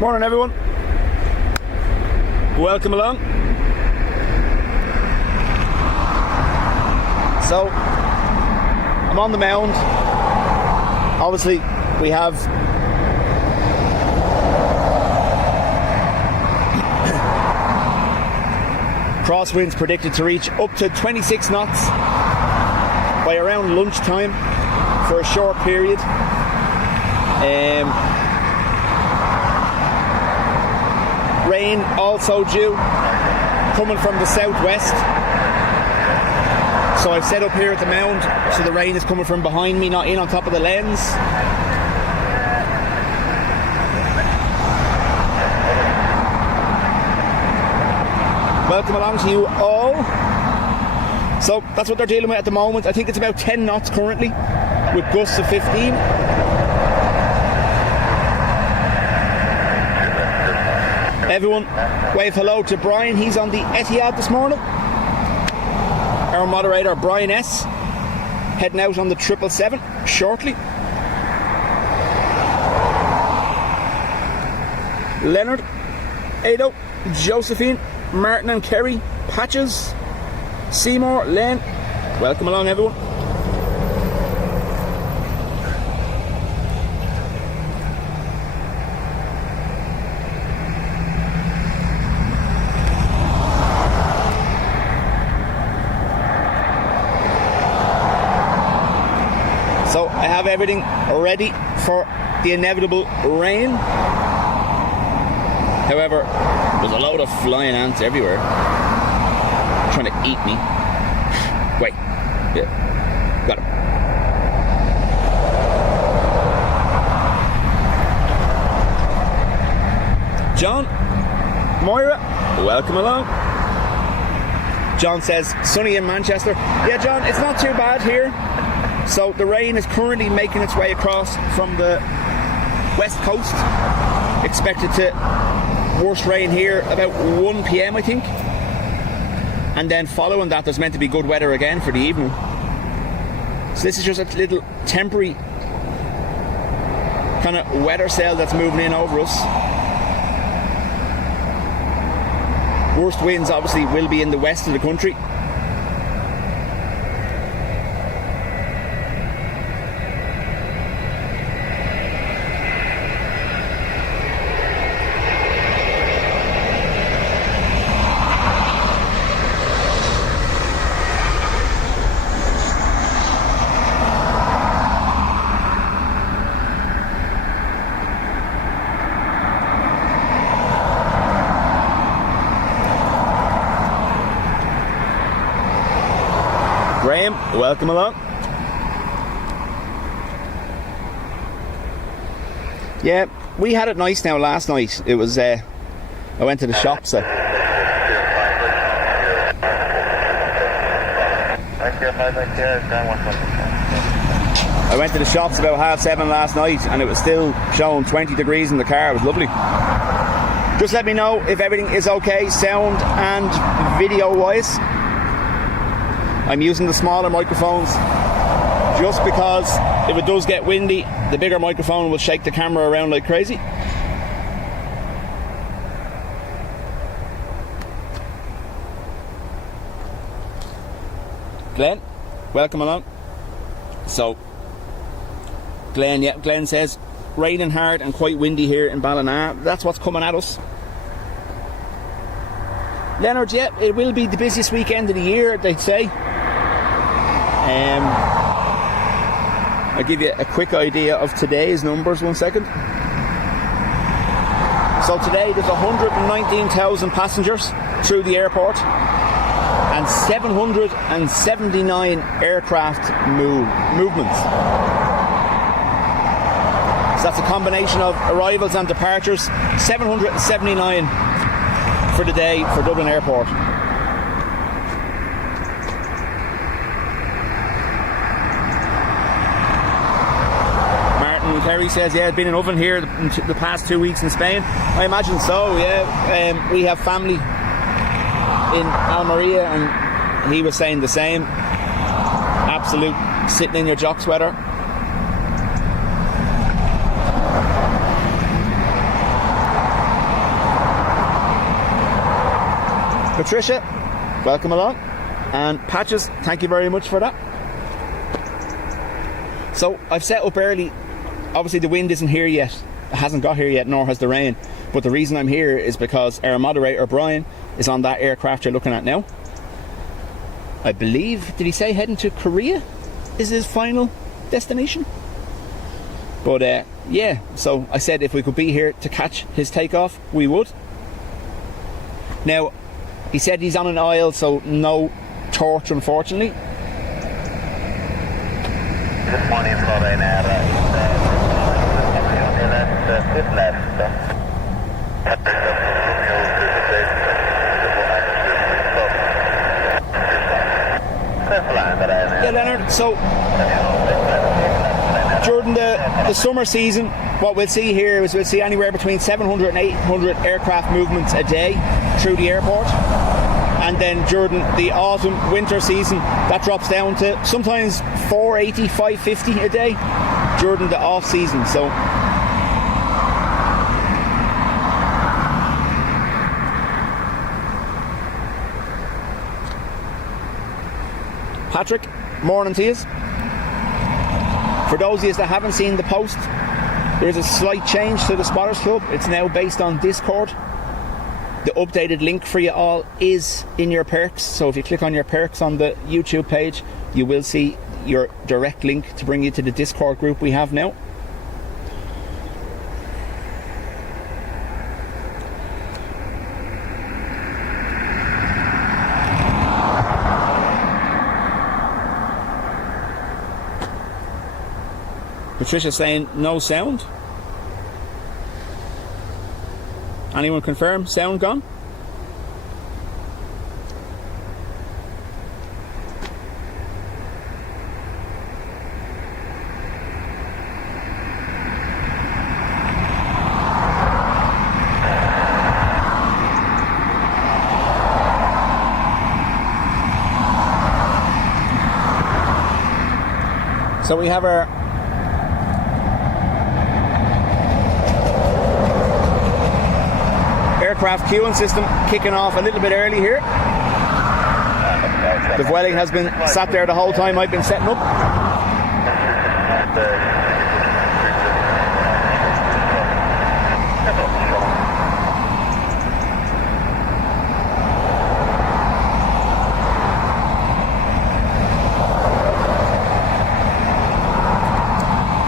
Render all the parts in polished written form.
Morning everyone. Welcome along. So, I'm on the mound. Obviously, we have crosswinds predicted to reach up to 26 knots by around lunchtime for a short period. Rain also due, coming from the southwest. So I've set up here at the mound, so the rain is coming from behind me, not in on top of the lens. Welcome along to you all. So that's what they're dealing with at the moment. I think it's about 10 knots currently, with gusts of 15. Everyone, wave hello to Brian. He's on the Etihad this morning. Our moderator, Brian S., heading out on the 777 shortly. Leonard, Ado, Josephine, Martin and Kerry, Patches, Seymour, Len. Welcome along, everyone. So I have everything ready for the inevitable rain. However, there's a load of flying ants everywhere trying to eat me. Wait, yeah, got him. John, Moira, welcome along. John says sunny in Manchester. Yeah, John, it's not too bad here. So the rain is currently making its way across from the west coast. Expected to worst rain here about 1 p.m. I think. And then following that there's meant to be good weather again for the evening. So this is just a little temporary kind of weather cell that's moving in over us. Worst winds obviously will be in the west of the country. Graham, welcome along. Yeah, we had it nice now last night. It was, I went to the shops. I went to the shops about 7:30 last night and it was still showing 20 degrees in the car. It was lovely. Just let me know if everything is okay, sound and video wise. I'm using the smaller microphones just because if it does get windy, the bigger microphone will shake the camera around like crazy. Glenn, welcome along. So, Glenn says, raining hard and quite windy here in Ballina. That's what's coming at us. Leonard, yeah, it will be the busiest weekend of the year, they'd say. I'll give you a quick idea of today's numbers, 1 second. So today there's 119,000 passengers through the airport and 779 aircraft movements. So that's a combination of arrivals and departures. 779 for the day for Dublin Airport. Kerry says, yeah, it's been an oven here the past 2 weeks in Spain. I imagine so, yeah. We have family in Almeria and he was saying the same. Absolute sitting in your jock sweater. Patricia, welcome along. And Patches, thank you very much for that. So I've set up early. Obviously the wind isn't here yet. It hasn't got here yet, nor has the rain. But the reason I'm here is because our moderator Brian is on that aircraft you're looking at now. I believe, did he say heading to Korea is his final destination? But yeah, so I said if we could be here to catch his takeoff, we would. Now, he said he's on an aisle, so no torch, unfortunately. Good morning, Florida. Yeah, Leonard, so during the summer season, what we'll see here is we'll see anywhere between 700 and 800 aircraft movements a day through the airport. And then during the autumn, winter season, that drops down to sometimes 480, 550 a day during the off season. So Patrick, morning to you. For those of you that haven't seen the post, there's a slight change to the Spotters Club. It's now based on Discord. The updated link for you all is in your perks, so if you click on your perks on the YouTube page, you will see your direct link to bring you to the Discord group we have now. Patricia saying no sound. Anyone confirm? Sound gone? So we have our aircraft queuing system kicking off a little bit early here. The Vueling has been sat there the whole time I've been setting up.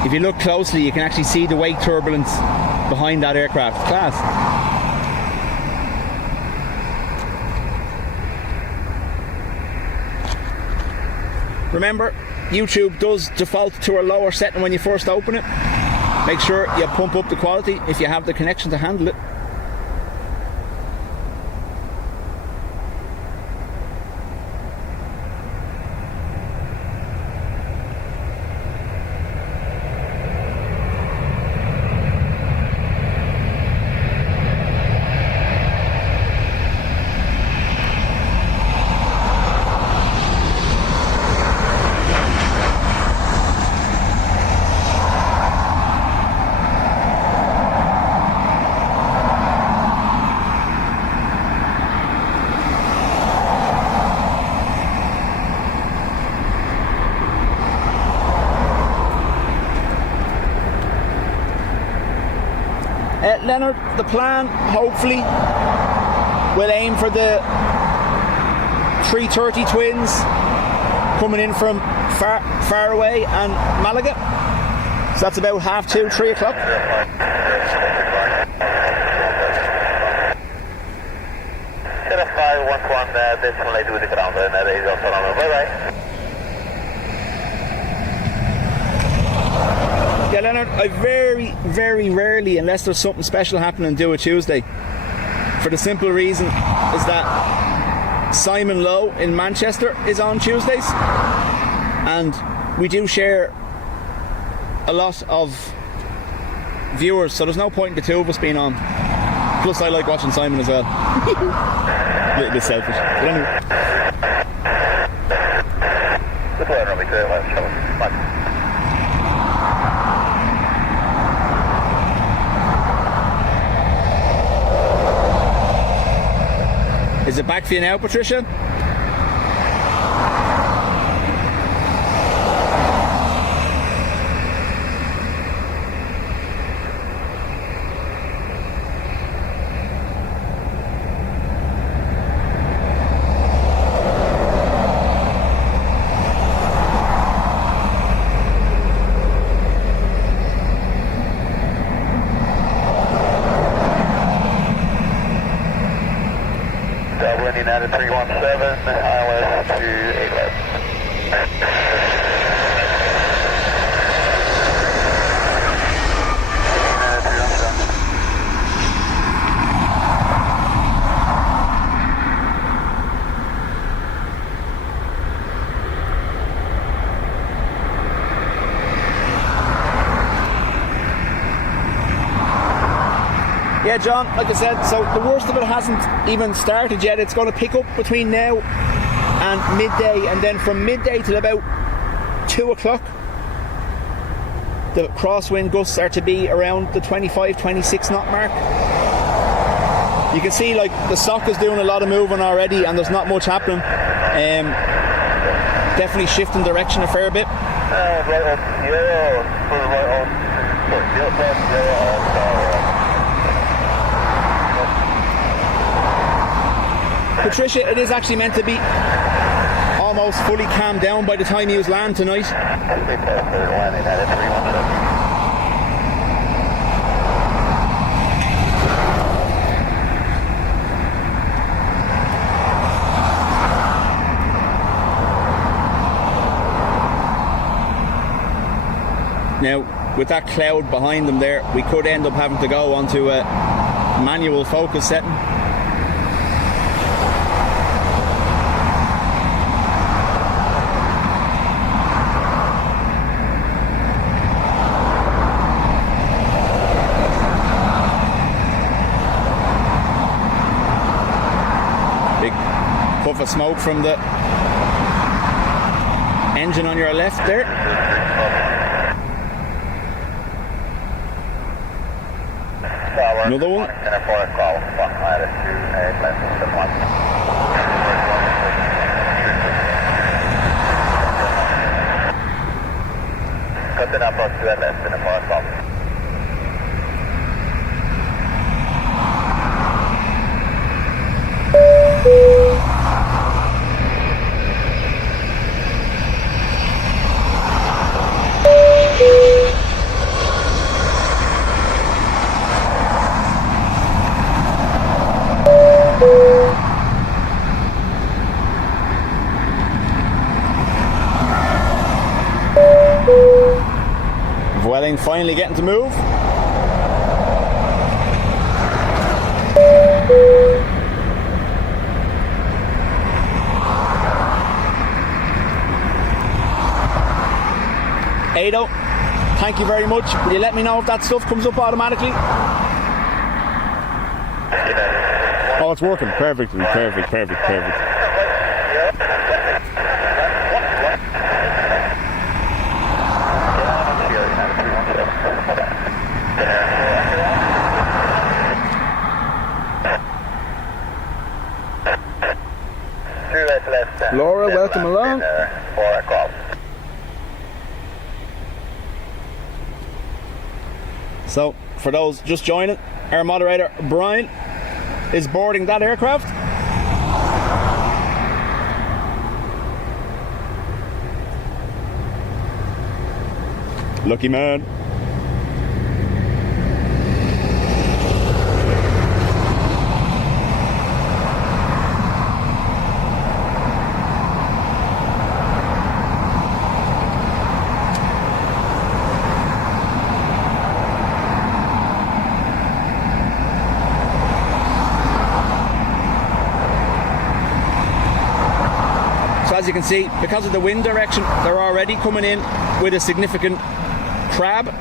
If you look closely, you can actually see the wake turbulence behind that aircraft. Class. Remember, YouTube does default to a lower setting when you first open it. Make sure you pump up the quality if you have the connection to handle it. Leonard, the plan hopefully will aim for the 330 twins coming in from far away and Malaga. So that's about 2:30, 3 o'clock. Yeah, Leonard, I very, very rarely, unless there's something special happening, do a Tuesday. For the simple reason is that Simon Lowe in Manchester is on Tuesdays, and we do share a lot of viewers, so there's no point in the two of us being on. Plus, I like watching Simon as well. A little bit selfish. But anyway. Is it back for you now, Patricia? Dublin United 317, ILS to 8 left. Yeah, John, like I said, so the worst of it hasn't even started yet. It's going to pick up between now and midday, and then from midday till about 2 o'clock, the crosswind gusts are to be around the 25, 26 knot mark. You can see like the sock is doing a lot of moving already, and there's not much happening. Definitely shifting direction a fair bit. Patricia, it is actually meant to be almost fully calmed down by the time you land tonight. Now, with that cloud behind them there, we could end up having to go onto a manual focus setting. Puff of smoke from the engine on your left there. Another one. Captain approach to left in a far south. Vueling finally getting to move. Ado, thank you very much. Will you let me know if that stuff comes up automatically? Oh, it's working perfectly. Perfect. Laura, welcome along. So, for those just joining, our moderator Brian is boarding that aircraft. Lucky man. So as you can see, because of the wind direction, they're already coming in with a significant crab.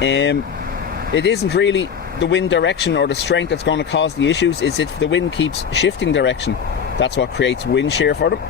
It isn't really the wind direction or the strength that's going to cause the issues. It's if the wind keeps shifting direction. That's what creates wind shear for them.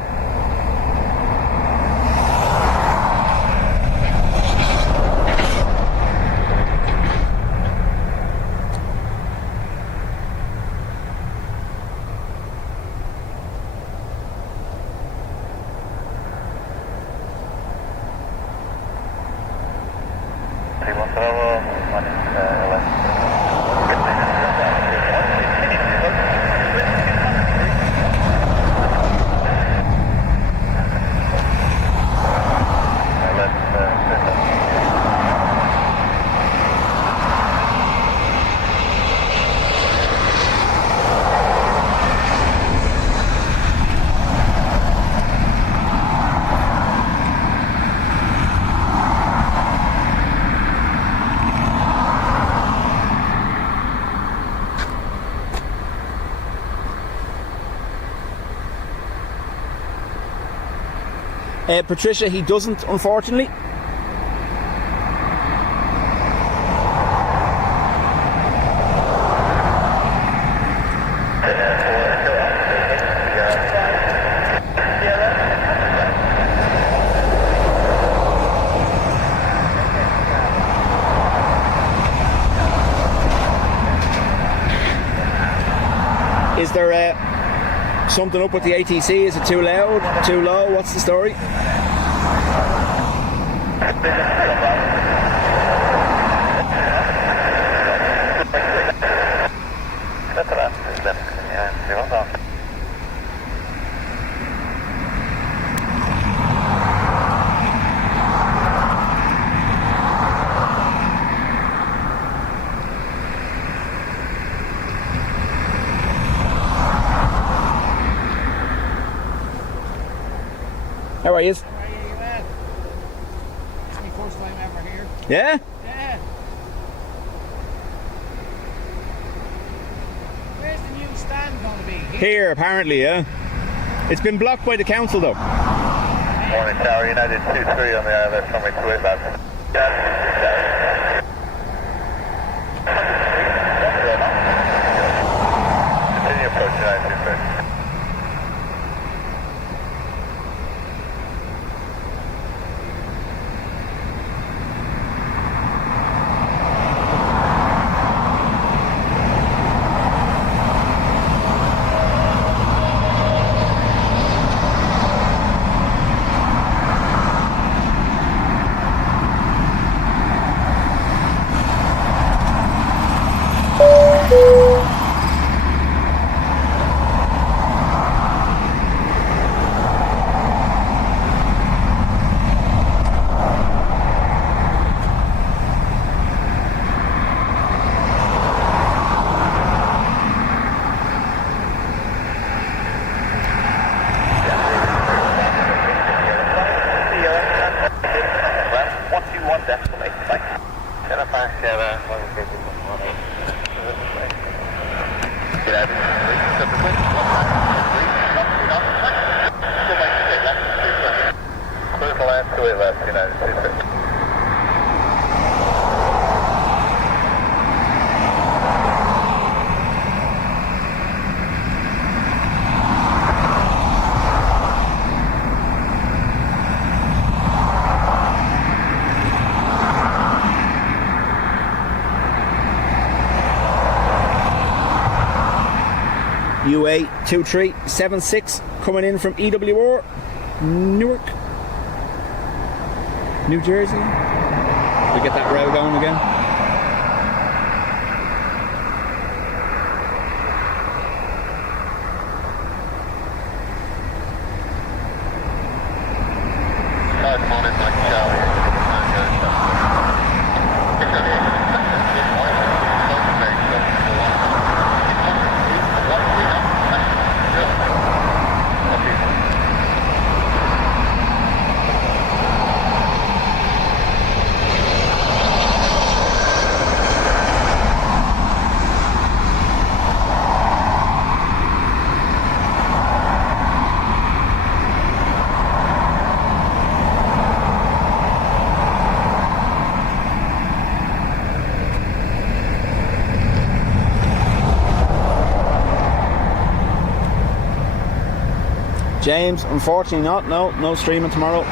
Patricia, he doesn't, unfortunately. Is there something up with the ATC? Is it too loud, too low? What's the story? How are you? How are you, man? It's my first time ever here. Yeah? Yeah. Where's the new stand going to be? Here, apparently, yeah. It's been blocked by the council, though. Morning Tower, United 2-3 on the ILS, runway 28 left. Continue approach United 2-3. UA 2376 coming in from EWR, Newark, New Jersey. We get that rail going again. James, unfortunately not. No streaming tomorrow.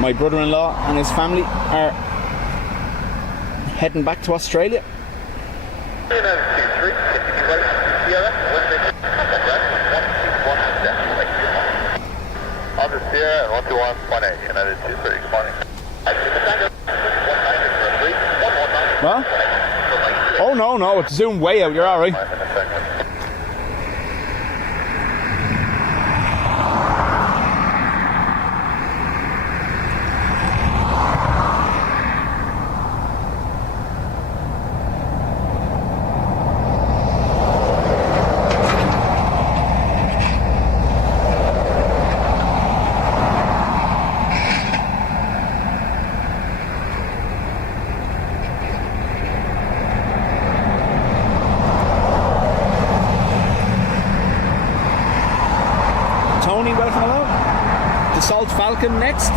My brother-in-law and his family are heading back to Australia. What? Oh no, it's zoomed way out. You're all right. Falcon next.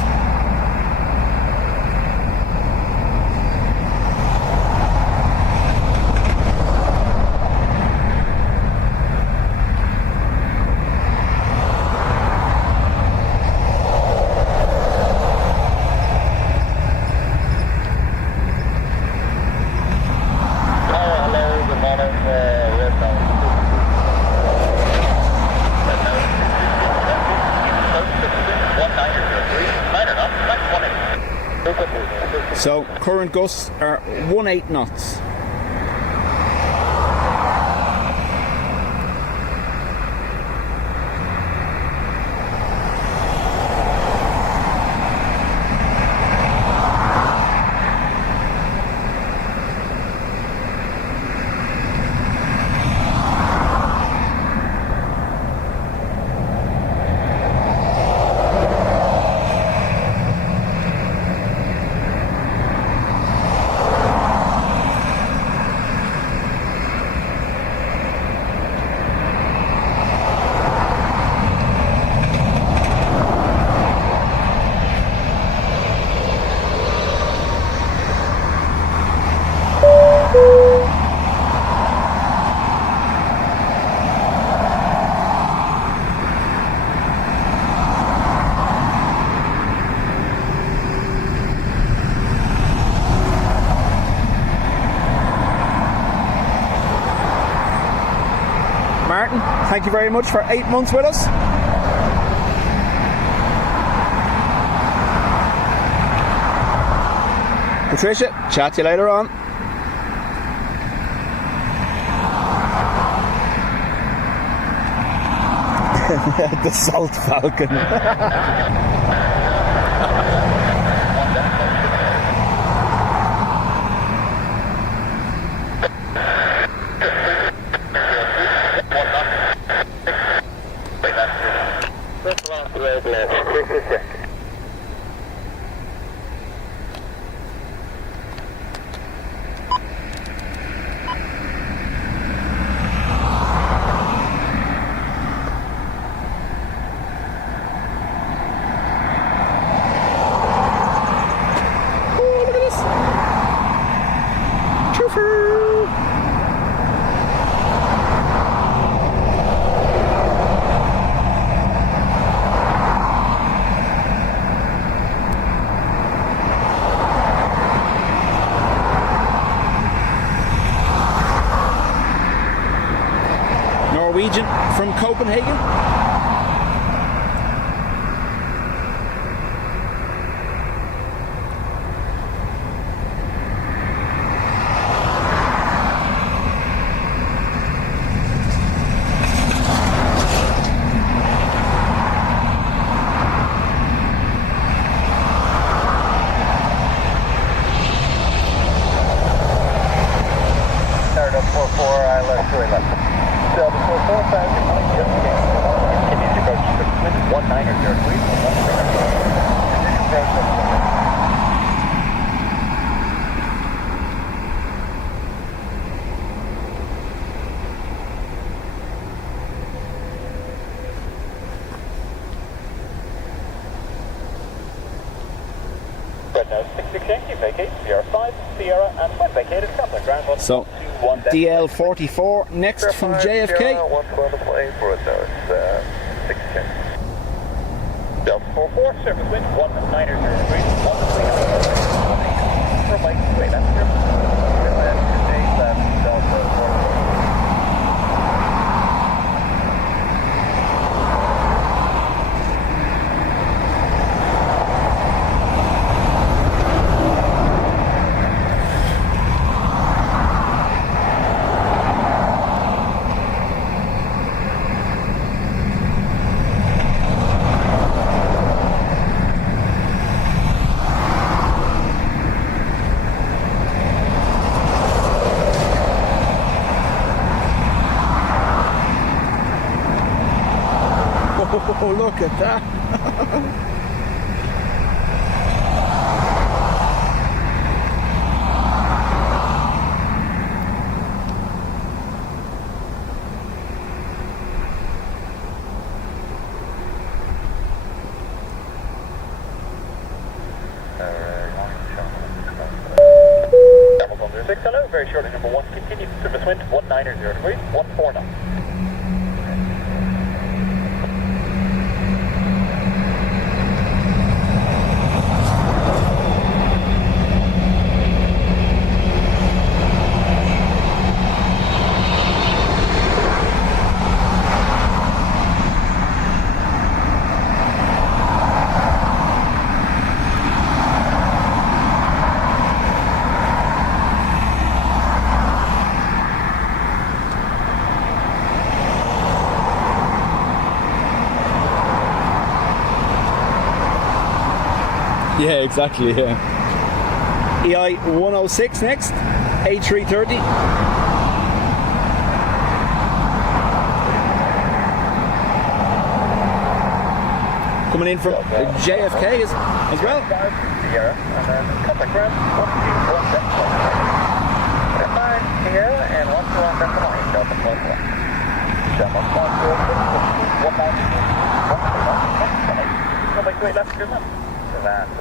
So current gusts are 18 knots. Martin, thank you very much for 8 months with us. Patricia, chat to you later on. The Salt Falcon. Norwegian from Copenhagen. So, DL44 next from JFK. Delta 44, surface wind 1903, Oh, look at that. 6, hello, very shortly, number 1, continue service wind, 190 degrees, 14 knots. Yeah, exactly, yeah. EI 106 next, A330. Coming in from JFK as well. Sierra, and then contact ground, 121 Sierra, and 121 Delta Plus 1. Delta Plus 1. Make great left, good left. That's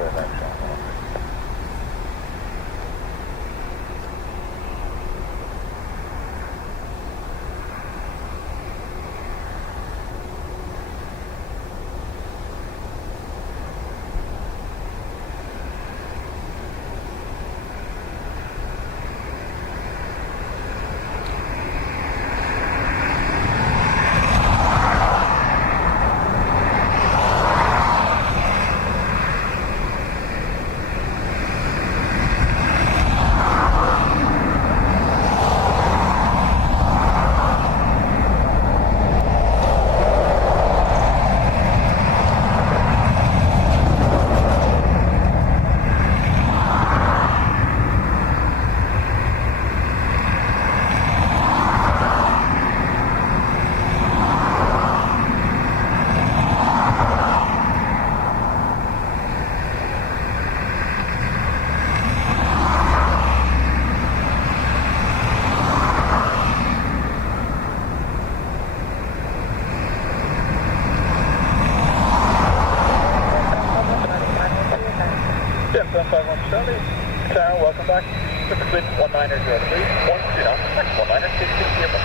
Sarah, welcome back. Service wind 190 degrees, 12 knots, 190, 60 Airbus.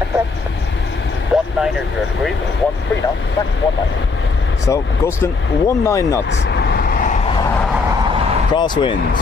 Accept. 190 degrees, 13 knots, back 190. So, gusting 19 knots. Crosswinds.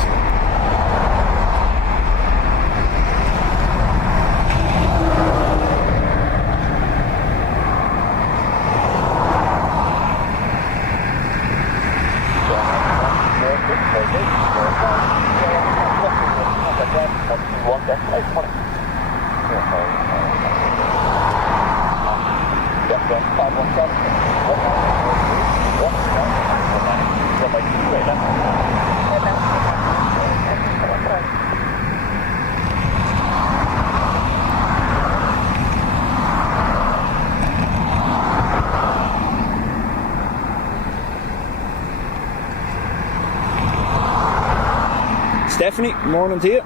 Stephanie, morning to you.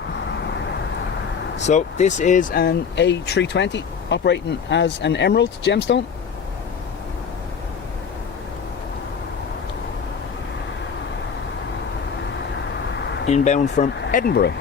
So this is an A320 operating as an Emerald gemstone. Inbound from Edinburgh.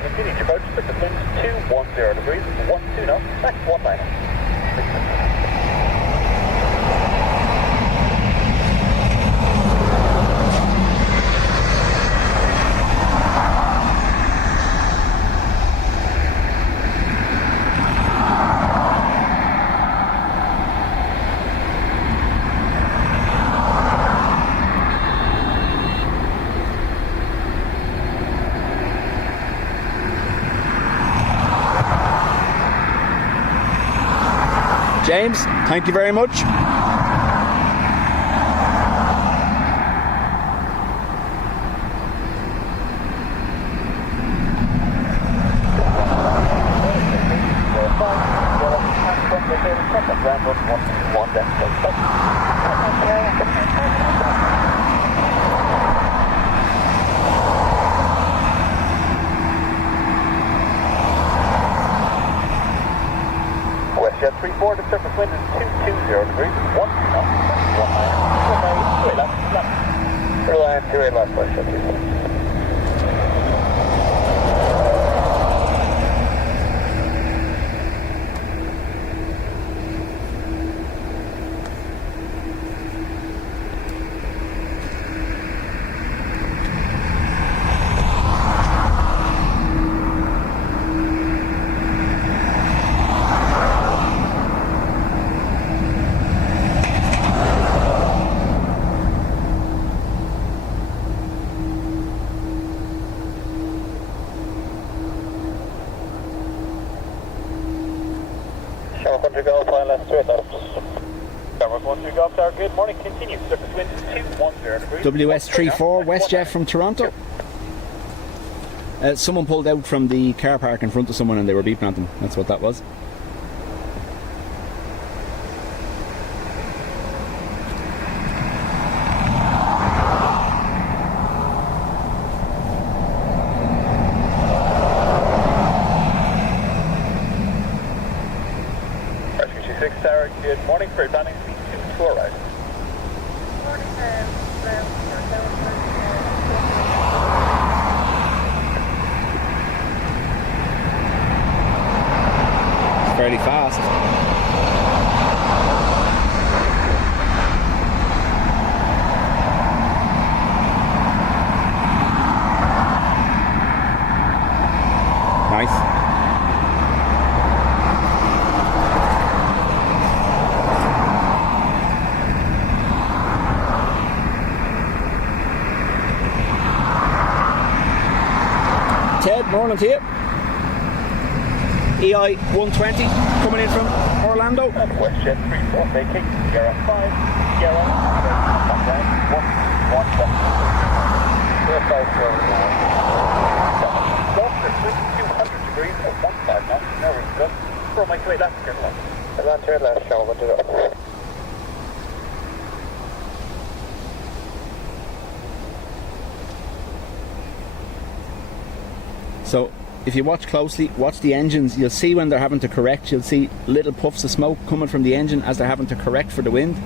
continue to approach surface wind 210 degrees, 12 knots, next 19. James, thank you very much. Jet 34 to surface wind is 220 degrees, 1 knots, 19, 2 left, Reliant 28 left, Westjet 34. Country Golf, line left, straight left. Tower 1 Golf Tower, good morning, continue. Surface wind 210 degrees. WS34, WestJet from Toronto. Someone pulled out from the car park in front of someone and they were beeping at them. That's what that was. Good morning, for planning speed 2 to arrive. Morning, It's fairly fast. Nice. Ted, morning to you. EI 120 coming in from Orlando. And WestJet 34 making Sierra 5, Sierra, top line, 1, 1, 0, 5, 0, 9. Golf, 200 degrees, 15 knots, now we're good. From my way left, turn left. And then turn left, shall we do that? So if you watch closely, watch the engines, you'll see when they're having to correct, you'll see little puffs of smoke coming from the engine as they're having to correct for the wind.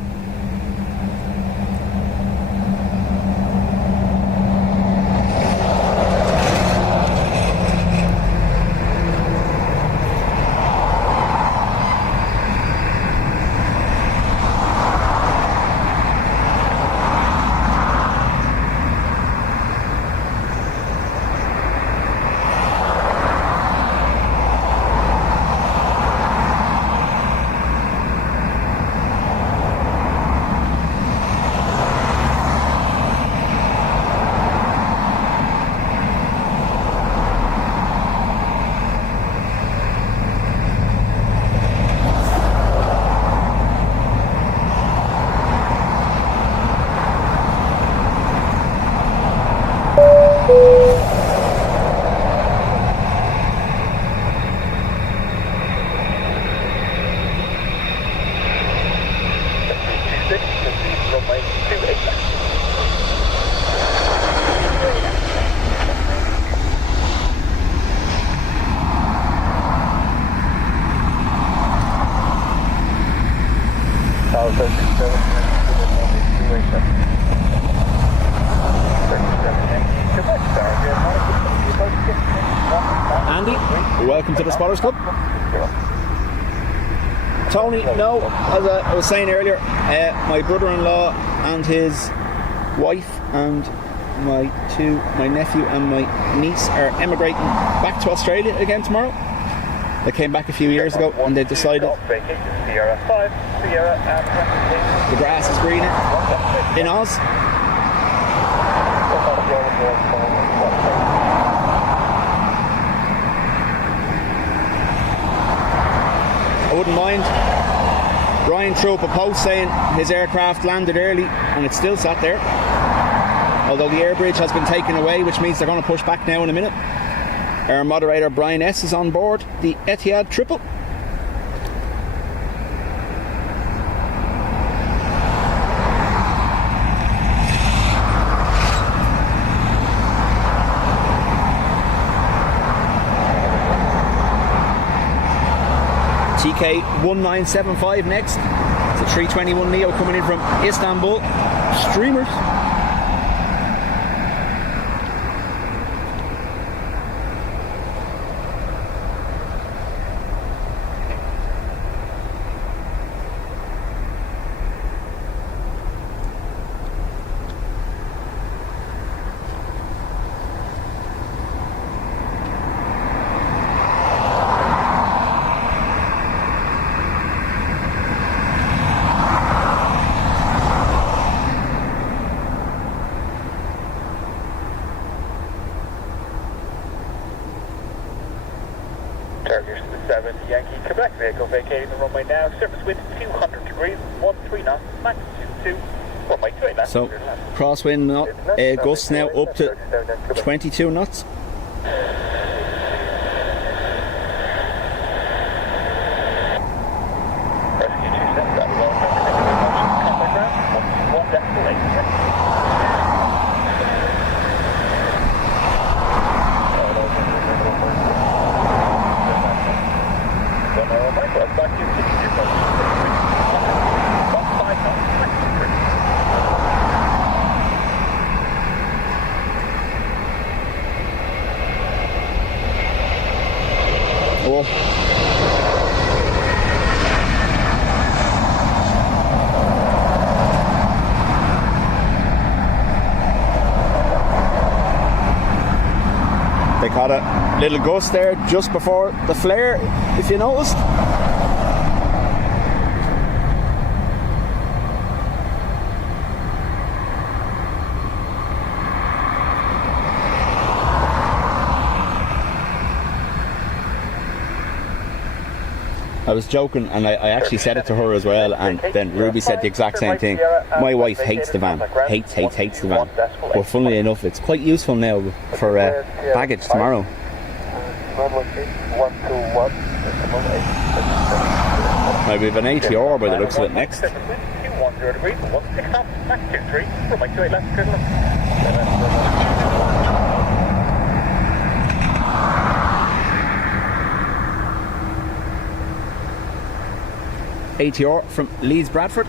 Andy, welcome to the Spotters Club. Tony, no, as I was saying earlier, my brother-in-law and his wife and my nephew and my niece are emigrating back to Australia again tomorrow. They came back a few years ago and they decided the grass is greener in Oz. I wouldn't mind. Ryan threw up a post saying his aircraft landed early and it's still sat there. Although the air bridge has been taken away, which means they're going to push back now in a minute. Our moderator Brian S is on board the Etihad Triple. TK 1975 next. It's a 321 Neo coming in from Istanbul. Streamers. Yankee, Quebec vehicle vacating the runway now. Surface wind 200 degrees, 13 knots, max 22. Runway 28 knots. So, crosswind gusts now up to 22 knots. Rescue 27, that was all. Contact ground, 1.8. They caught a little gust there just before the flare, if you noticed. I was joking and I actually said it to her as well, and then Ruby said the exact same thing. My wife hates the van, hates the van, but funnily enough it's quite useful now for baggage tomorrow. Maybe we have an ATR by the looks of it next. ATR from Leeds Bradford.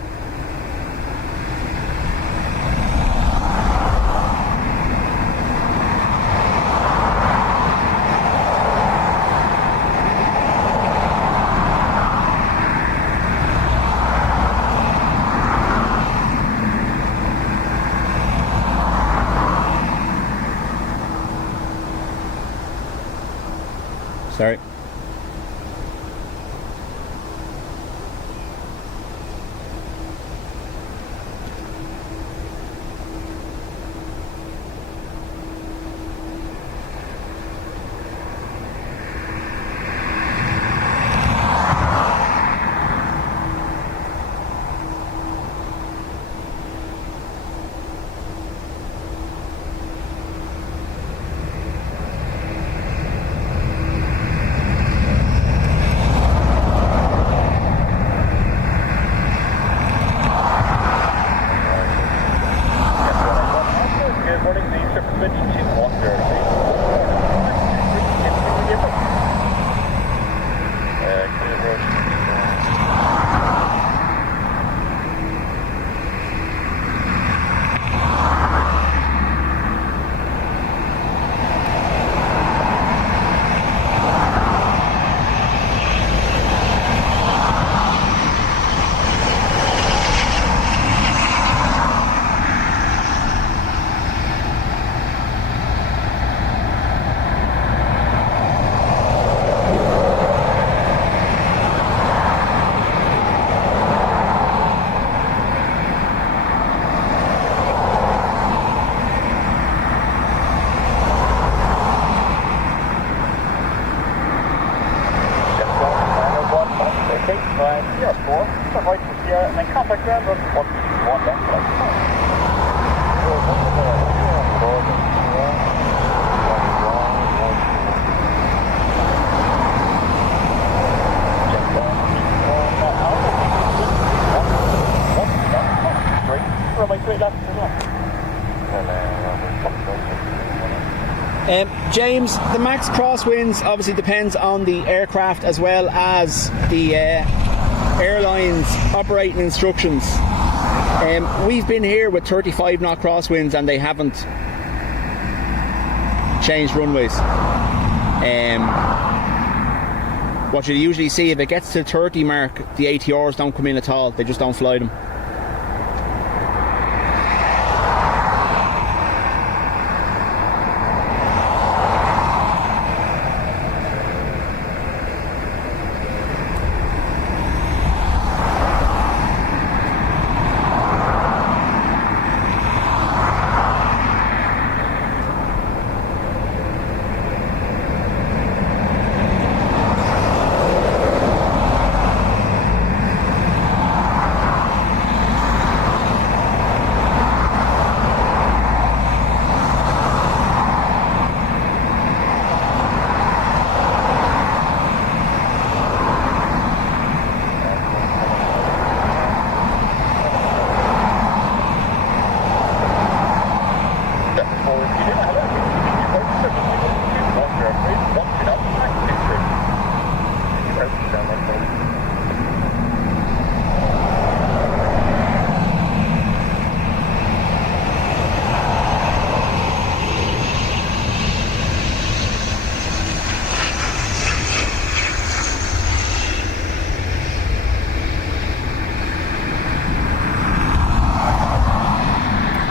Sorry. ground, 1 left, right. James, the max crosswinds obviously depends on the aircraft as well as the airline's operating instructions. We've been here with 35 knot crosswinds and they haven't changed runways. What you usually see, if it gets to the 30 mark, the ATRs don't come in at all, they just don't fly them.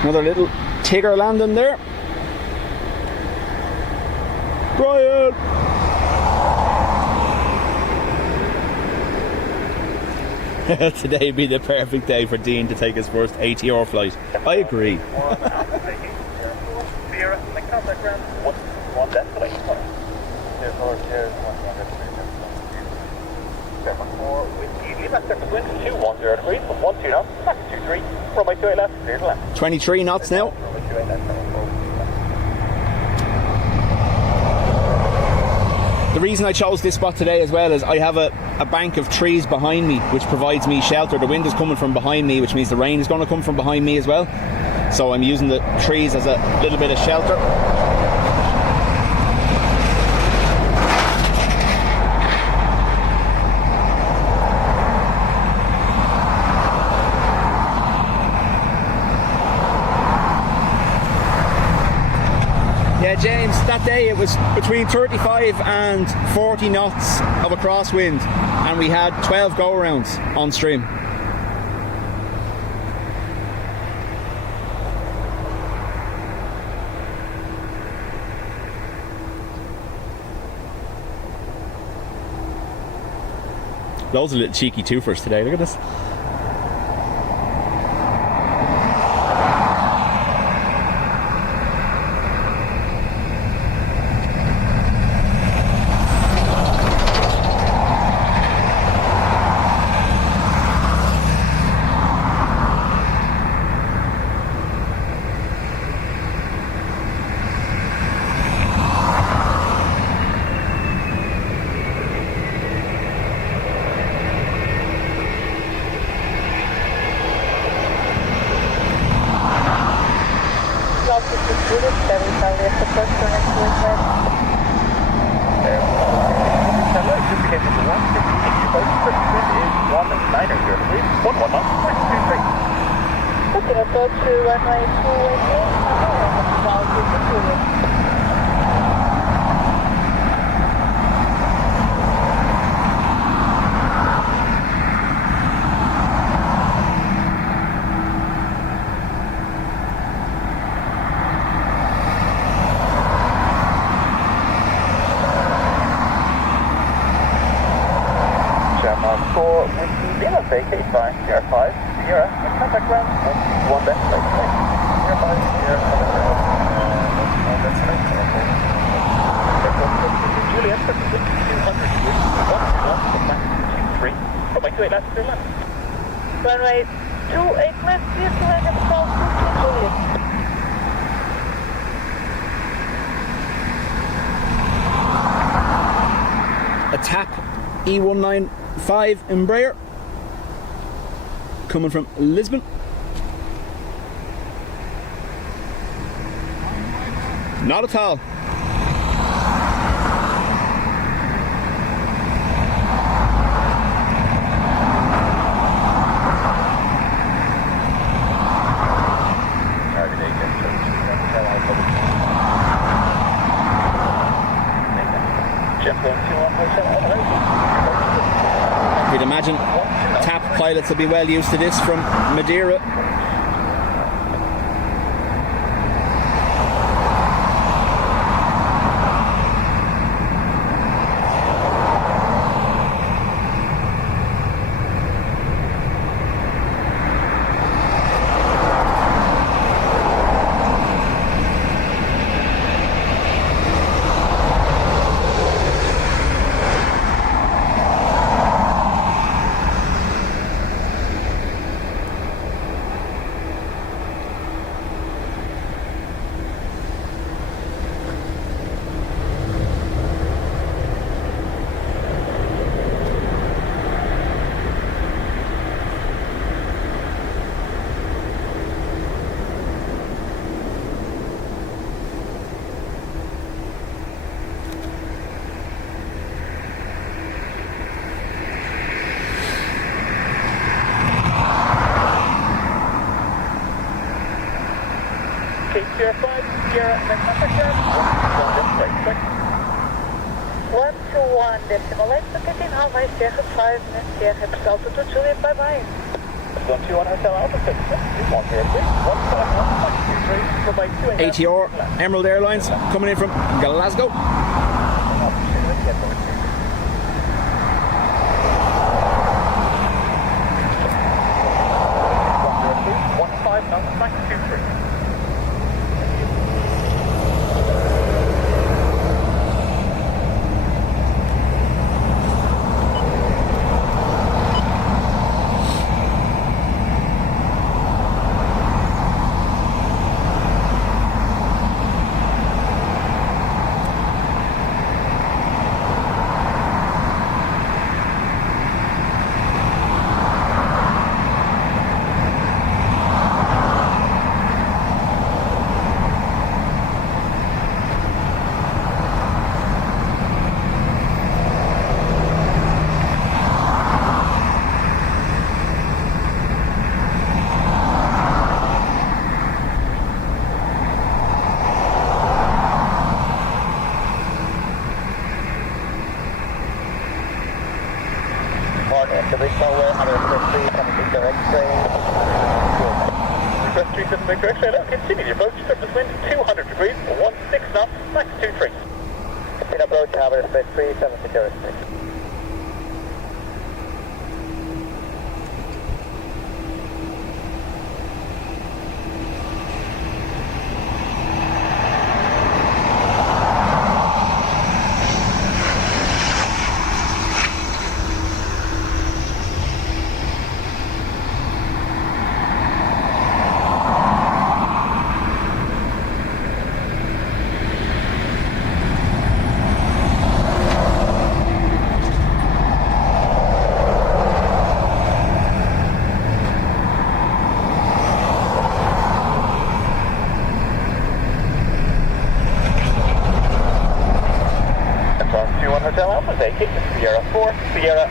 Another little Tigger landing there. Brian! Today would be the perfect day for Dean to take his first ATR flight. I agree. Degrees, 1-2 knots, back 2-3, runway 28 left, clear to land. 23 knots now. The reason I chose this spot today as well is I have a bank of trees behind me which provides me shelter. The wind is coming from behind me, which means the rain is going to come from behind me as well. So I'm using the trees as a little bit of shelter. Yeah, James, that day it was between 35 and 40 knots of a crosswind and we had 12 go-arounds on stream. Loads of little cheeky twofers today, look at this. Runway 28 left, clear to land at south A TAP E195 Embraer coming from Lisbon. Not at all. You'd imagine TAP pilots will be well used to this from Madeira. Sierra 5, Sierra, next number, Sierra, 121 decimal 8, locating Hawaii, Sierra 5, and Sierra, altitude to Juliet, bye-bye. 121 Hotel Alpha 6, 151, 151, ATR Emerald Airlines coming in from Glasgow. Continue your approach, surface wind 200 degrees, 16 knots, max 23. Continue approach, Harbour space 370 airspace.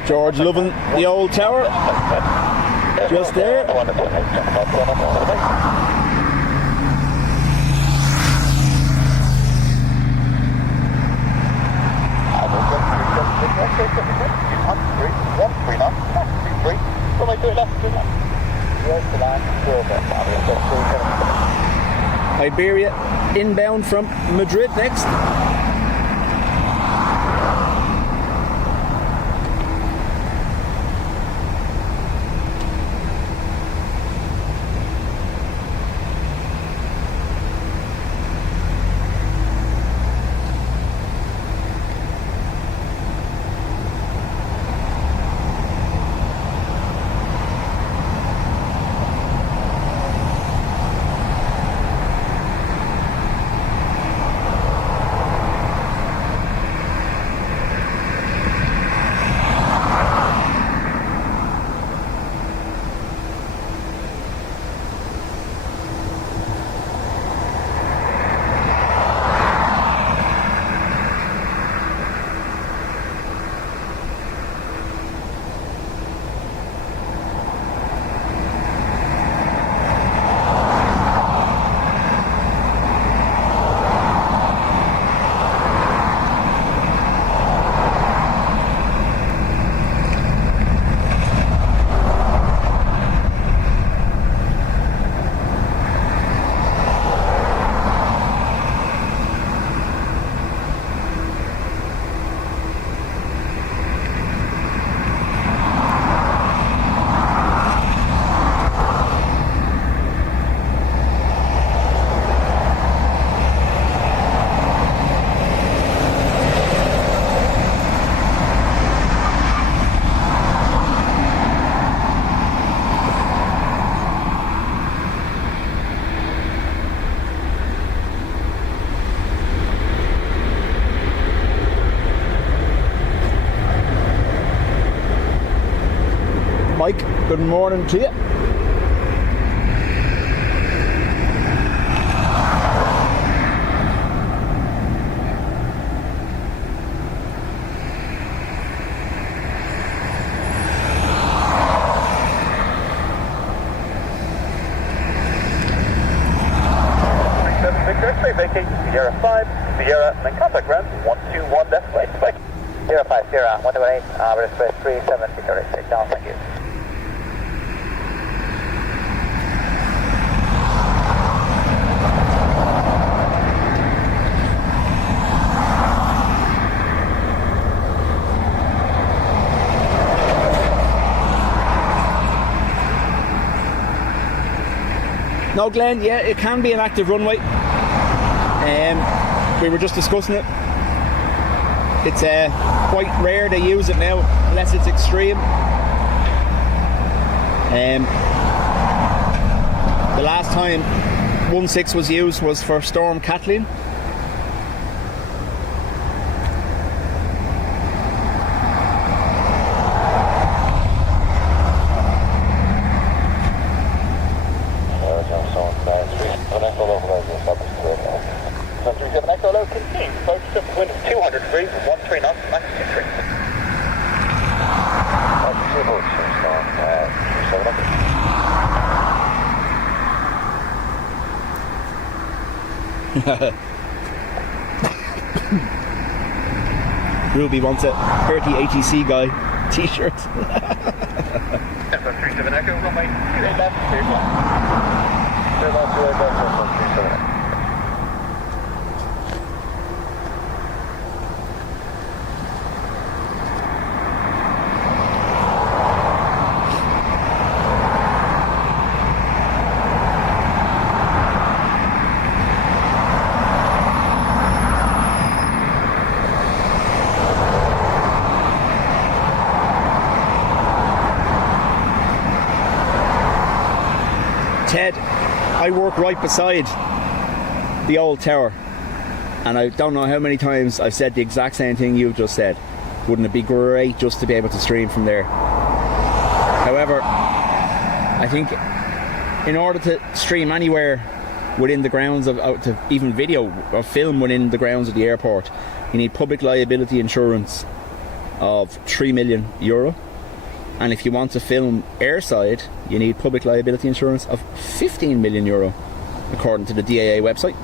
George loving the old tower. Just there. Iberia inbound from Madrid next. Good morning to you. Victor, vacate Sierra 5, Sierra, and then contact ground 121 decimal 8. Sierra 5, Sierra, 128, express 37, Victor, take down, thank you. No, Glenn, yeah, it can be an active runway. We were just discussing it. It's quite rare they use it now, unless it's extreme. The last time 1.6 was used was for Storm Kathleen. Ruby wants a 30 ATC guy t-shirt. F137 Echo, runway 28 left, clear flight. Clear left, 28 left, F137 Echo. Ted, I work right beside the old tower, and I don't know how many times I've said the exact same thing you just said. Wouldn't it be great just to be able to stream from there? However, I think in order to stream anywhere within the grounds of, to even video or film within the grounds of the airport, you need public liability insurance of €3 million. And if you want to film airside, you need public liability insurance of €15 million, according to the DAA website.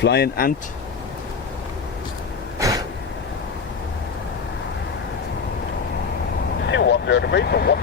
Flying Ant. Degrees for 1 knots.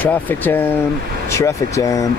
Traffic jam, traffic jam.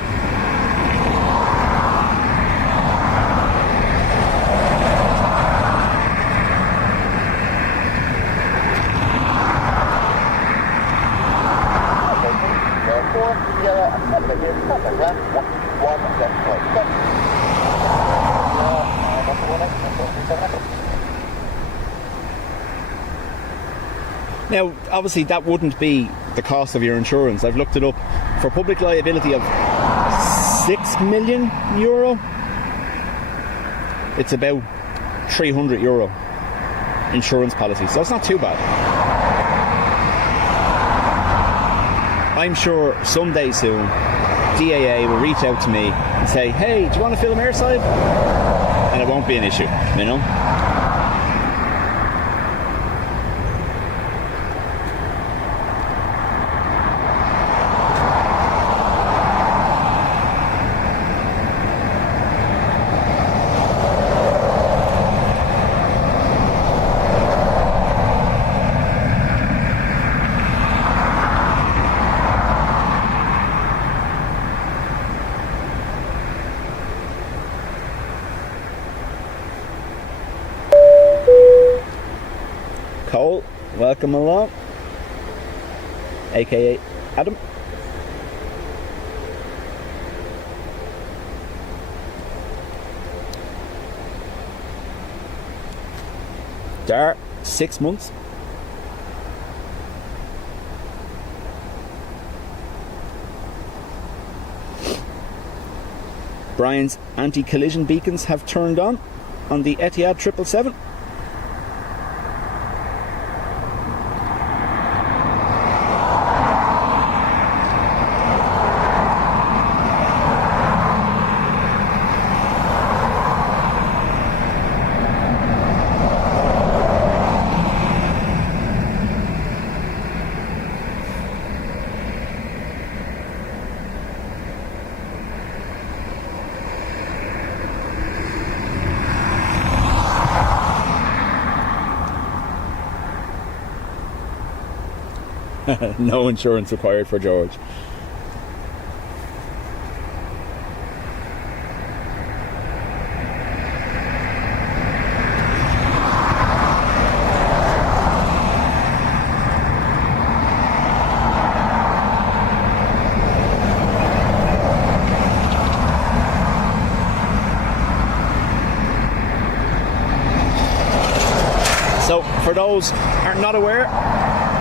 Now, obviously that wouldn't be the cost of your insurance. I've looked it up for public liability of €6 million, it's about €300 insurance policy, so it's not too bad. I'm sure someday soon DAA will reach out to me and say, hey, do you want to film airside? And it won't be an issue, you know? Cole, welcome along, aka Adam. Dar, 6 months. Brian's anti-collision beacons have turned on the Etihad 777. No insurance required for George. So, for those who are not aware,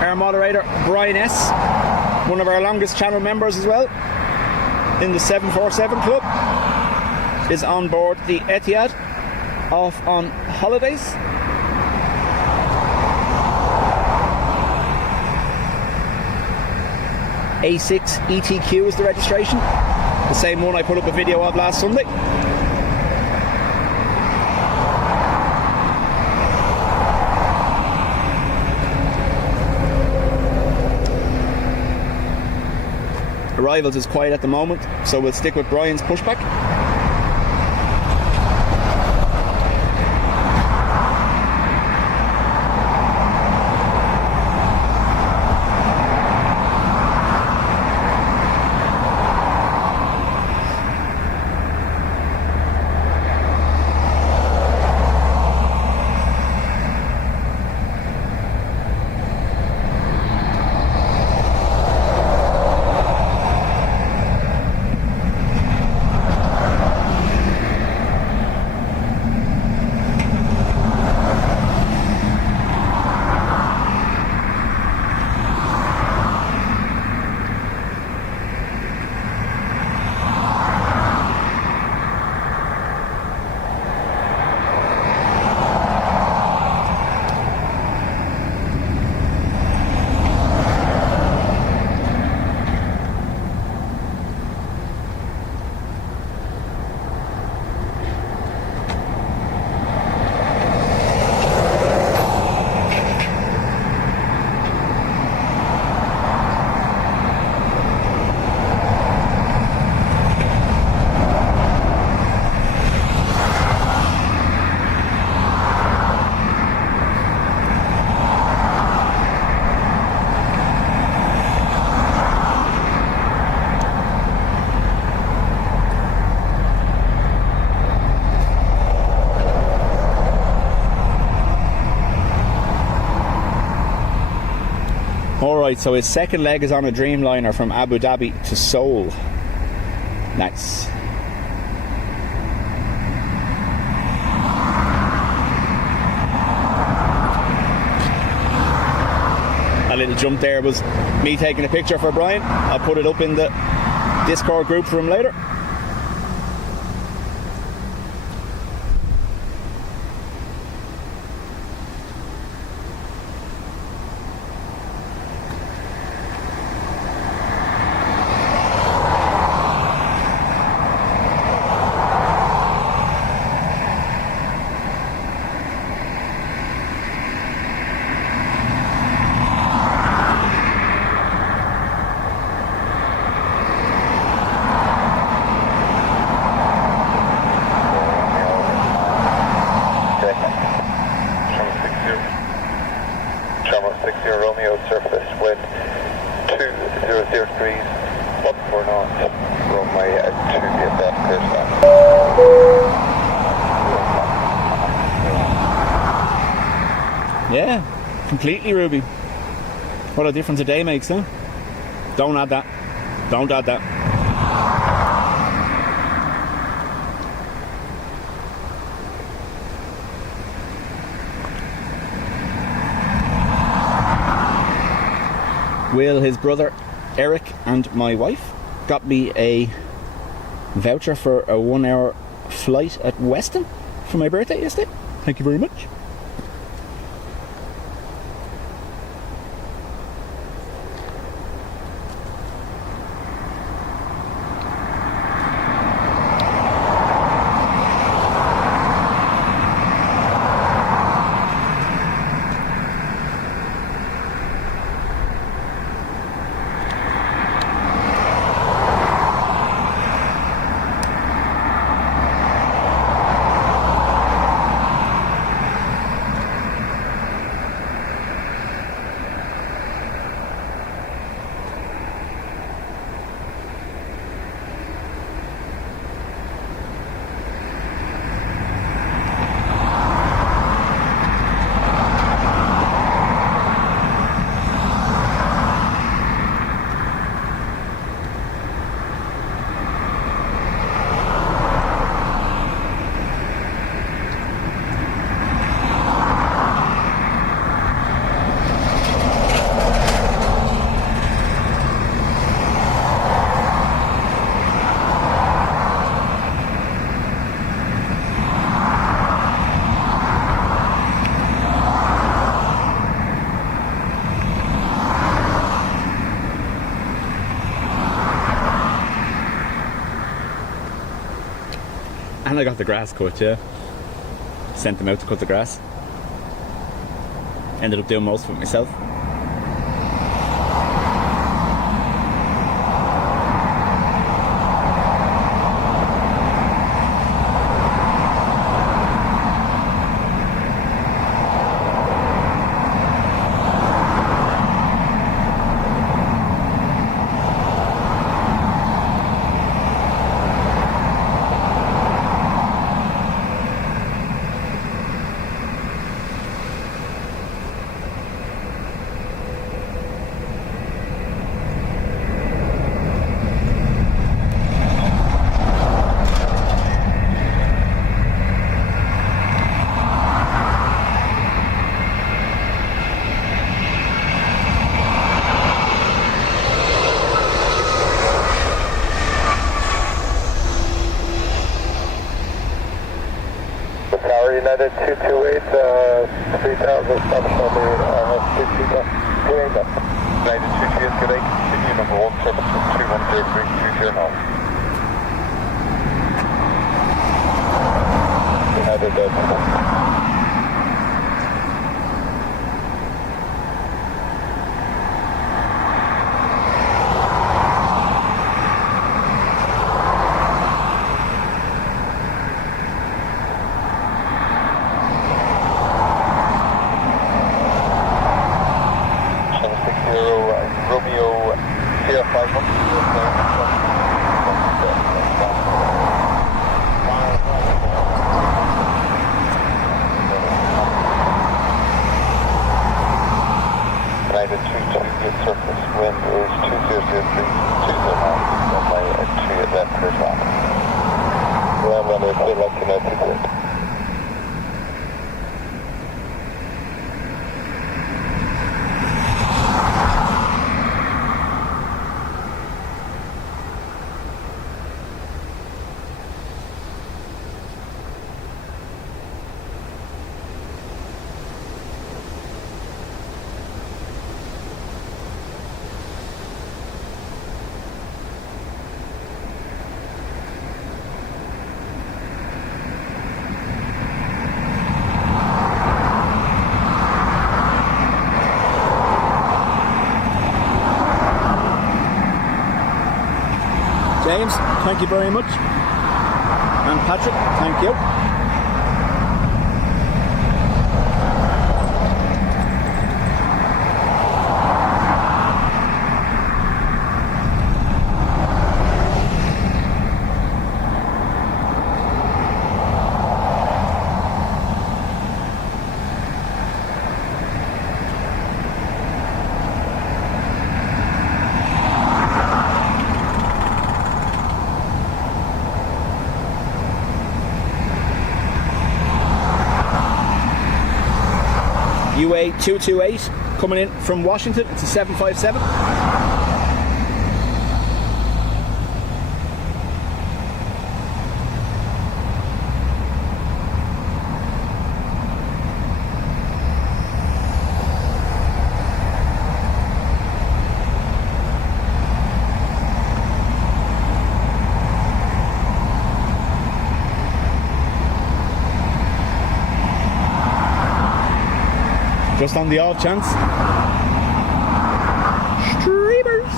our moderator Brian S, one of our longest channel members as well, in the 747 Club, is on board the Etihad, off on holidays. A6 ETQ is the registration, the same one I put up a video of last Sunday. Arrivals is quiet at the moment, so we'll stick with Brian's pushback. Alright, so his second leg is on a Dreamliner from Abu Dhabi to Seoul. Nice. A little jump there was me taking a picture for Brian. I'll put it up in the Discord group for him later. Romeo surface wind 2003 14 knots, runway at 2 clear stop. Yeah, completely, Ruby. What a difference a day makes, huh? Don't add that. Don't add that. Will, his brother Eric, and my wife got me a voucher for a 1 hour flight at Weston for my birthday yesterday. Thank you very much. And I got the grass cut, yeah. Sent them out to cut the grass. Ended up doing most of it myself. United 228, 3000 stops on the United 228 today, continue number 1 service from 2103 now. United thank you very much. And Patrick, thank you. UA 228 coming in from Washington. It's a 757. Just on the off chance. Streamers!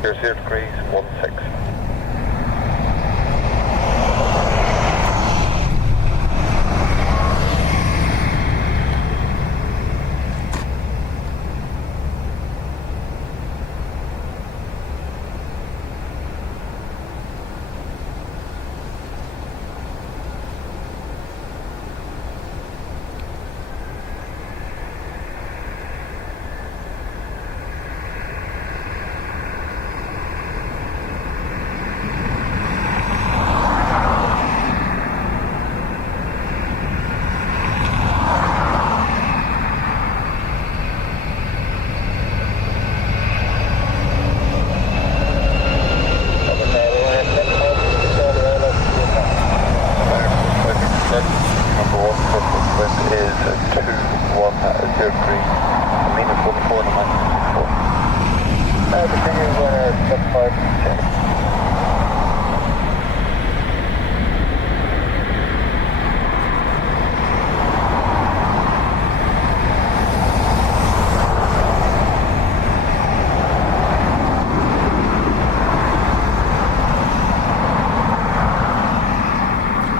Here's 0 degrees, 16.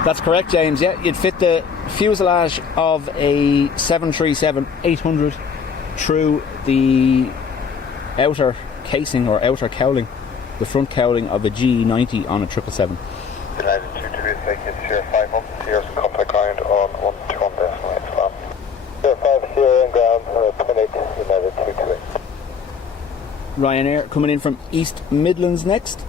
That's correct, James. Yeah, you'd fit the fuselage of a 737-800 through the outer casing or outer cowling, the front cowling of a G90 on a 777. United 228, take it 051, here's contact ground on 12 on decimal 8 flat. 050 on ground, 28, United 228. Ryanair coming in from East Midlands next.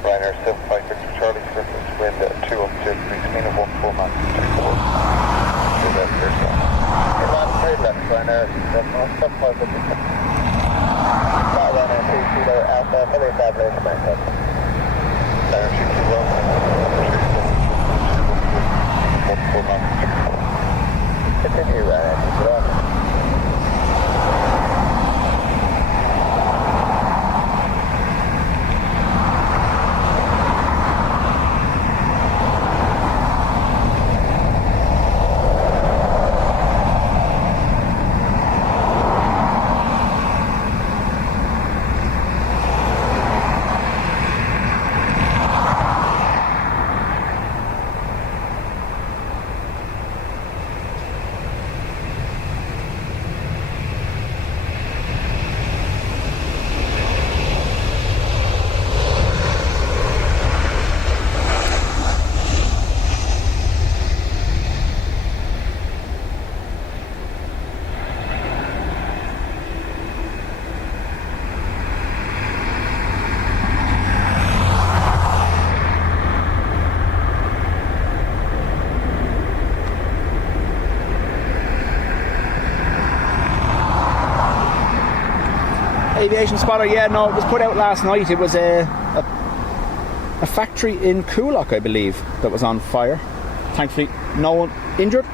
Ryanair 756 for Charlie, surface wind at 210 degrees, mean of 14 knots, 24. Good left, here's one. Inland 3 left, Ryanair 756. Ryanair 2 Kilo Alpha, fully established, maintain. Ryanair 2 Kilo Alpha, 14 knots, 24. Continue, Ryanair 2 Kilo Alpha. Aviation spotter, yeah, no, it was put out last night. It was a factory in Coolock, I believe, that was on fire. Thankfully, no one injured.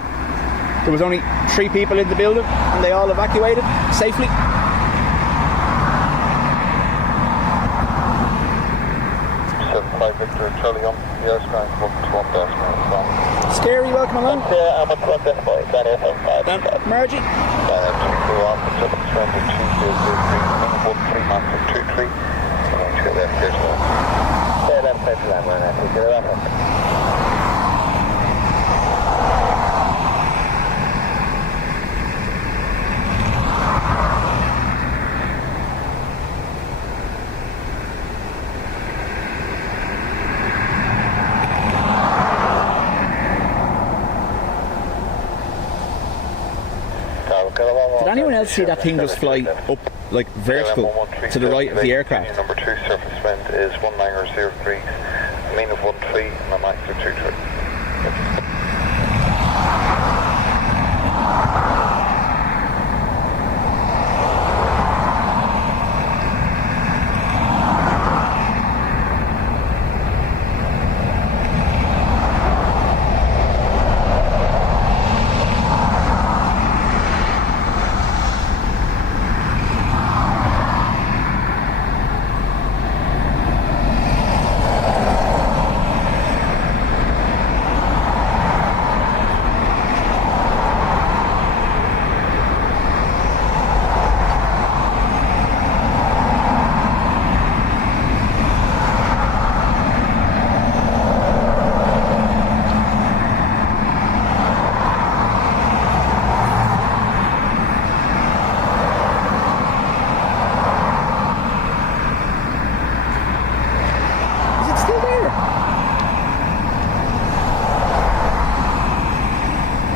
There was only 3 people in the building, and they all evacuated safely. Victor, Charlie on the airspace, welcome to 1 dash. Scary, welcome along. I'm at 1 dash boy, Dan FM 5. Dan, Margie. Dan FM 2 on, Pacific Trend to 203, 3 massive 23. I'm going to get there, here's one. Yeah, that's the line, man. I think you're up. Did anyone else see that thing just fly up, like, vertical to the right of the aircraft? Number 2 surface wind is 1903, main of 13, and a max of 23.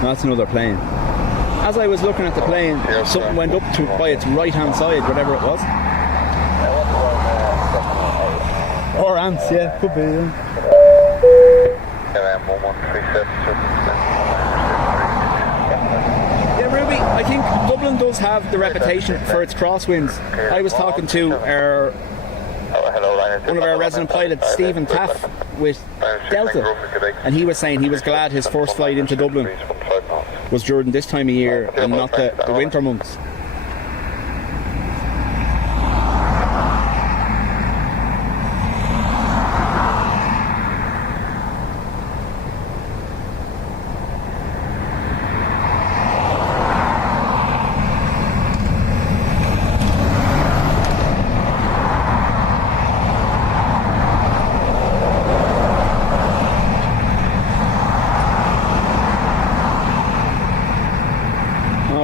That's another plane. As I was looking at the plane, something went up to by its right hand side, whatever it was. Or ants, yeah, could be. Yeah, Ruby, I think Dublin does have the reputation for its crosswinds. I was talking to one of our resident pilots, Stephen Taff, with Delta, and he was saying he was glad his first flight into Dublin was during this time of year and not the winter months.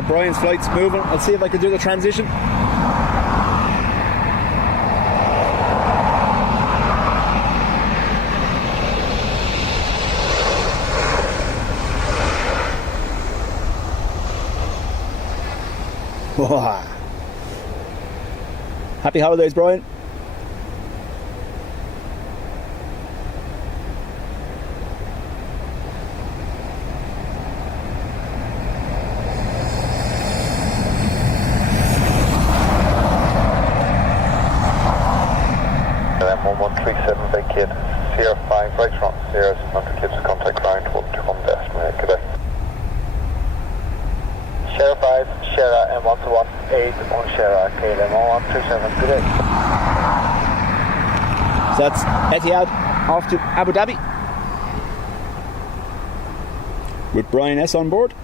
Brian's flight's moving. I'll see if I can do the transition. Happy holidays, Brian. Vacate Sierra 5 right front, Sierra 100 kids contact ground 121 decimal, goodbye. Sierra 5, Sierra M118 on Sierra, KLM 1137, good day. So that's Etihad off to Abu Dhabi with Brian S on board.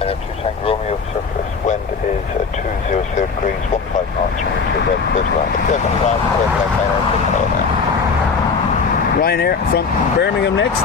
And M2 Tank Romeo surface wind is 200 degrees, 15 knots from Ryanair from Birmingham next.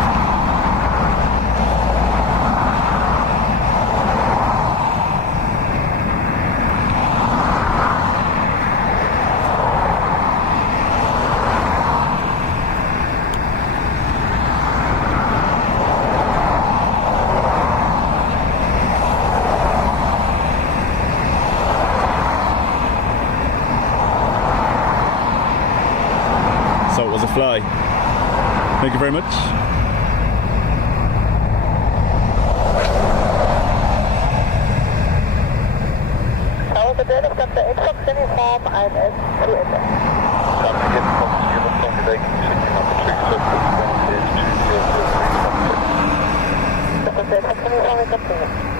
So it was a fly. Thank you very much. the data from the Xbox uniform, I'm at 2 Xbox. From the Xbox uniform, they continue number 2 surface, wind is 2003. From the Xbox uniform, we continue.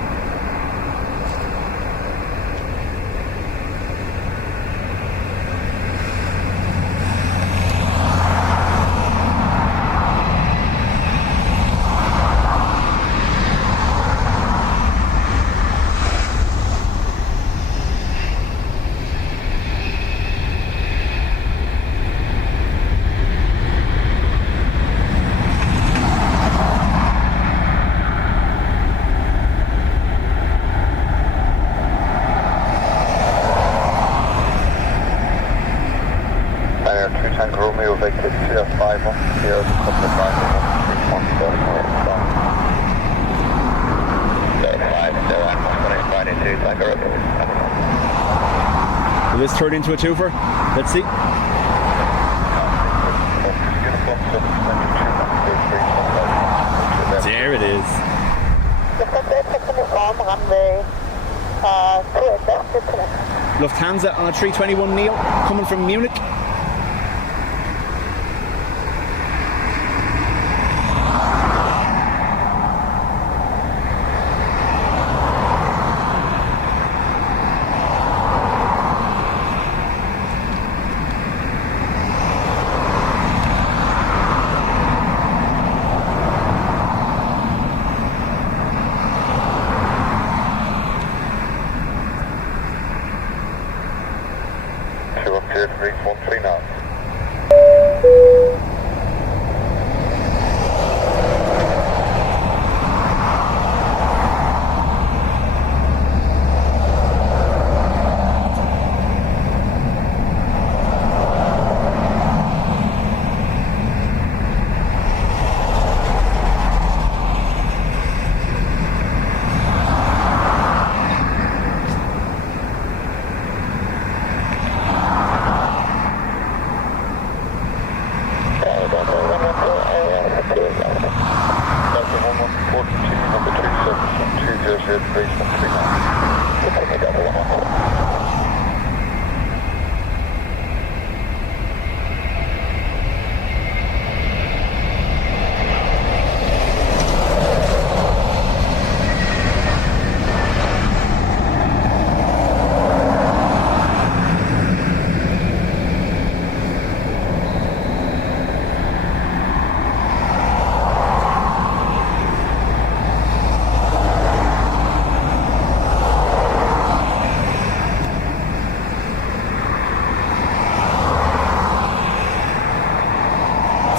Will this turn into a twofer? Let's see. There it is. Lufthansa on a 321 Neo coming from Munich.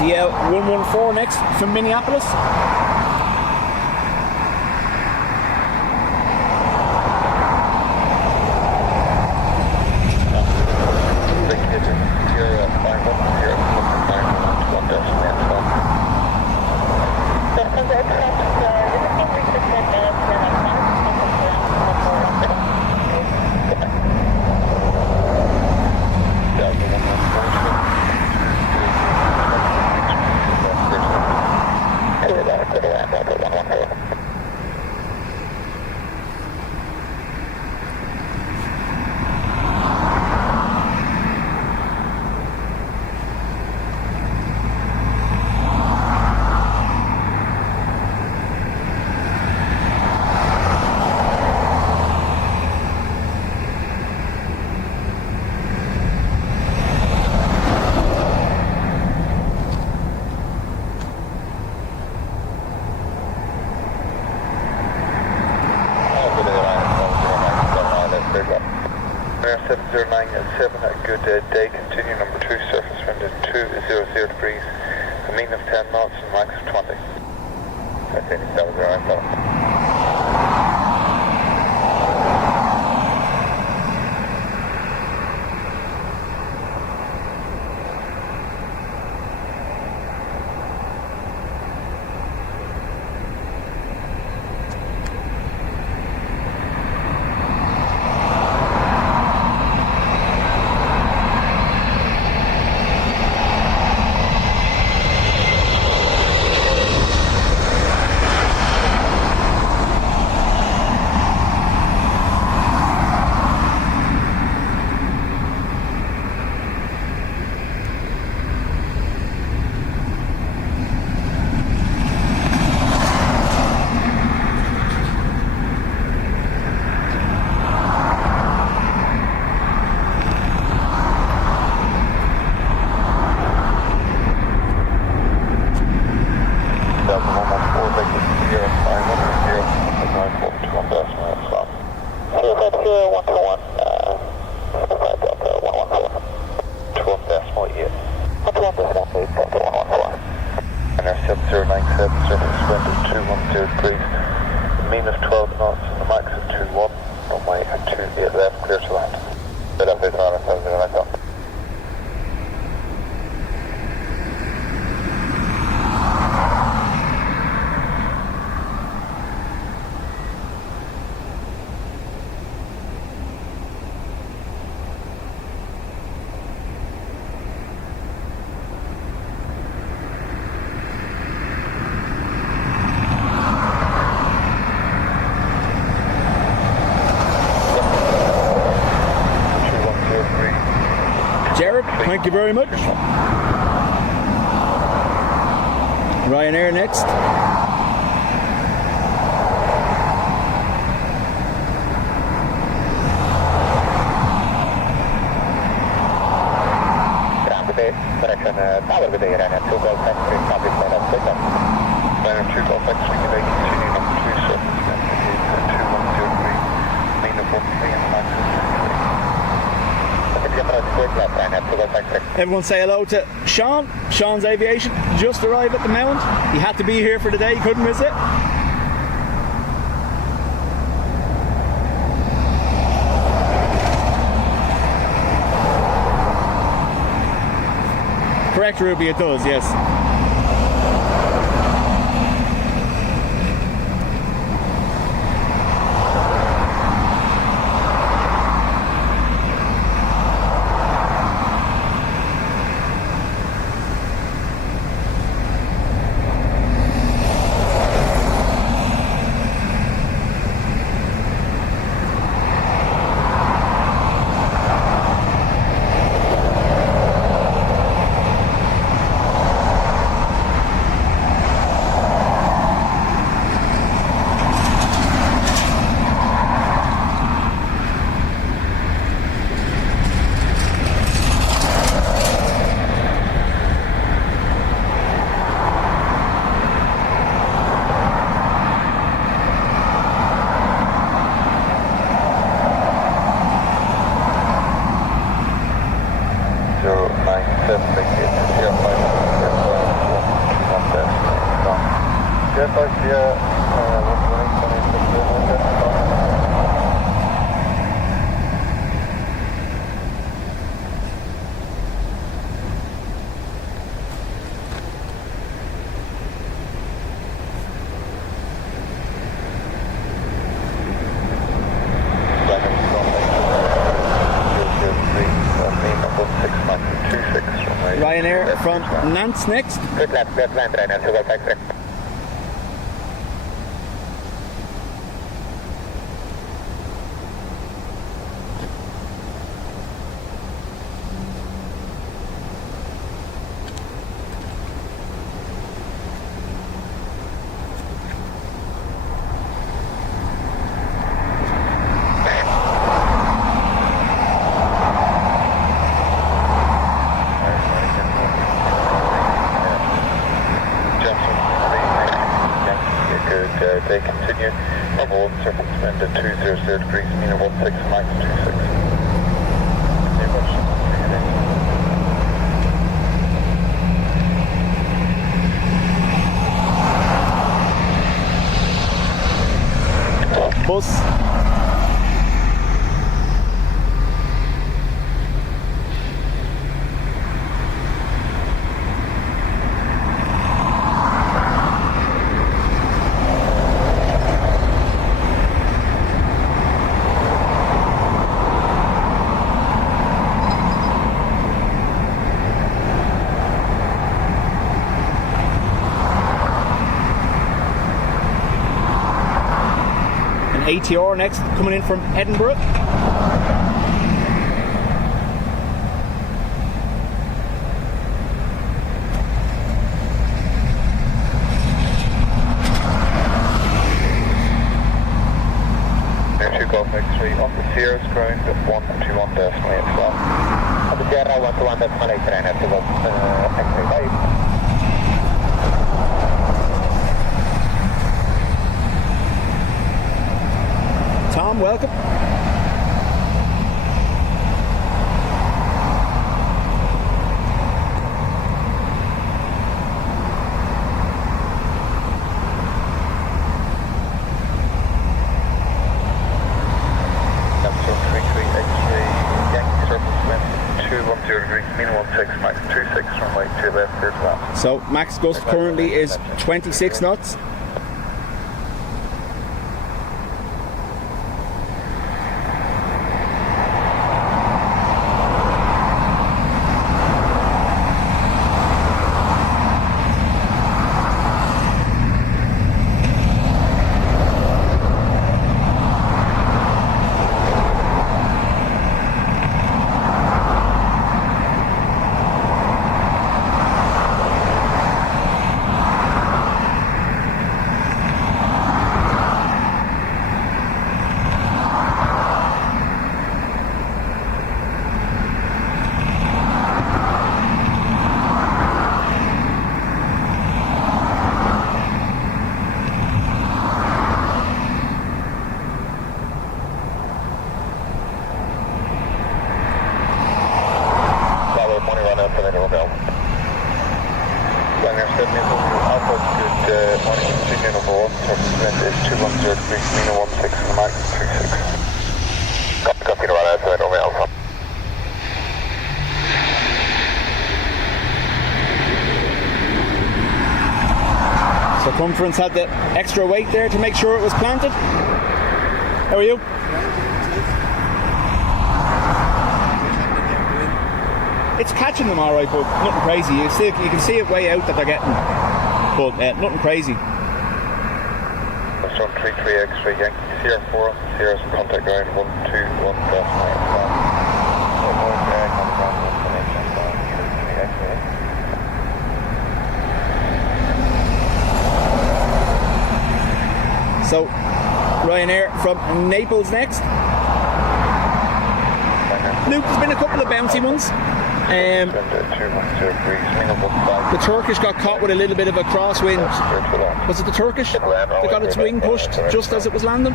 DL 114 next from Minneapolis. Air 709 at a good day, continue number 2, surface wind is 200 degrees, a mean of 10 knots and max of 20. That's any 709. And our 7097 surface wind is 210 degrees, minus 12 knots, and the max is 21, runway at 28 left, clear to land. Bit up, it's on, 7097. Thank you very much. Ryanair next. Direction Tower with the Ryanair 2 Golf X-ray, copy for that pickup. Ryanair 2 Golf X-ray, you may continue number 2 surface wind is 2103, minus 13 and max is 23. Everyone say hello to Sean. Sean's Aviation just arrived at the Mount. He had to be here for the day, couldn't miss it. Correct, Ruby, it does, yes. Ryanair from Nantes next. Good left, left land, Ryanair 2 Golf X-ray. They continue level 1 surface wind at 200 degrees, mean 16 max 26. Bus. ATR next, coming in from Edinburgh. Air 2 Golf X-ray on the Sierra's ground at 121 decimal 8 well. On the Sierra 121 decimal 8 Ryanair 2 Golf X-ray 5. Tom, welcome. to your left, clear to that. So max gust currently is 26 knots. Circumference had the extra weight there to make sure it was planted. How are you? It's catching them all right, but nothing crazy. You can see it way out that they're getting, but nothing crazy. That's on 33 X-ray Yankee Sierra 4, Sierra's contact ground 121.9. So, Ryanair from Naples next. Luke, there's been a couple of bouncy ones. The Turkish got caught with a little bit of a crosswind. Was it the Turkish that got its wing pushed just as it was landing?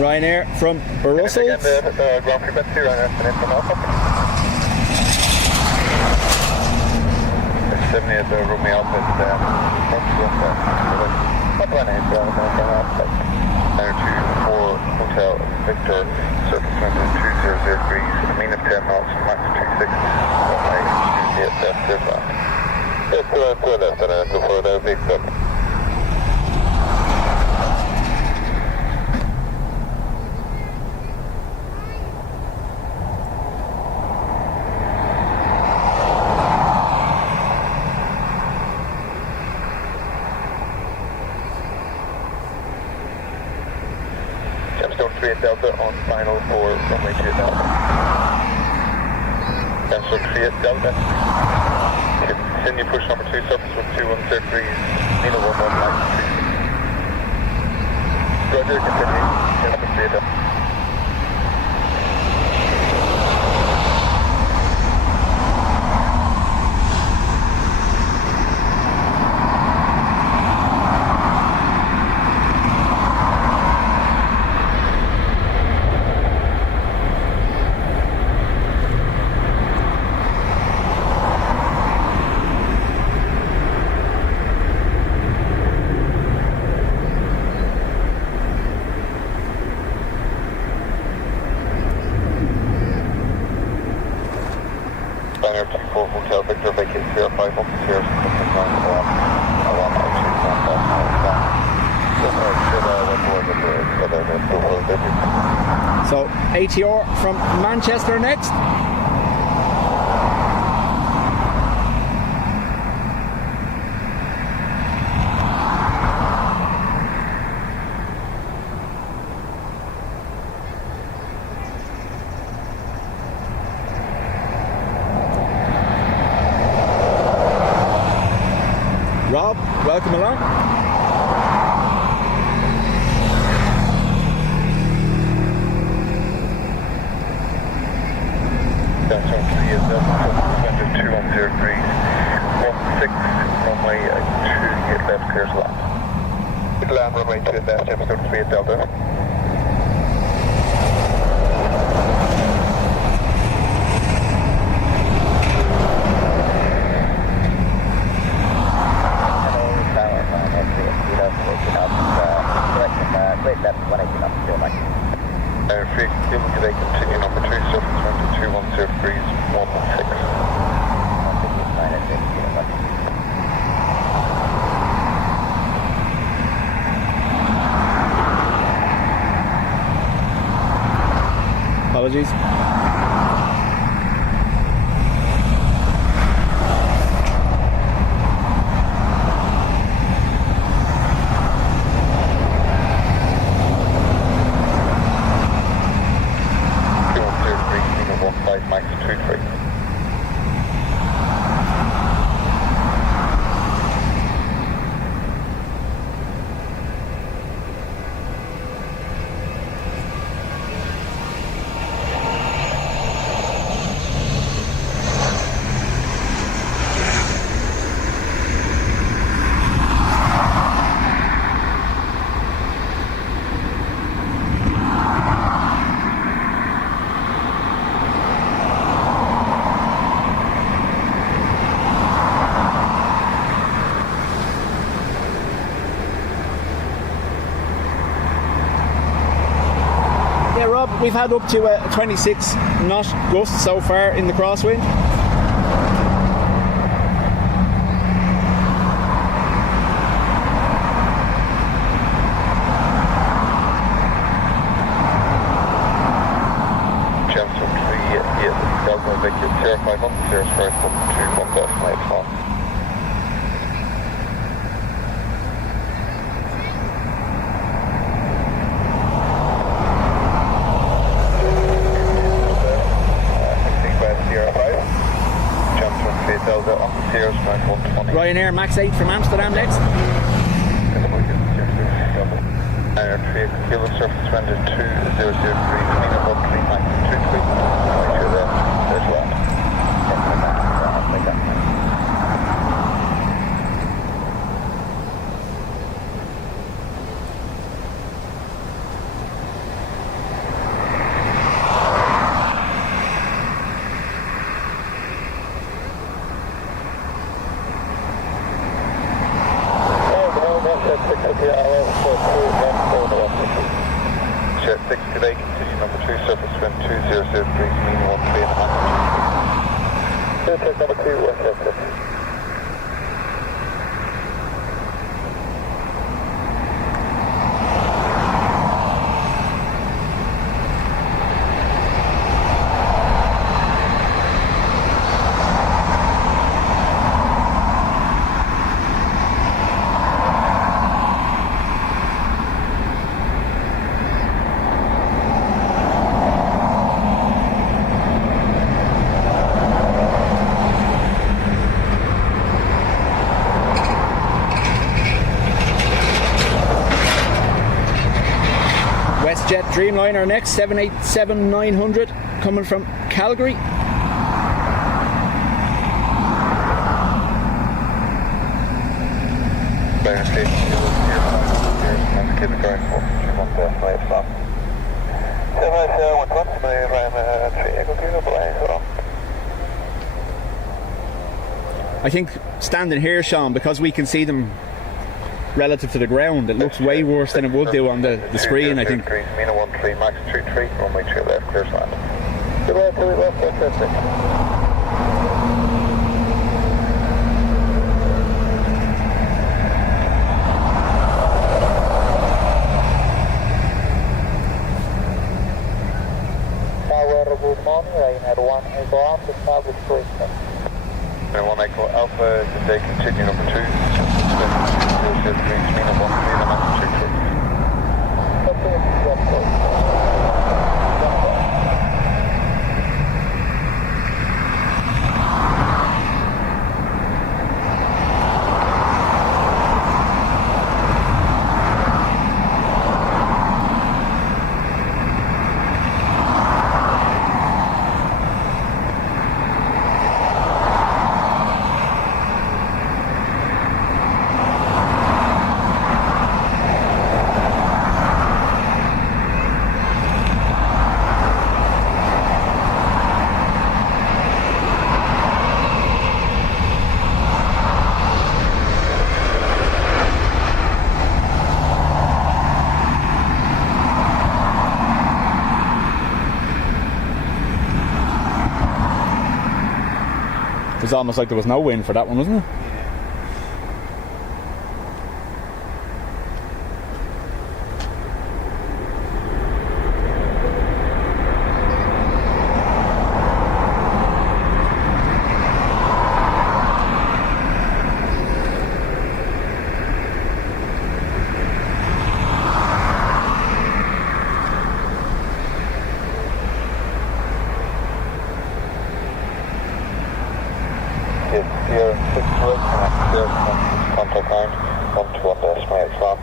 Ryanair from Brussels. Hotel Victor, surface number 200 degrees, a mean of 10 knots, max 26, that's good, before that big stuff. Delta on final for runway 2 Delta. Cancel 38 Delta. Continue push number 2 surface with 210 degrees, Nina 11 Roger, continue. Number 3 Delta. Air 24 Hotel Victor, vacate 05 up the stairs, So ATR from Manchester next. Rob, welcome along. That's on 3 is up, 210 degrees, 16, runway 28 left, clears land. Land runway 2 left, episode 3 at Delta. Today continue number 2, surface wind 210 degrees, 116. Apologies. Max 23. We've had up to a 26 knot gust so far in the crosswind. Chancellor 3, Delta Victor, 05 up the stairs, first up to 1 decimal fall. Ryanair Max 8 from Amsterdam next. Air 3, kilo surface wind 200 degrees, mean about 3 Max 23. There's land. Jet 6 today, continue number 2, surface wind 200 degrees, mean 1.5. Take number 2, Westchester. Jet Dreamliner next, 787-900 coming from Calgary. I think standing here, Sean, because we can see them relative to the ground, it looks way worse than it would do on the screen, I think. Mina 13, Max 23, runway 2 left, clears land. 2 left, left, Good morning, Ryanair 1 Echo Alpha, establish placement. And 1 Echo Alpha, today continue number 2, 003, mean of 1, lead on number 2, Okay, that's good. It was almost like there was no wind for that one, wasn't it? Yes, Sierra 6 right, Sierra contact line, 121 decimal slot.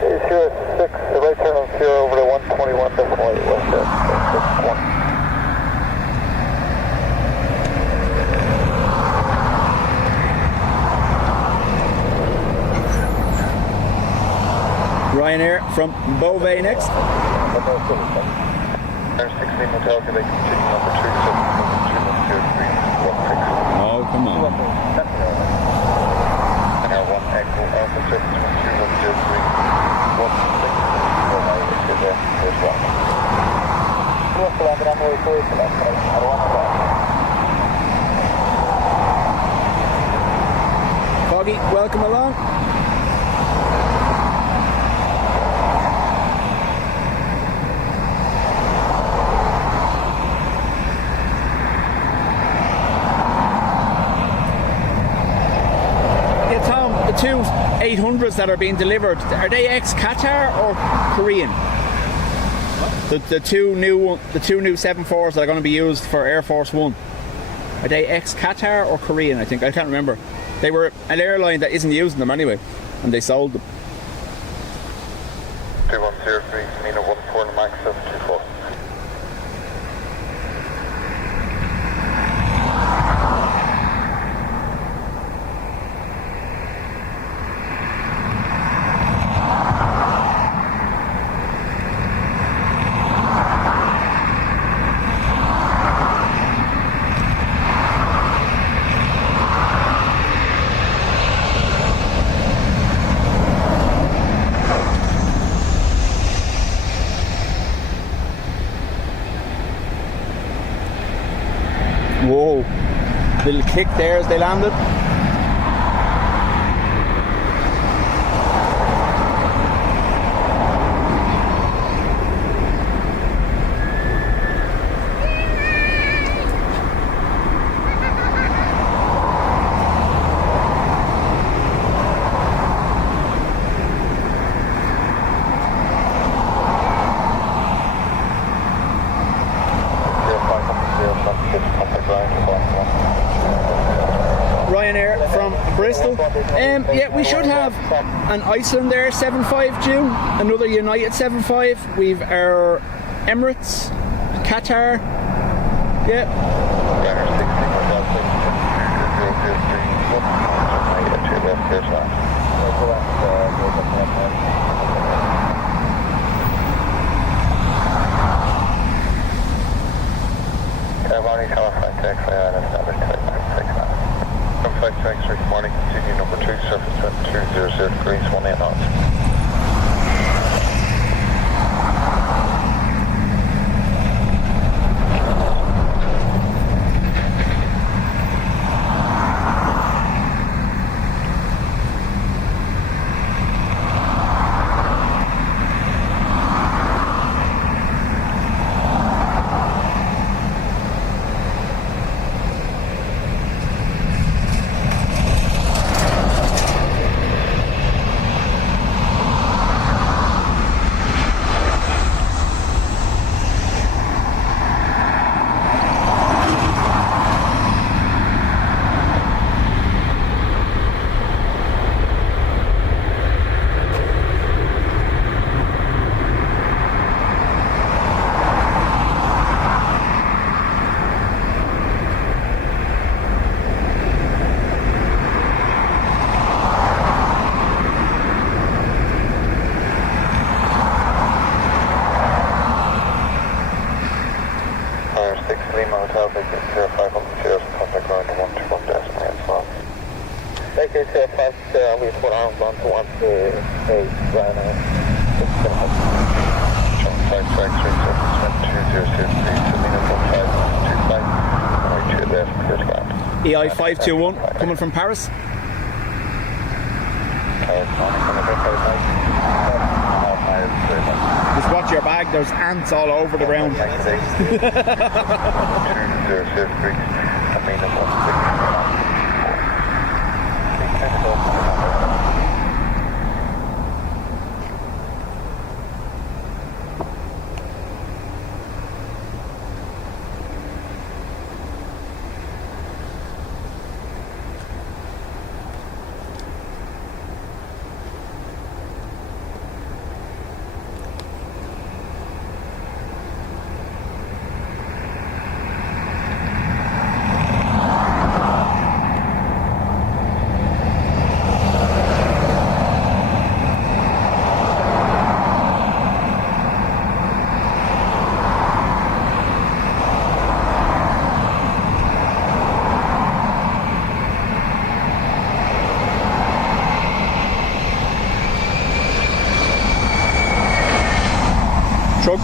Okay, Sierra 6, the right turn on Sierra over to 121 decimal 8 west there, 61. Ryanair from Beauvais next. There's 16 Hotel, can they continue number 2, 7, 2, 1, 3, 1, 6. Oh, come on. And our 1 Echo Alpha 7, 2, 1, 0, 3, 1, 6. Oh my, it's there, there's one. Foggy, welcome along. Two 800s that are being delivered, are they ex-Qatar or Korean? The two new 74s that are going to be used for Air Force One, are they ex-Qatar or Korean? I can't remember. They were an airline that isn't using them anyway, and they sold them. 2103, Mina 14 Max 724. Whoa, little kick there as they landed. Ryanair from Bristol. Yeah, we should have an Iceland Air 75 due, another United 75. We've our Emirates, Qatar. Yeah. Good morning, continue number 2, surface at 200 degrees, 18 knots. make it 0500, contact ground 121 decimal as well. Make it 05, we put arms on to 1 to 8, right now. 5 strikes, surface wind 2003, Selena 1525, runway 2 left, clear to ground. EI 521 coming from Paris. Just watch your bag, there's ants all over the ground. 2003, Truck.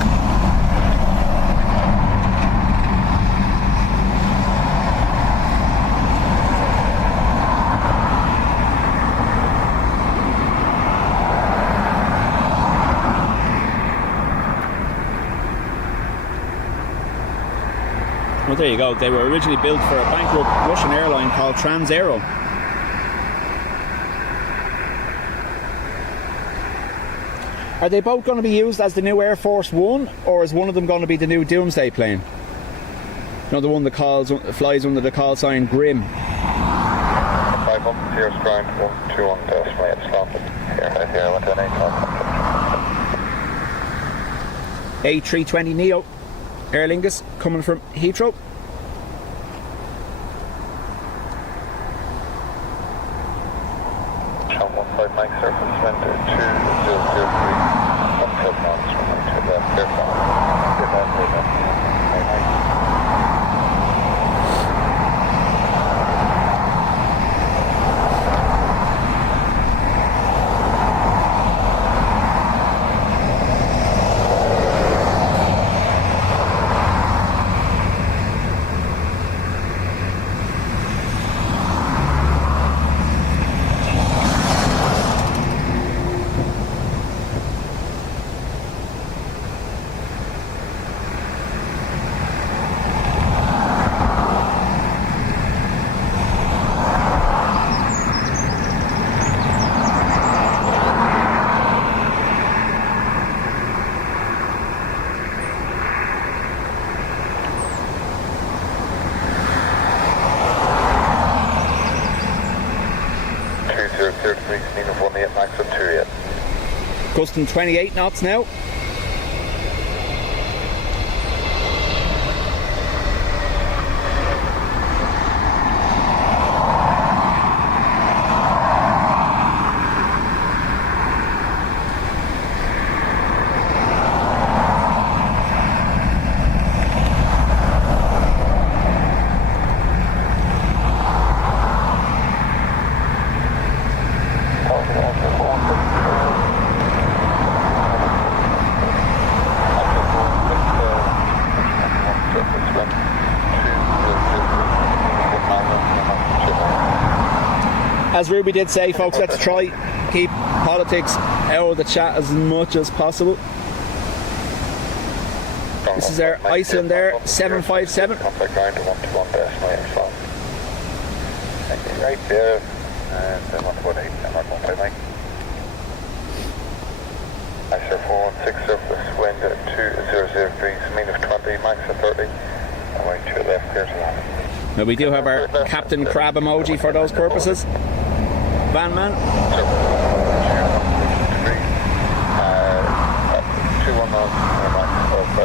Well, there you go. They were originally built for a bankrupt Russian airline called Transaero. Are they both going to be used as the new Air Force One, or is one of them going to be the new Doomsday plane? You know, the one that flies under the call sign Grim. 500, here's ground 121 decimal 8, Scotland. Here, 118, A320 Neo Aer Lingus coming from Heathrow. Channel 15 Mike, surface wind 2003, 17 knots, runway 2 left, clear to ground. Custom 28 knots now. As Ruby did say, folks, let's try keep politics out of the chat as much as possible. This is our Iceland Air 757. Contact ground 121 decimal 8, right there, and then 118, and 115 Icer 416, surface wind 2003, -20, max at 30, and way to the left, clear to land. Now we do have our Captain Crab emoji for those purposes. Van Man. 21 knots, max of 3.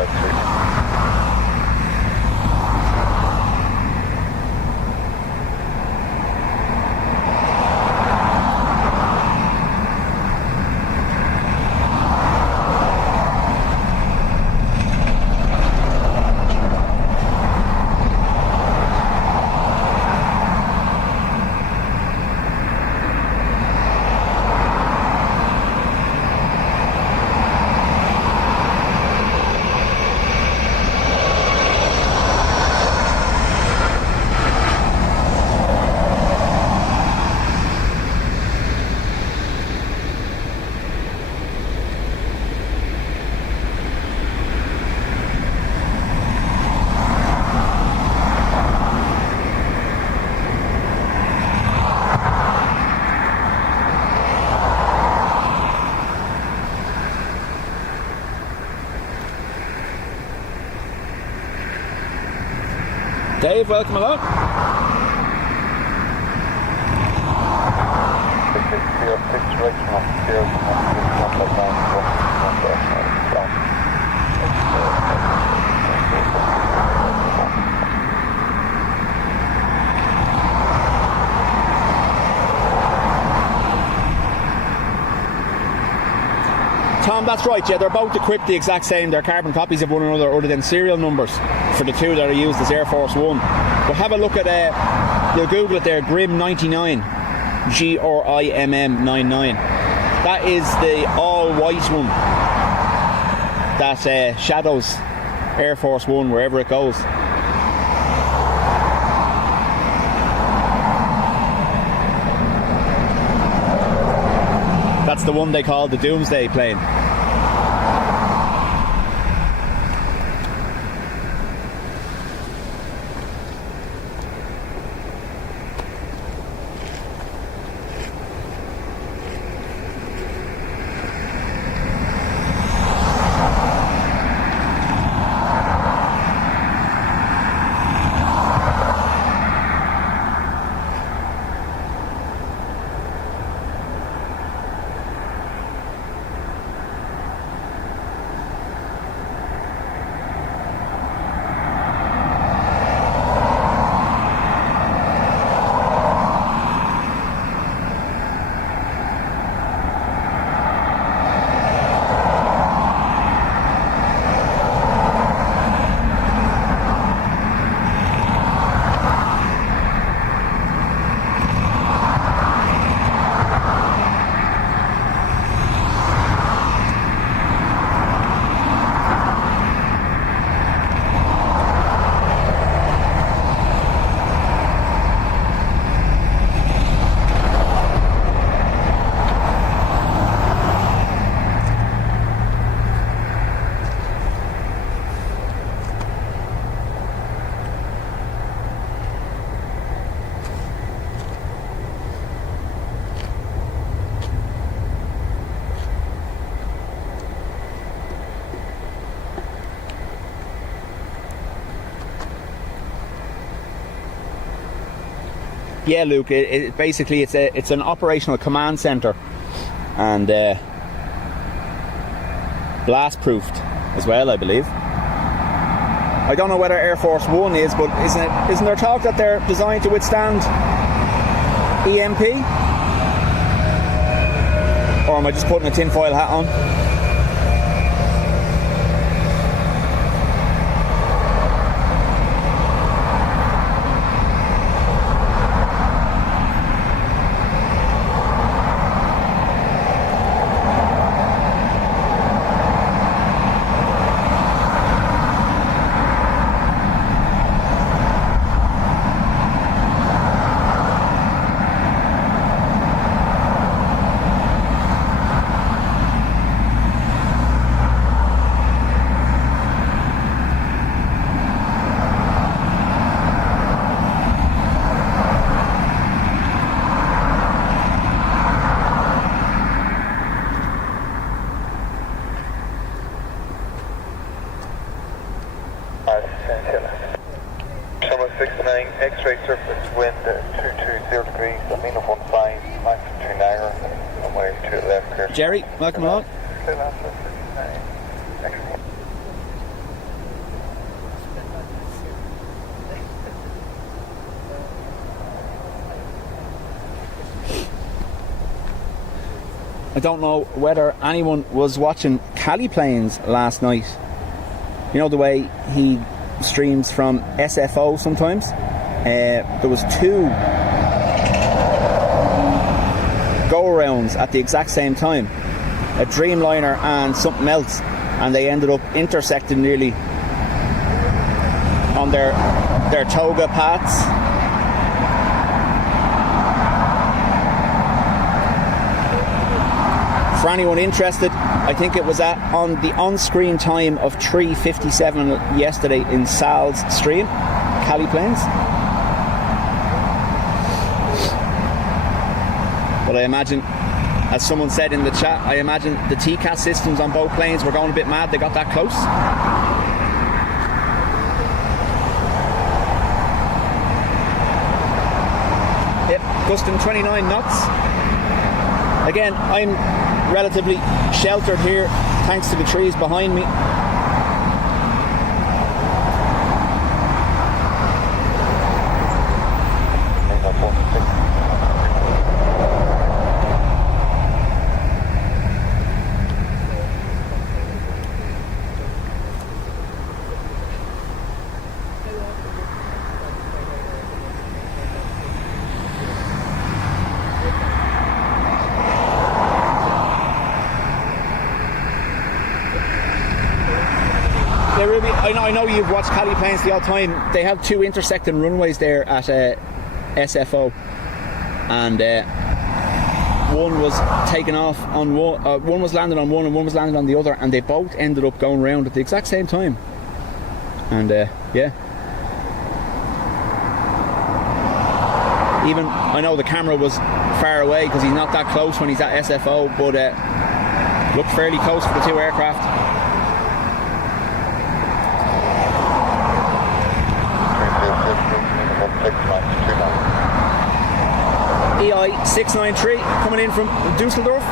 Dave, welcome along. Tom, that's right, yeah, they're both equipped the exact same. They're carbon copies of one another other than serial numbers for the two that are used as Air Force One. But have a look at, you'll Google it there, GRIM 99, GRIMM 99. That is the all-white one that shadows Air Force One wherever it goes. That's the one they call the Doomsday plane. Yeah, Luke. Basically, it's an operational command centre, and blast-proofed as well, I believe. I don't know whether Air Force One is, but isn't there talk that they're designed to withstand EMP? Or am I just putting a tinfoil hat on? X-ray surface wind 220 degrees, a mean of 15, max 2 naira, and way to the left here. Jerry, welcome along. I don't know whether anyone was watching Cali Planes last night. You know the way he streams from SFO sometimes? There was 2 go-arounds at the exact same time. A Dreamliner and something else. And they ended up intersecting nearly on their toga paths. For anyone interested, I think it was on the on-screen time of 3:57 yesterday in Sal's stream, Cali Planes. But I imagine, as someone said in the chat, I imagine the TCAS systems on both planes were going a bit mad. They got that close. gusting 29 knots. Again, I'm relatively sheltered here thanks to the trees behind me. I know you've watched Cali planes the odd time. They have two intersecting runways there at SFO, and one was taken off on one was landed on one and one was landed on the other, and they both ended up going round at the exact same time. And yeah, even I know the camera was far away because he's not that close when he's at SFO, but looked fairly close for the two aircraft. EI693 coming in from Dusseldorf.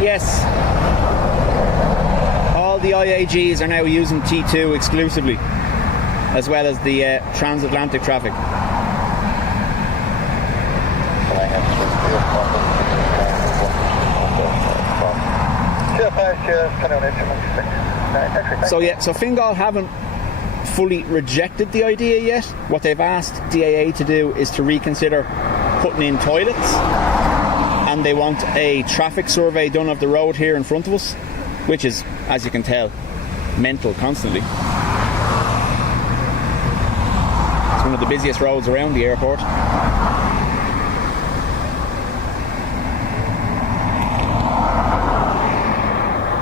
Yes, all the IAGs are now using T2 exclusively, as well as the transatlantic traffic. So yeah, so Fingal haven't fully rejected the idea yet. What they've asked DAA to do is to reconsider putting in toilets, and they want a traffic survey done of the road here in front of us, which is, as you can tell, mental constantly. It's one of the busiest roads around the airport.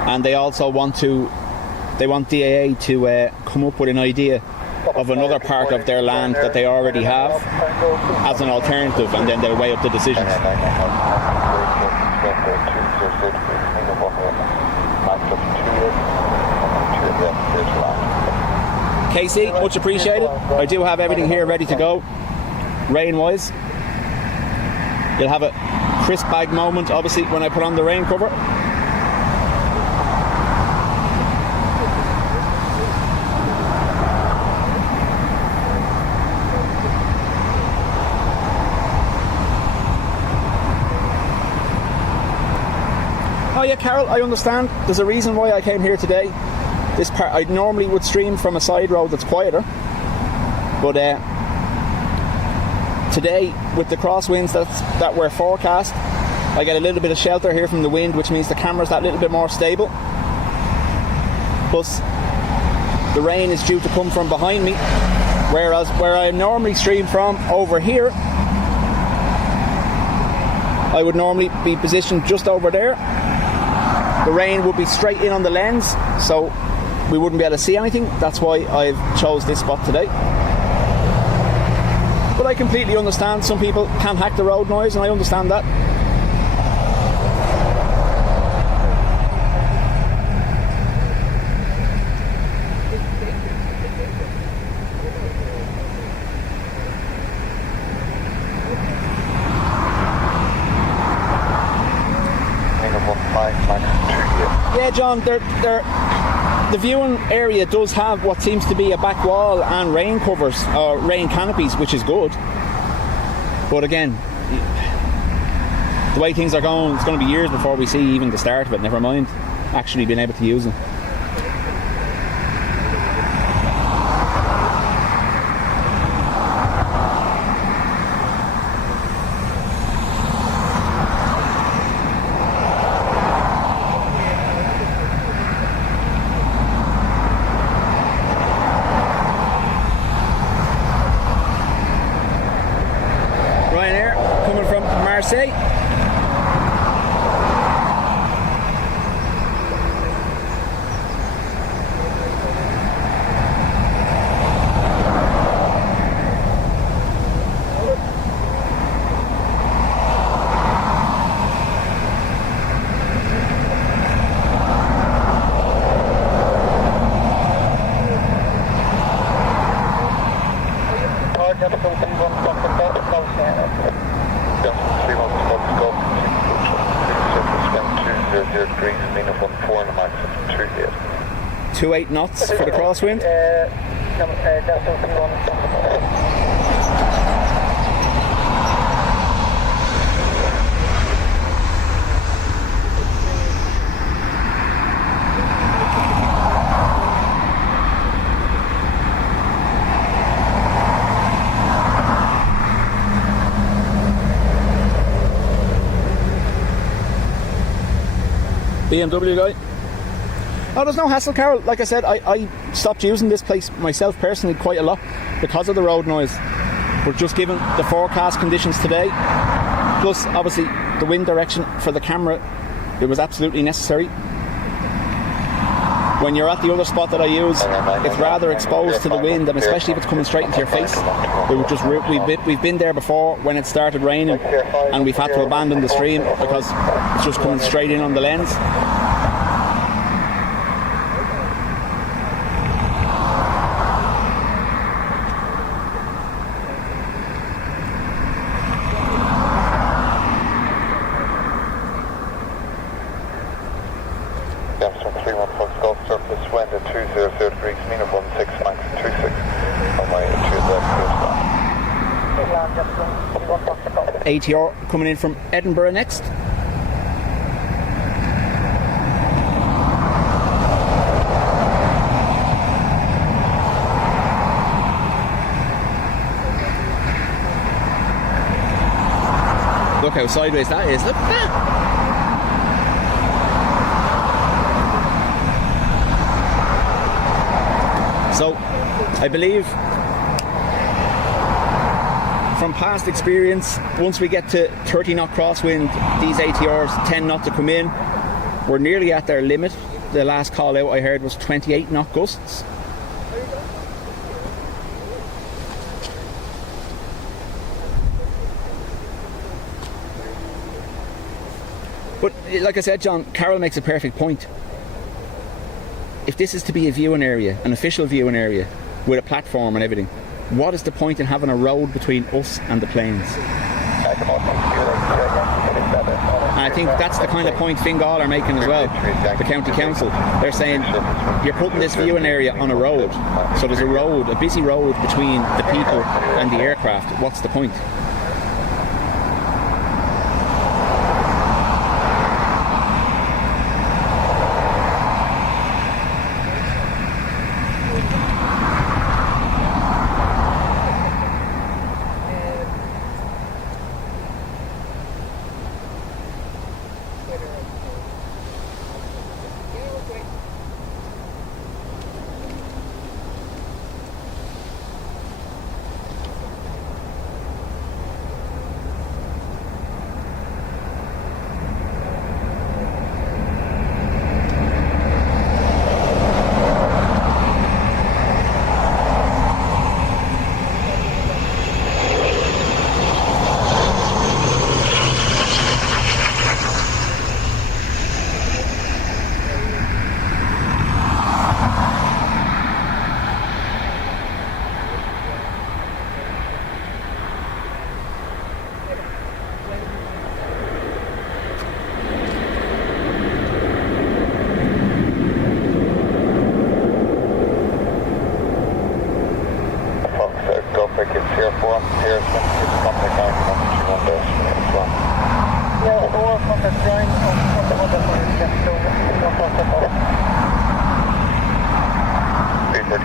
And they also want DAA to come up with an idea of another part of their land that they already have as an alternative, and then they'll weigh up the decisions. Casey, much appreciated. I do have everything here ready to go, rain-wise. You'll have a crisp bag moment, obviously, when I put on the rain cover. Oh yeah, Carol, I understand. There's a reason why I came here today. This part, I normally would stream from a side road that's quieter, but today, with the crosswinds that were forecast, I get a little bit of shelter here from the wind, which means the camera's that little bit more stable. Plus, the rain is due to come from behind me, Whereas where I normally stream from over here, I would normally be positioned just over there. The rain would be straight in on the lens, so we wouldn't be able to see anything. That's why I've chose this spot today. But I completely understand some people can hack the road noise, and I understand that. Yeah, John, the viewing area does have what seems to be a back wall and rain covers, or rain canopies, which is good. But again, the way things are going, it's going to be years before we see even the start of it, never mind actually being able to use them. Degrees, 28 knots for the crosswind. BMW guy. Oh, there's no hassle, Carol. Like I said, I stopped using this place myself personally quite a lot because of the road noise. But just given the forecast conditions today, plus obviously the wind direction for the camera, it was absolutely necessary. When you're at the other spot that I use, it's rather exposed to the wind, and especially if it's coming straight into your face. We've been there before when it started raining, and we've had to abandon the stream because it's just coming straight in on the lens. ATR coming in from Edinburgh next. Look how sideways that is. Look at that. So, I believe from past experience, once we get to 30 knot crosswind, these ATRs tend not to come in. We're nearly at their limit. The last call out I heard was 28 knot gusts. But like I said, John, Carol makes a perfect point. If this is to be a viewing area, an official viewing area, with a platform and everything, what is the point in having a road between us and the planes? And I think that's the kind of point Fingal are making as well, the county council. They're saying you're putting this viewing area on a road, so there's a road, a busy road between the people and the aircraft. What's the point?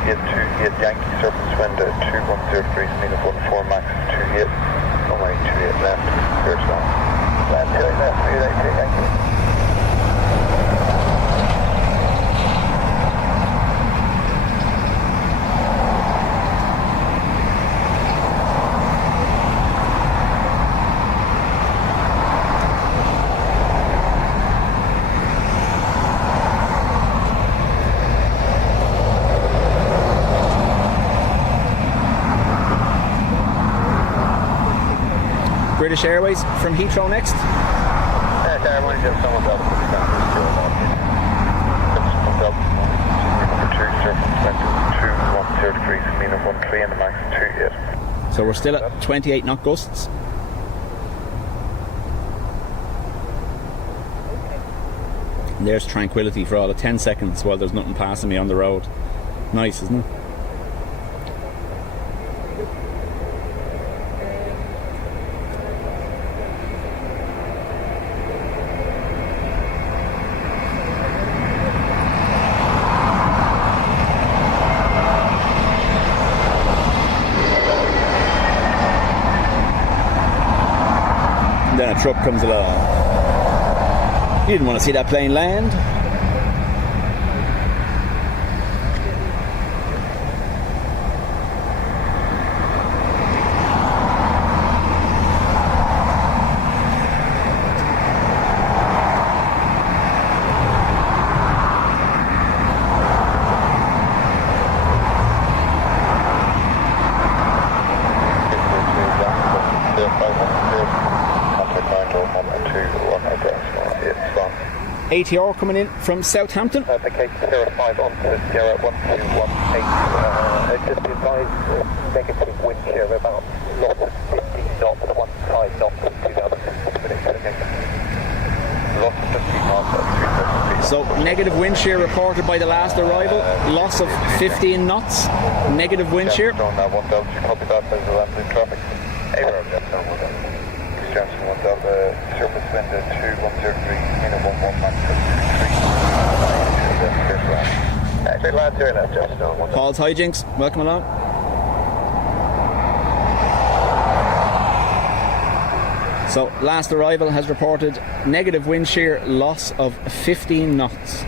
828 Yankee surface wind at 210 degrees, -14 max 28, runway 28 left, clear stop. Land 28 left, 888 Yankee. British Airways from Heathrow next. I want to get someone else to be down this year. Number 2, surface wind 210 degrees, -13 and the max 28. So we're still at 28 knot gusts. And there's tranquility for all of 10 seconds while there's nothing passing me on the road. Nice, isn't it? Then a truck comes along. You didn't want to see that plane land. ATR coming in from Southampton. The case 05 on to Sierra 1218. Just be advised, negative wind shear about loss of 15 knots, 15 knots, 2006 minutes. Loss of 15 knots at 230 feet. So negative wind shear reported by the last arrival. Loss of 15 knots. Negative wind shear. Johnson 1 Delta, copy that, there's a landing traffic. AIRBUS 1 Johnson 1 Delta, surface wind at 210 degrees, -11 max 23. Actually, land 2 left, Johnson 1 Delta. Paul's hijinks, welcome along. So last arrival has reported negative wind shear, loss of 15 knots.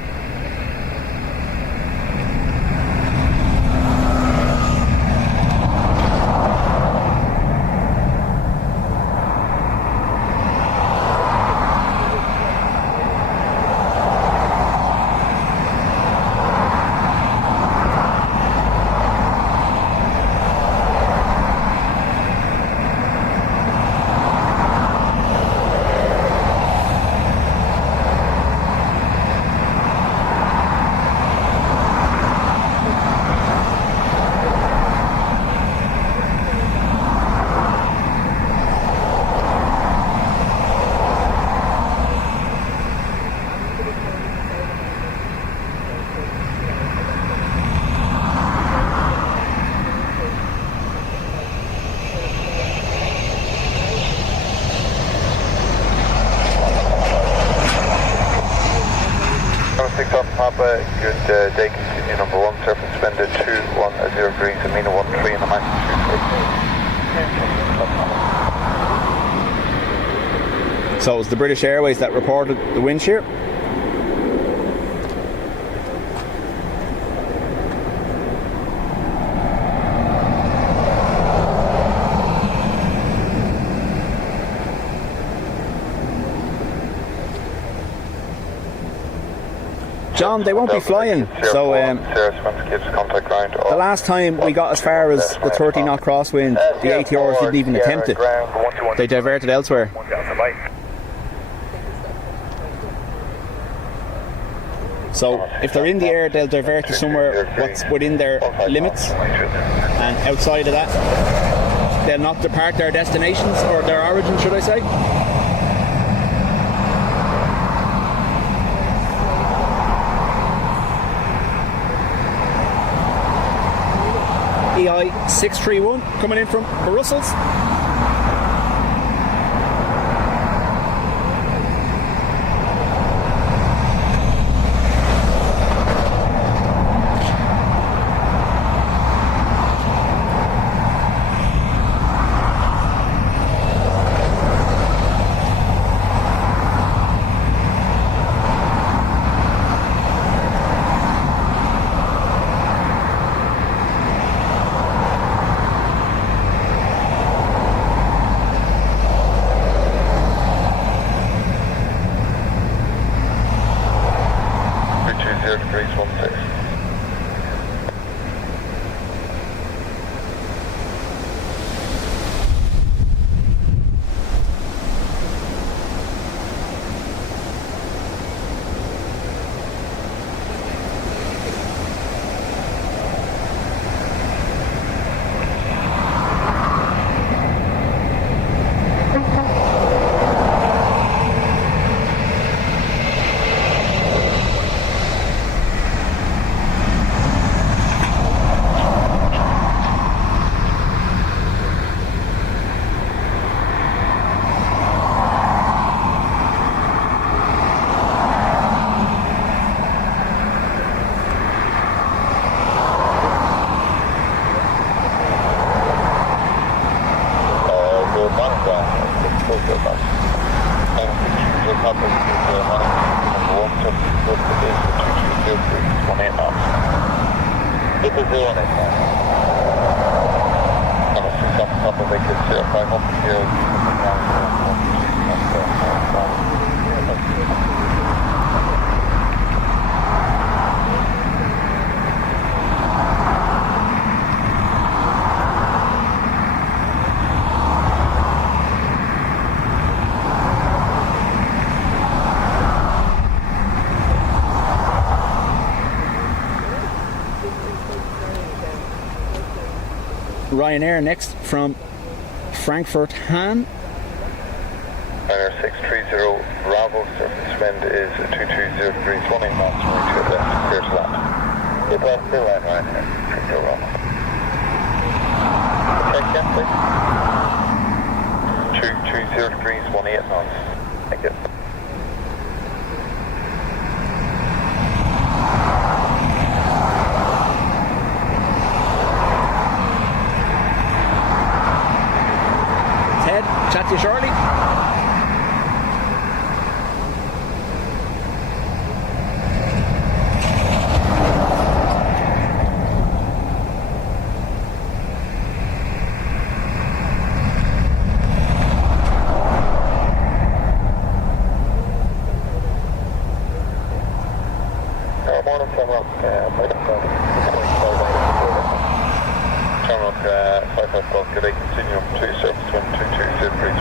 Papa, good day, continue number 1, surface wind at 210 degrees, Amina 13 and the max 23. So it was the British Airways that reported the wind shear. John, they won't be flying, so the last time we got as far as the 30 knot crosswind, the ATRs didn't even attempt it. They diverted elsewhere. So if they're in the air, they'll divert to somewhere what's within their limits, and outside of that, they'll not depart their destinations, or their origin, should I say. EI 631 coming in from Brussels. degrees 16. Ryanair next from Frankfurt Hahn. Ryanair 630 Bravo, surface wind is 220 degrees 18 knots, right to the left, clear to land. Good left, clear line Ryanair, 330 Bravo. Check again, please. 220 degrees 18 knots. Thank you. Chat to you shortly. Morning, Terminal 55 Golf, good day, continue to surface wind 220 degrees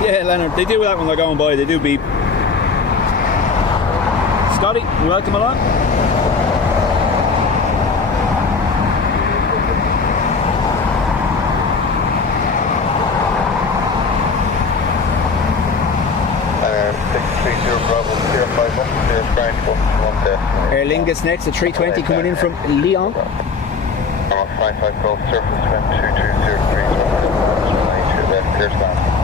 Yeah, Leonard, they do that when they're going by, they do beep. Scotty, welcome along. Aer Lingus next, a 320 coming in from Lyon. 55 Golf, surface wind 220 degrees 1 left, clear to land.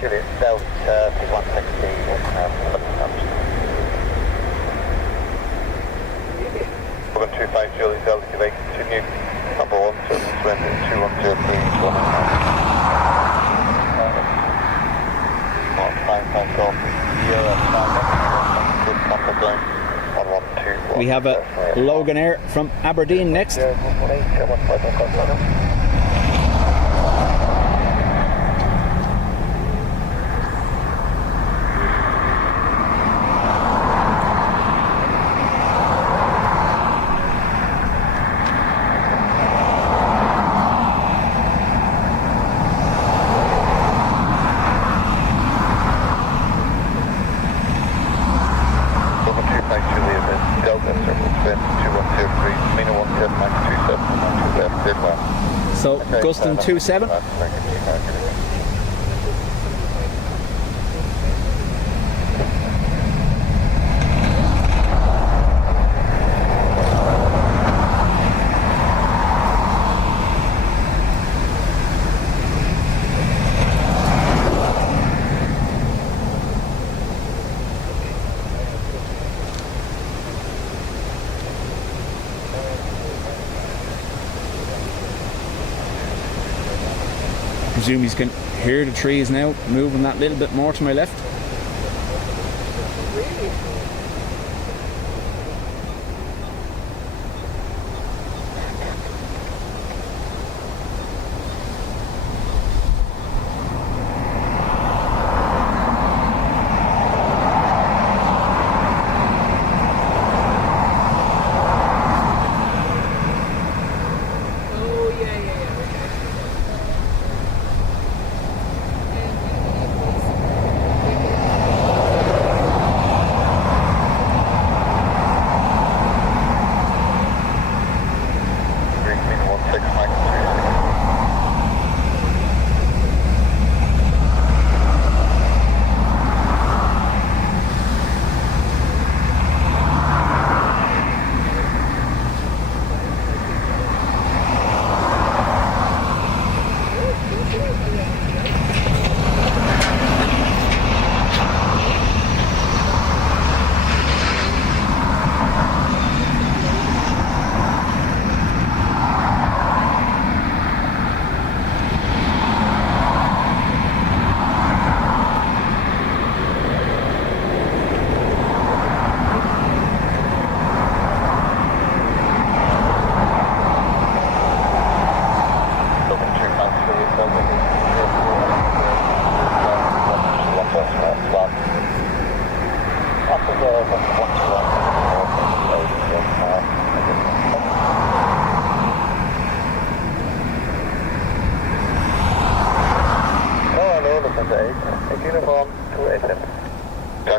Juliet, Delta 160, Dublin 25 Juliet, Delta Quebec, continue. Number 1, surface wind at 2103, 1 We have a Logan Air from Aberdeen next. So gusting 27. Presume you can hear the trees now moving that little bit more to my left.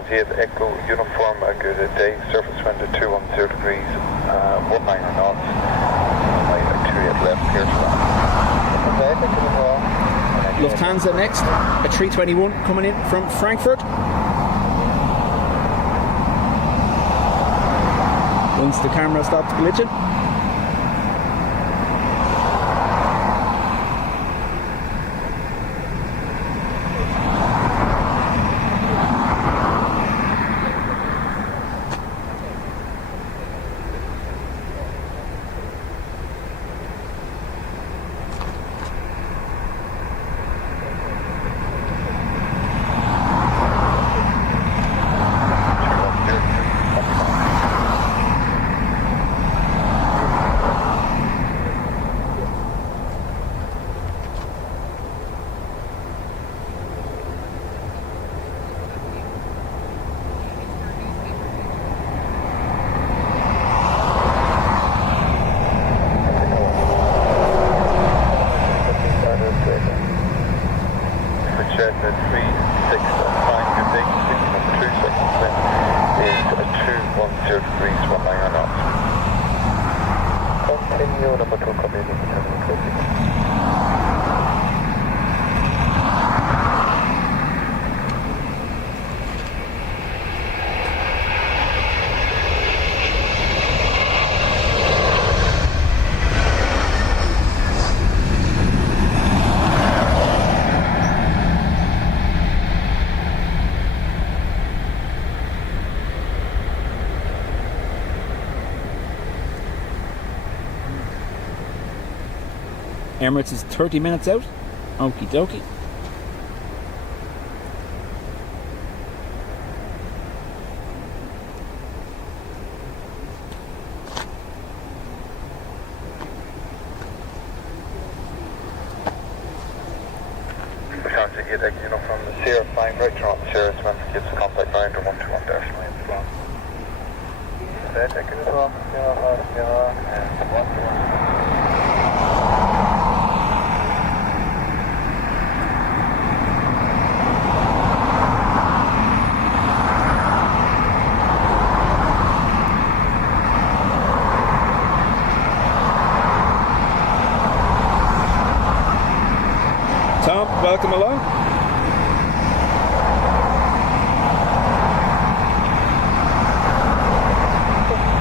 Echo uniform, a good day, surface wind at 210 degrees, 19 knots, right at 2 at left here. Lufthansa next, a 321 coming in from Frankfurt. Once the camera stops glitching. Emirates is 30 minutes out. Okie dokie. Transit EIDW from the Sierra flying right turn on the Sierra, so gives the contact line to 121-9 as well. Take it as well, and 121. Tom, welcome along.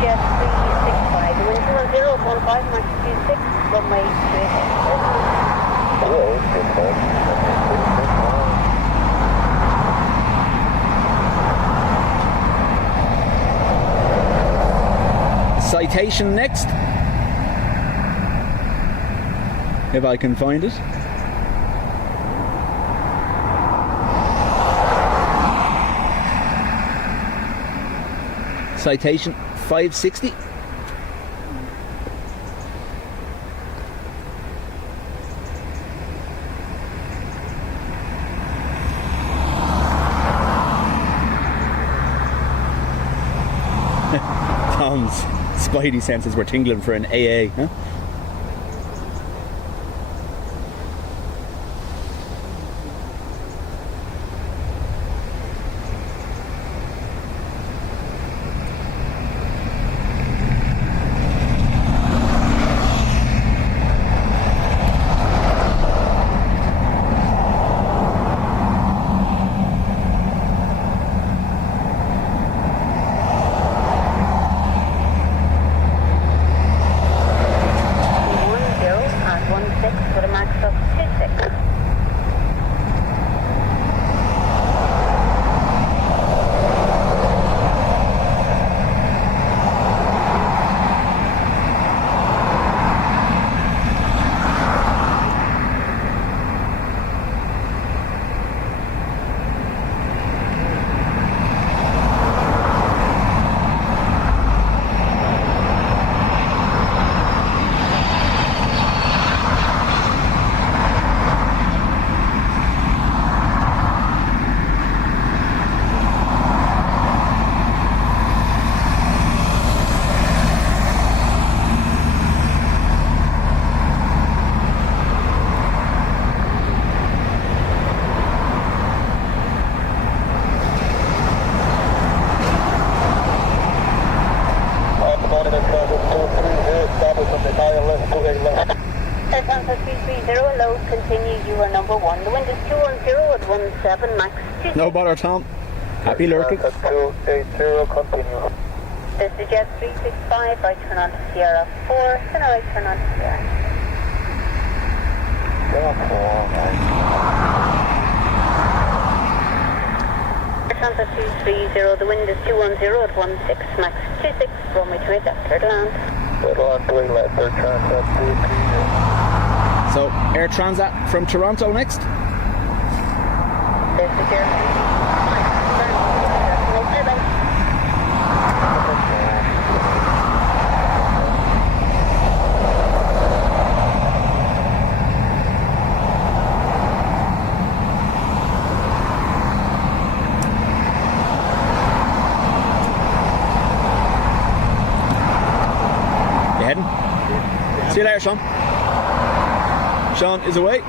Jet 365, the wind 015, Max 26, runway 28. Citation next. If I can find it. Citation 560. Tom's spidey senses were tingling for an AA, huh? with a max of 26. No bother, Tom. Happy lurking. 280, continue. This is Jet 365, right turn on to Sierra 4, then right turn on to Sierra. Sierra 4, Santa 230, the wind is 210 at 16, max 26, runway 28 left, clear to land. Clear to land, 28 left, Air Transat 230. So, Air Transat from Toronto next. This is your You heading? See you later, Sean. Sean is away.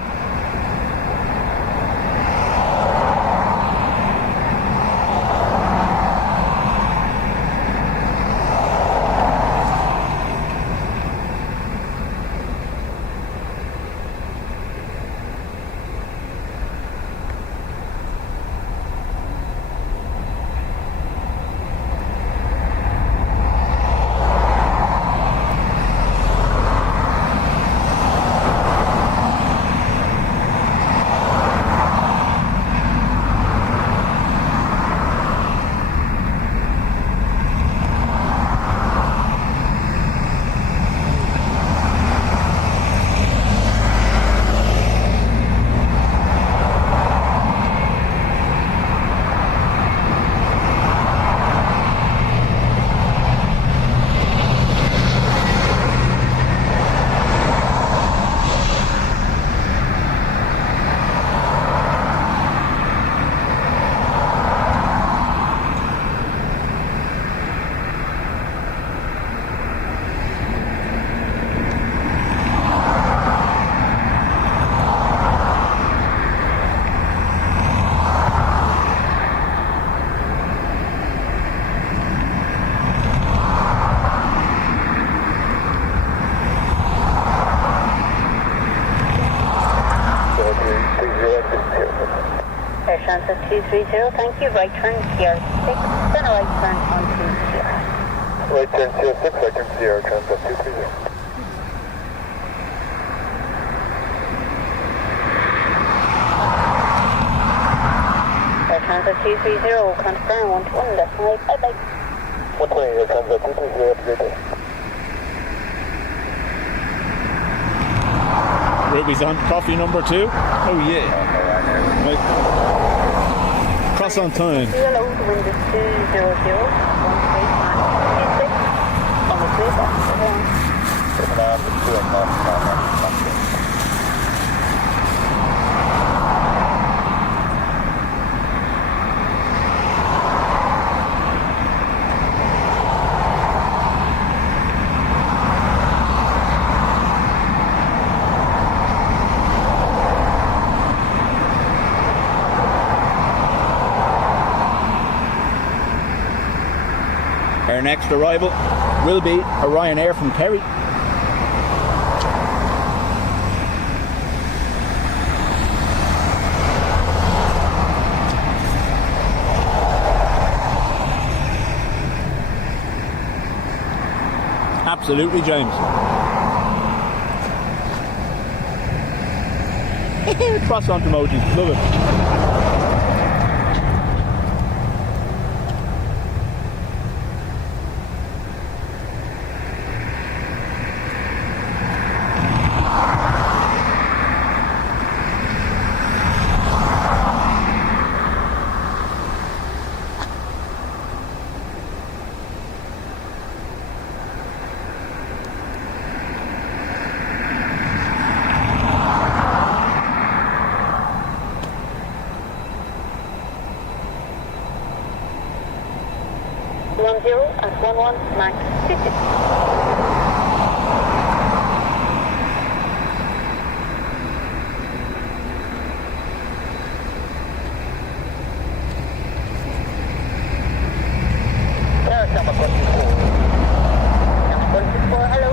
230, thank you. Right turn, Sierra 6, then a right turn onto Sierra. Right turn 06, right turn Sierra, transit 230. Right transit 230, confirm 121, definitely, bye-bye. 120, right transit 230, have a great day. Ruby's on coffee number 2. Oh yeah. Right. Cross on time. Hello, the wind is 200, 1 straight man, 26, on the way back to Our next arrival will be a Ryanair from Kerry. Absolutely, James. Cross on emojis, love it. at 11 max 50. Number 24, hello.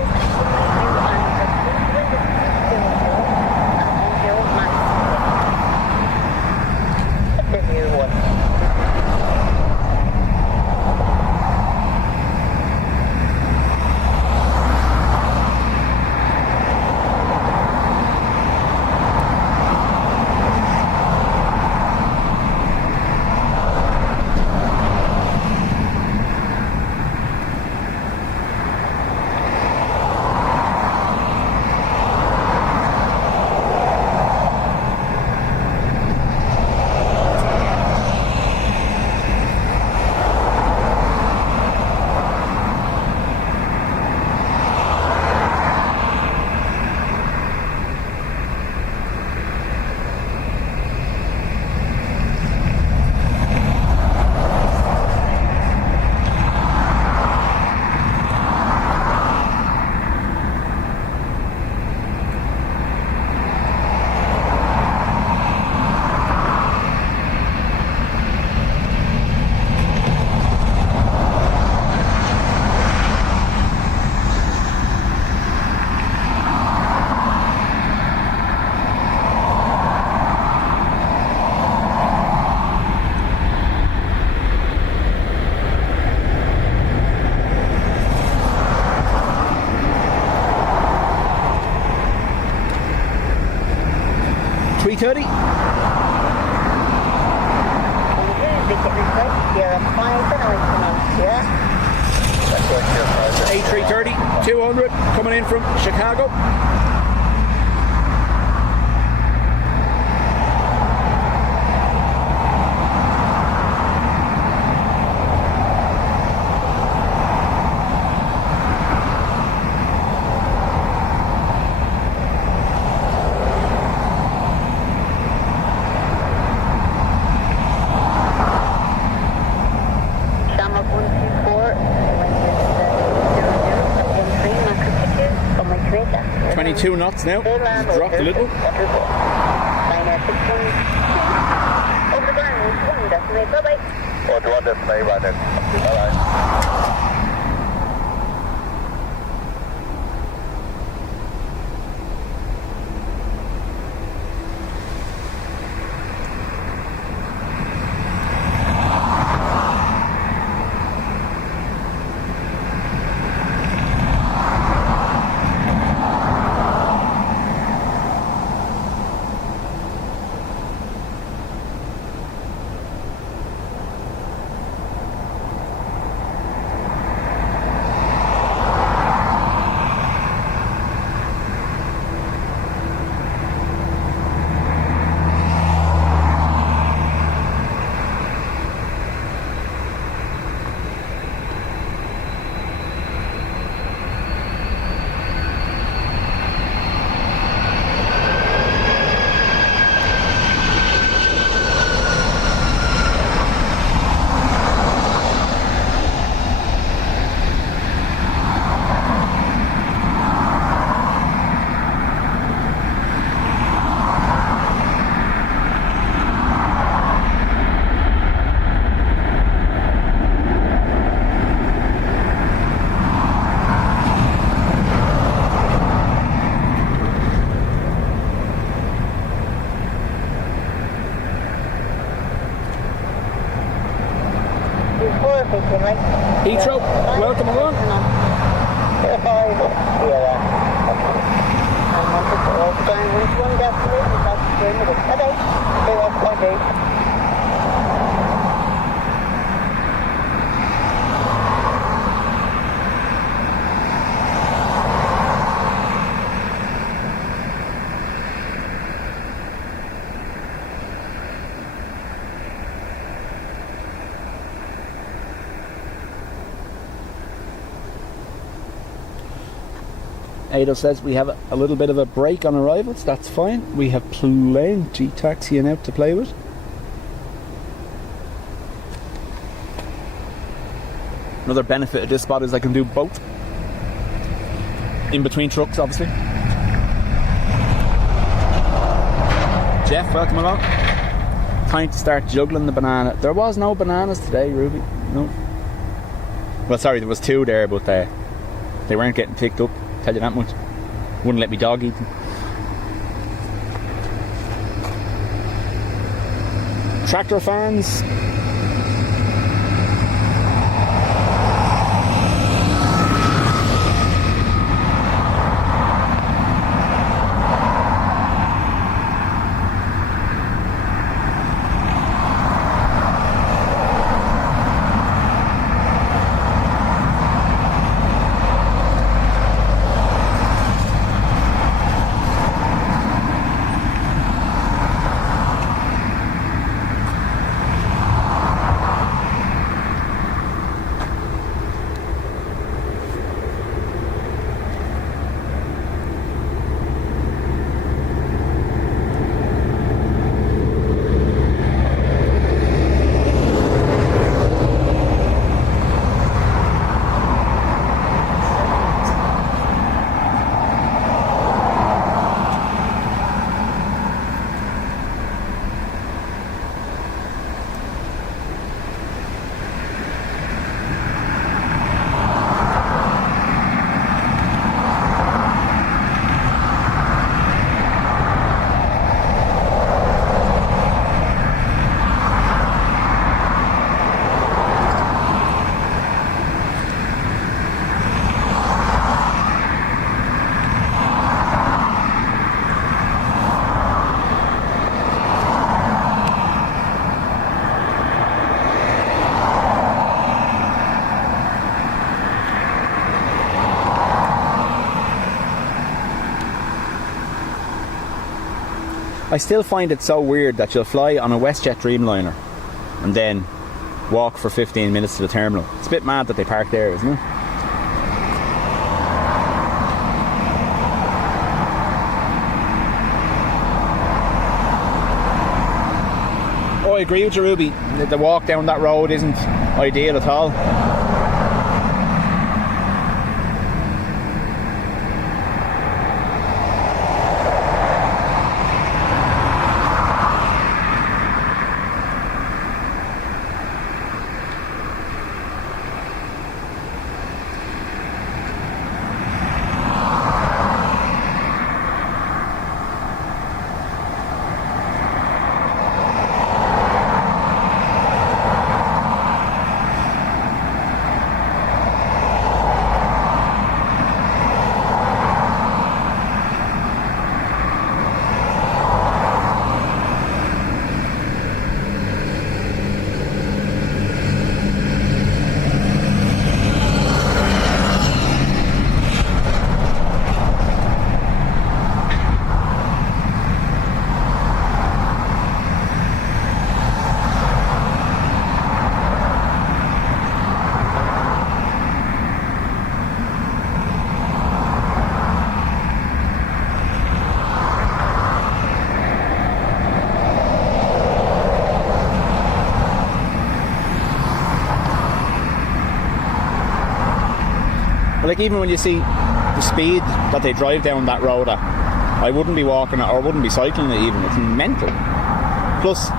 $330. A330, 200 coming in from Chicago. Two knots now. Dropped a little. Over the ground, 1 decimal, bye-bye. Or 1 decimal, right then. Bye-bye. 415, right? Heathrow, welcome along. 05, Sierra. And once it's all down, one destination, that's the middle. Okay, 01.8. Ada says we have a little bit of a break on arrivals. That's fine. We have plenty taxiing out to play with. Another benefit of this spot is I can do both. In between trucks, obviously. Jeff, welcome along. Time to start juggling the banana. There was no bananas today, Ruby. No. Well, sorry, there was 2 there, but they weren't getting picked up. Tell you that much. Wouldn't let me dog eat them. Tractor fans. I still find it so weird that you'll fly on a WestJet Dreamliner and then walk for 15 minutes to the terminal. It's a bit mad that they park there, isn't it? Oh, I agree with you, Ruby. The walk down that road isn't ideal at all. Like, even when you see the speed that they drive down that road at, I wouldn't be walking it or wouldn't be cycling it even. It's mental. Plus,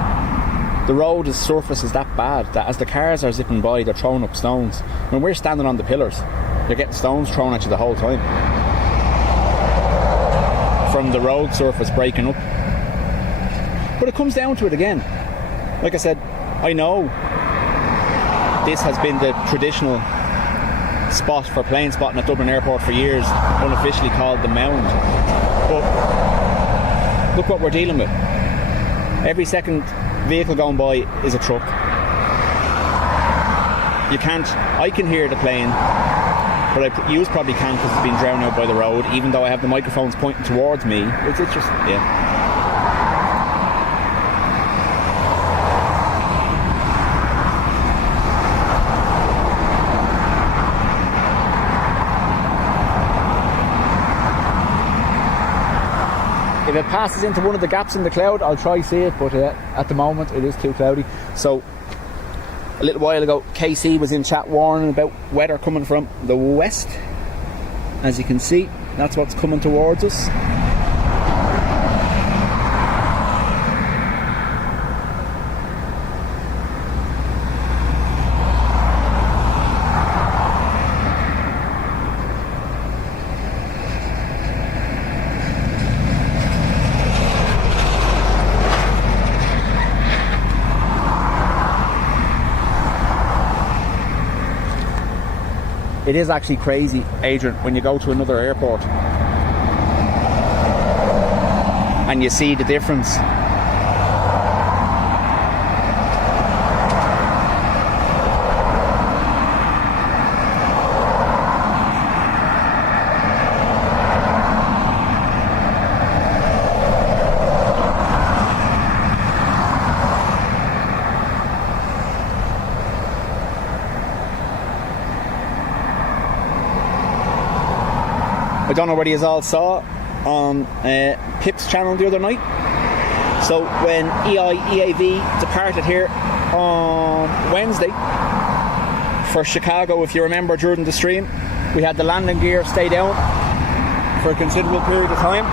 the road, surface is that bad that as the cars are zipping by, they're throwing up stones. When we're standing on the pillars, you're getting stones thrown at you the whole time from the road surface breaking up. But it comes down to it again. Like I said, I know this has been the traditional spot for plane spotting at Dublin Airport for years, unofficially called the Mound. But look what we're dealing with. Every second vehicle going by is a truck. I can hear the plane, but you probably can't because it's been drowned out by the road, even though I have the microphones pointing towards me. It's just, yeah. If it passes into one of the gaps in the cloud, I'll try see it, but at the moment it is too cloudy. So a little while ago, KC was in chat warning about weather coming from the west. As you can see, that's what's coming towards us. It is actually crazy, Adrian, when you go to another airport and you see the difference. I don't know whether you all saw on Pip's channel the other night. So when EIDW departed here on Wednesday for Chicago, if you remember during the stream, we had the landing gear stay down for a considerable period of time.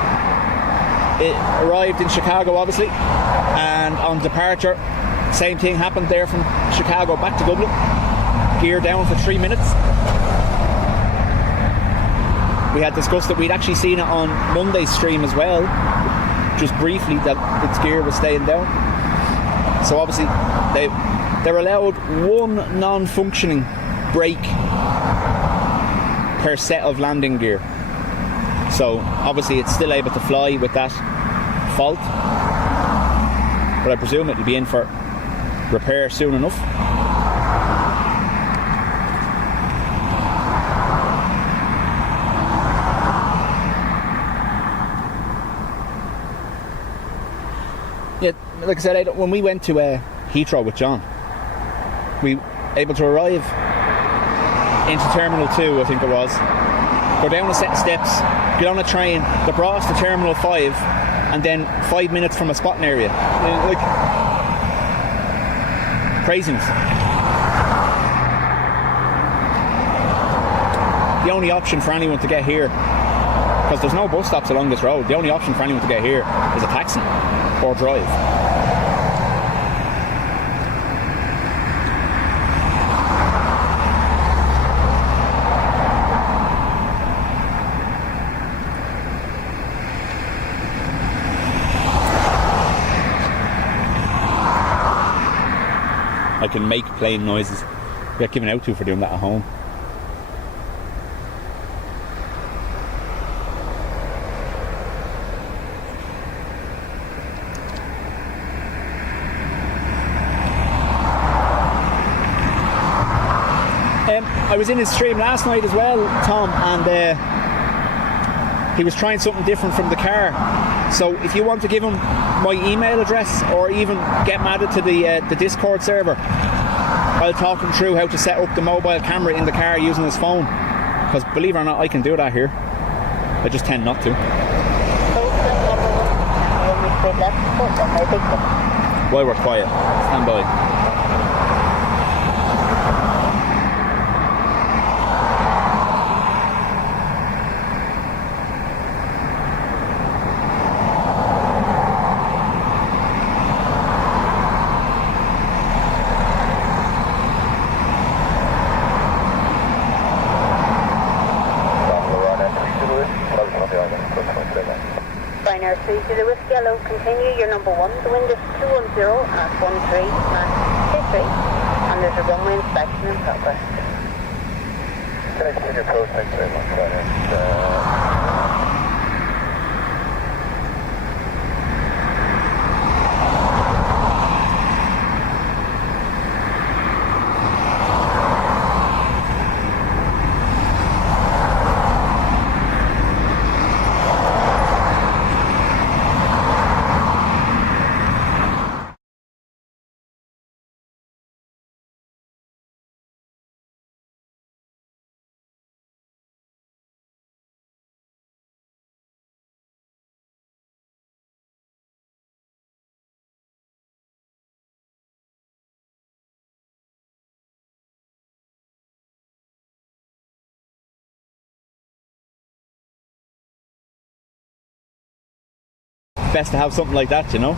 It arrived in Chicago, obviously, and on departure, same thing happened there from Chicago back to Dublin. Gear down for 3 minutes. We had discussed that we'd actually seen it on Monday's stream as well, just briefly, that its gear was staying down. So obviously they're allowed one non-functioning brake per set of landing gear. So obviously it's still able to fly with that fault, but I presume it'll be in for repair soon enough. Yeah, like I said, when we went to Heathrow with John, we were able to arrive into Terminal 2, I think it was, go down a set of steps, get on a train that brought us to Terminal 5, and then 5 minutes from a spotting area. Like, craziness. The only option for anyone to get here, because there's no bus stops along this road, the only option for anyone to get here is a taxi or drive. I can make plane noises. I get given out to for doing that at home. I was in his stream last night as well, Tom, and he was trying something different from the car. So if you want to give him my email address or even get him added to the Discord server, I'll talk him through how to set up the mobile camera in the car using his phone. Because believe it or not, I can do that here. I just tend not to. While we're quiet, stand by. Continue your number 1, the wind is 210 at 13, and there's a runway inspection in progress. Thanks for your post. Thanks very much, Ryder. Best to have something like that, you know.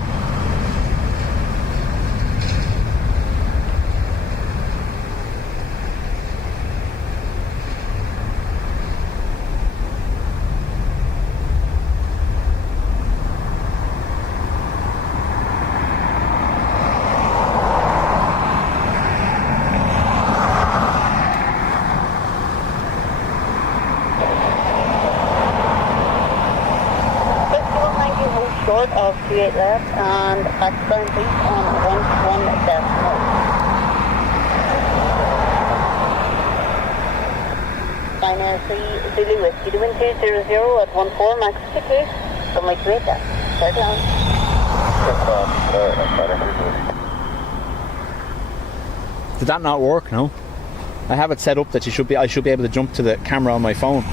Short of 28 left and background please on 11 decimal. Final 3 Zulu Whiskey to wind 200 at 14 max 22. Runway 28 left. Third down. Did that not work? No. I have it set up that I should be able to jump to the camera on my phone.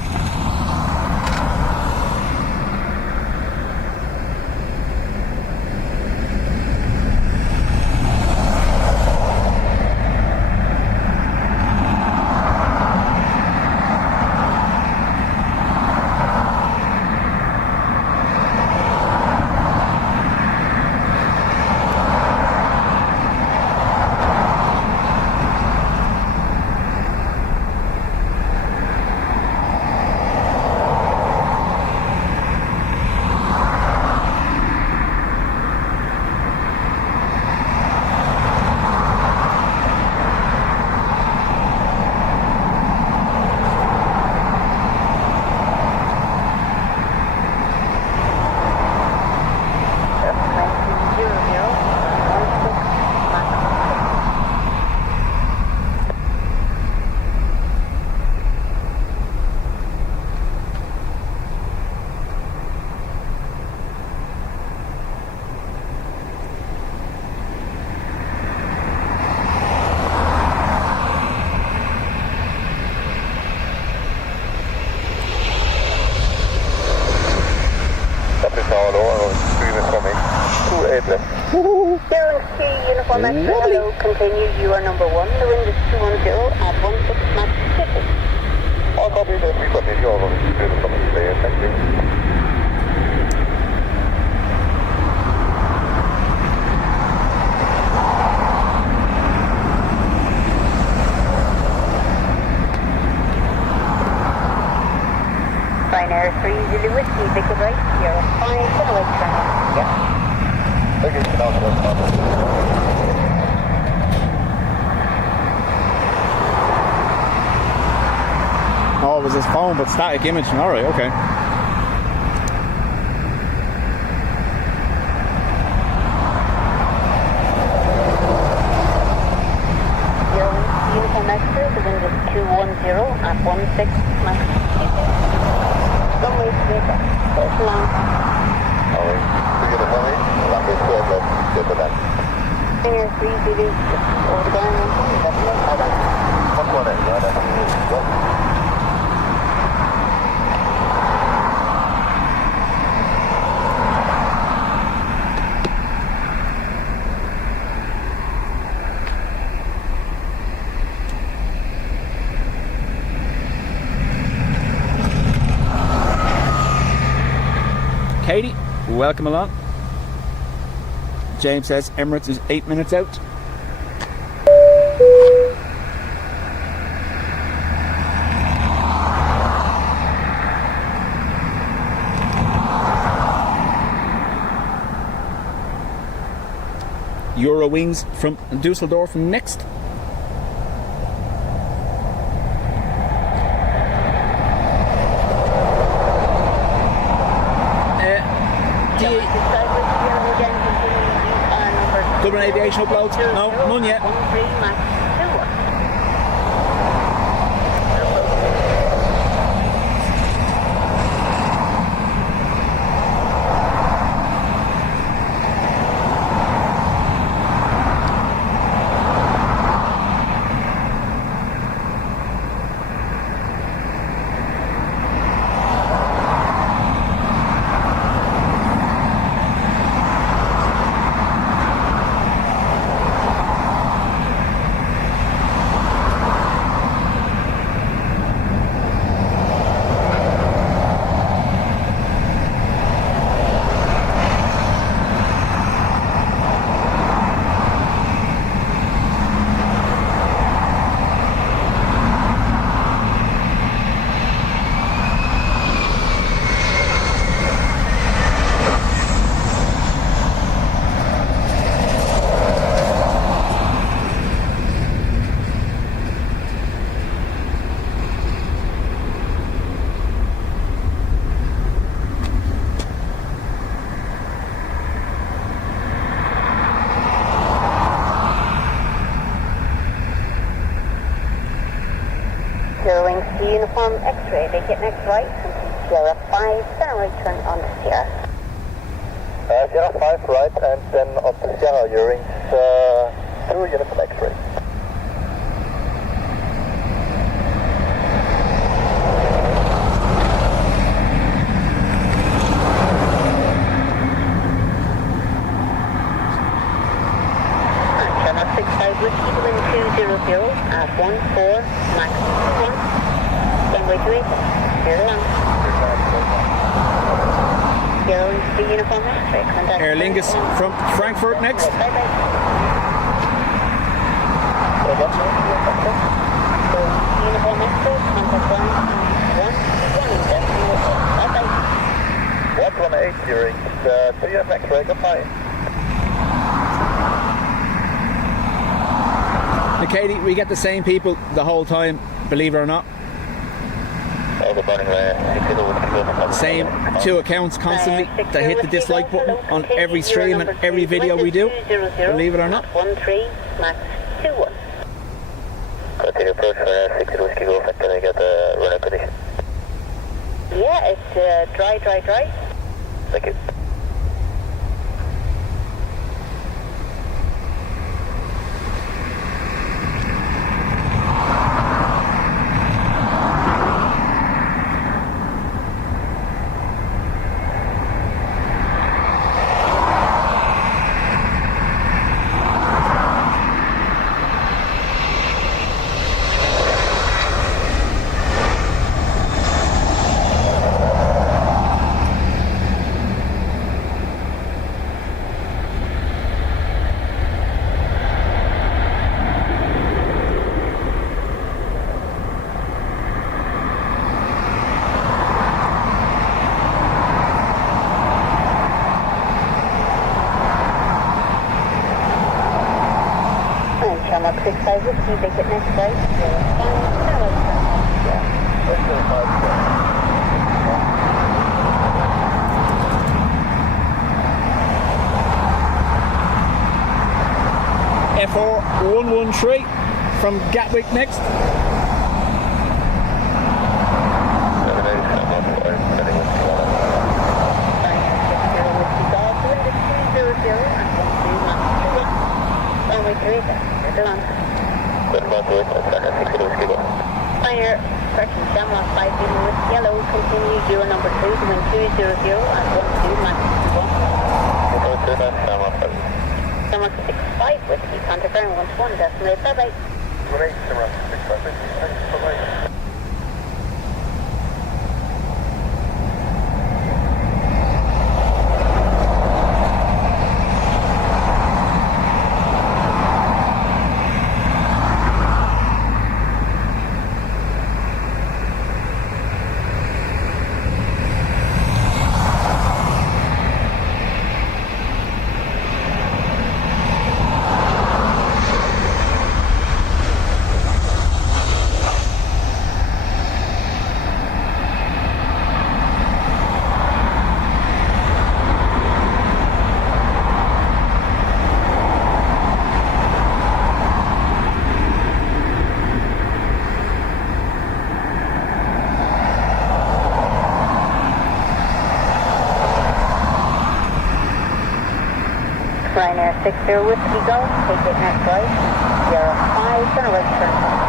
Uniform Extra, hello, continue, you are number 1, the wind is 210 at 16 max 50. All copies, everybody, you're going to do the summit today, thank you. Binary 3 Zulu Whiskey, take it right, you're 5 away from yeah. Thank you, Oh, it was his phone, but static image. Alright, okay. Uniform Extra, the wind is 210 at 16 max 50. Runway 28, first long. Alright, we get a hurry, runway 12 left, get the left. Binary 3 Zulu, over the ground, 1 that's no problem. 118, right, go. Katie, welcome along. James says Emirates is 8 minutes out. Eurowings from Dusseldorf next. aviation uploads? No, none yet. 13 Max 21. Uniform X-ray, they get next right, and Sierra 5, then right turn on to Sierra. Sierra 5 right, and then on to Sierra, your rings 2 Uniform X-ray. Channel 65 Whiskey, wind 200 at 14, Max 1. Runway 28, clear along. Zero into the uniform X-ray. Contact Aer Lingus from Frankfurt next. Bye bye. Uniform X-ray, contact 1, 1, bye bye. 118 during 2 Uniform X-ray, goodbye. Now, Katie, we get the same people the whole time, believe it or not. Same 2 accounts constantly that hit the dislike button on every stream and every video we do, believe it or not. 13 Max 21. Continue approach for 60 Whiskey Golf, can I get the running condition? Yeah, it's dry. Thank you. Channel 65 Whiskey, they get next right. FR 113 from Gatwick next. Fire, correction, Shamrock 5 with yellow, continue 0 number 2 to wind 200 at 12 Max 1. Shamrock 65 Whiskey, contact ground 11, decimal, bye bye. Shamrock 65 Whiskey, bye bye. 60 Whiskey Golf, take it next right, 05, turn right, turn left.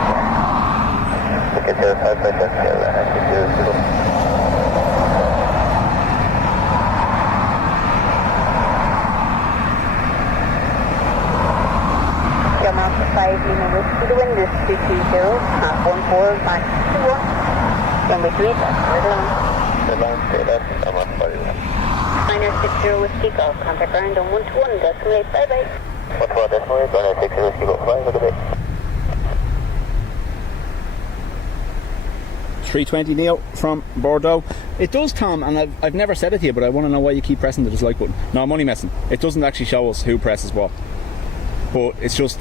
Okay, 05, right, that's 60. Come out to 5 Lima Whiskey, the wind is 220, half 14, max 21. Runway 28, that's right along. The line, stay left, I'm on 41. Minor 60 Whiskey Golf, contact ground on 121, decimal 8, bye bye. 121, decimal 8, Minor 60 Whiskey Golf, bye, look at it. 320 Neil from Bordeaux. It does, Tom, and I've never said it to you, but I want to know why you keep pressing the dislike button. No, I'm only messing. It doesn't actually show us who presses what. But it's just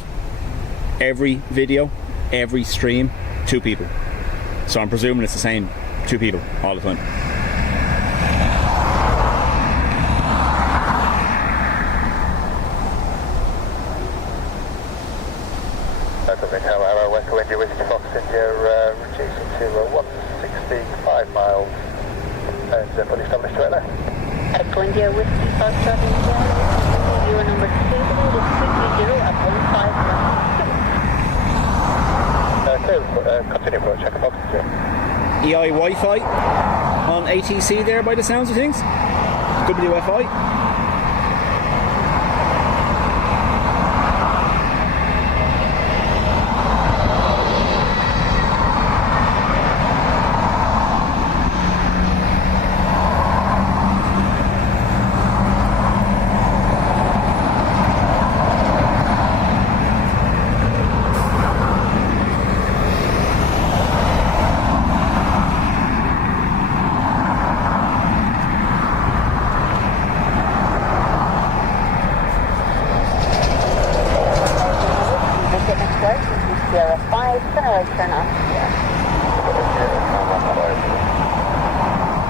every video, every stream, 2 people. So I'm presuming it's the same 2 people all the time. That's a However, West Windy Whiskey Fox India, reducing to 165 miles and fully established right there. At India Whiskey Fox India, you are number 2, the wind is 220 at 15 left. Continue for a check of oxygen. EI Wi-Fi on ATC there by the sounds of things. WFI.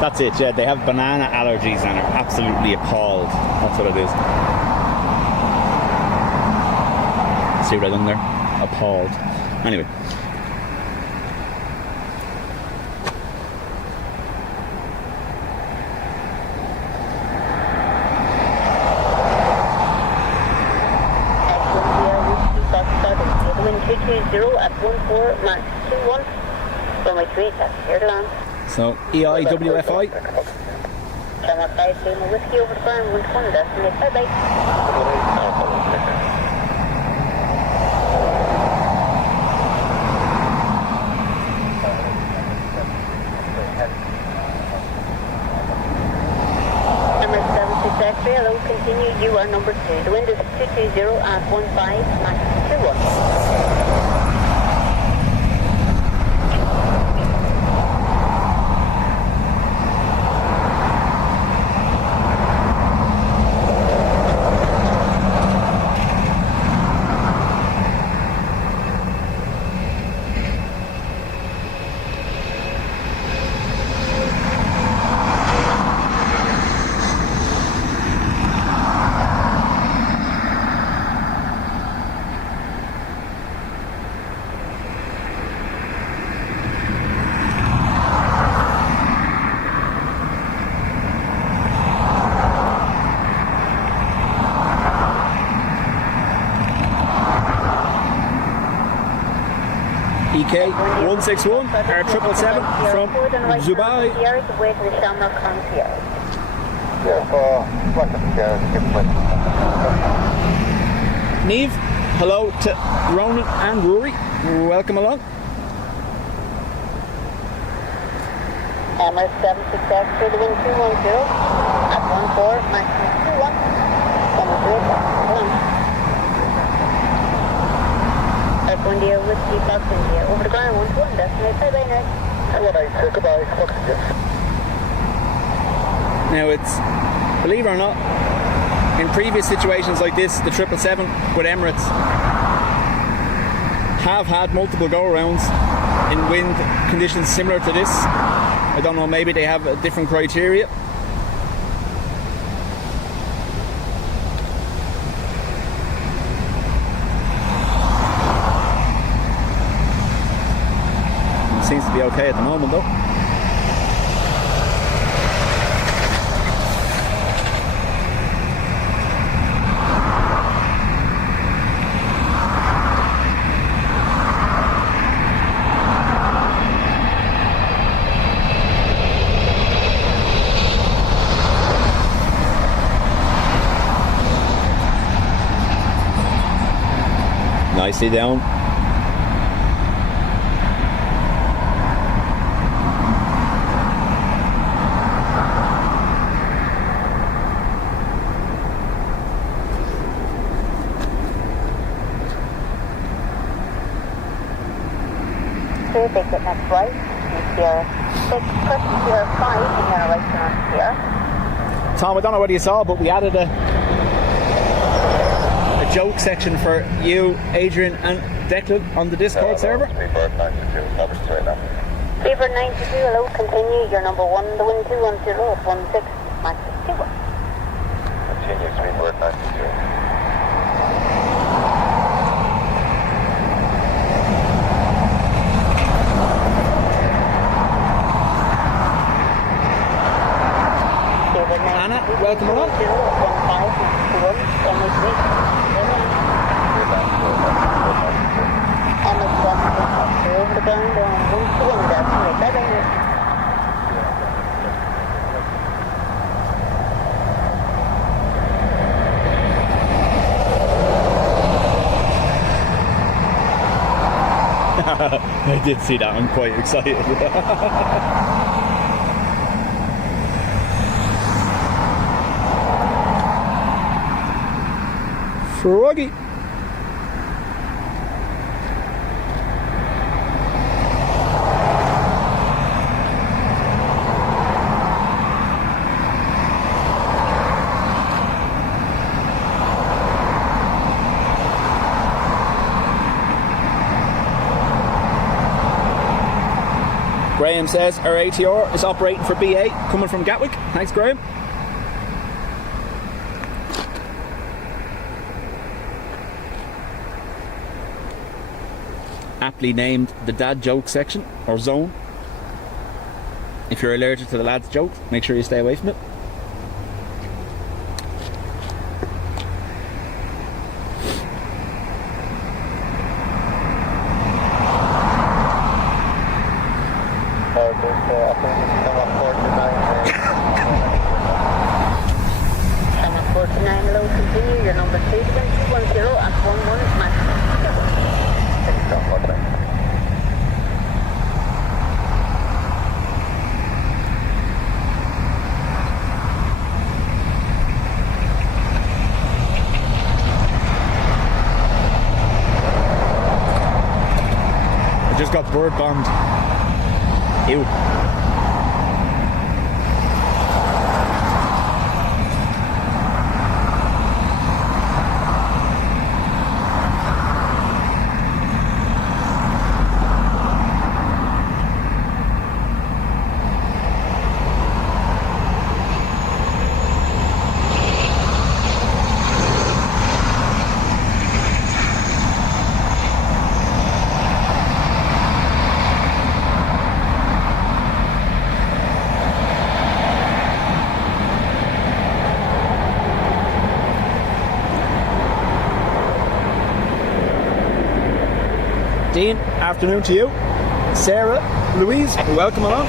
That's it, yeah. They have banana allergies and are absolutely appalled. That's what it is. See what I done there? Appalled. Anyway. Wind 220 at 14, max 21. Runway 28, that's here to land. So, EIWFI. Channel 5, Lima Whiskey over the ground, 120, decimal 8, bye bye. Number 76 X-ray, hello, continue, you are number 2. The wind is 220 at 15, max 21. EK 161 or 777 from Dubai. Neve, hello to Ronan and Rory. Welcome along. Emirates 766 through the wind 210 at 14, maximum 21. India Whiskey Fox India over the ground 121, decimal 8, bye bye now. 118, goodbye, oxygen. Now it's, believe it or not, in previous situations like this, the 777 with Emirates have had multiple go-arounds in wind conditions similar to this. I don't know, maybe they have a different criteria. Seems to be okay at the moment though. nicely down. Take it next right. Here. Take question here 5 and then a right turn here. Tom, I don't know whether you saw, but we added a joke section for you, Adrian and Declan on the Discord server. Speedbird 92, number 3 now. Speedbird 92, hello, continue. Your number 1, the wind 210 at 16, max 21. Continue, Speedbird 92. Anna, welcome along. I did see that, I'm quite excited. Froggy. Graham says our ATR is operating for BA coming from Gatwick. Thanks, Graham. Aptly named the dad joke section or zone. If you're allergic to the lads' jokes, make sure you stay away from it. Got bird bombed. Ew. Dean, afternoon to you. Sarah, Louise, welcome along.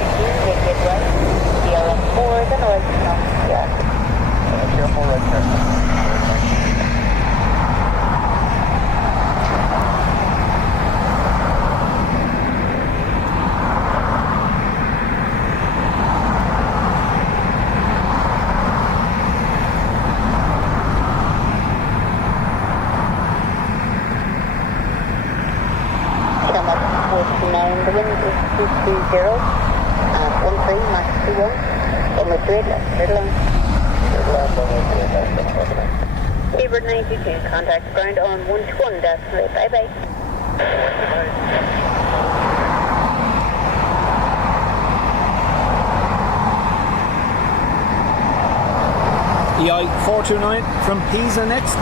The wind is 220, 13, max 21, on the trade left, Speedbird 92, contact ground on 121, definitely, bye bye. EI429 from Pisa next.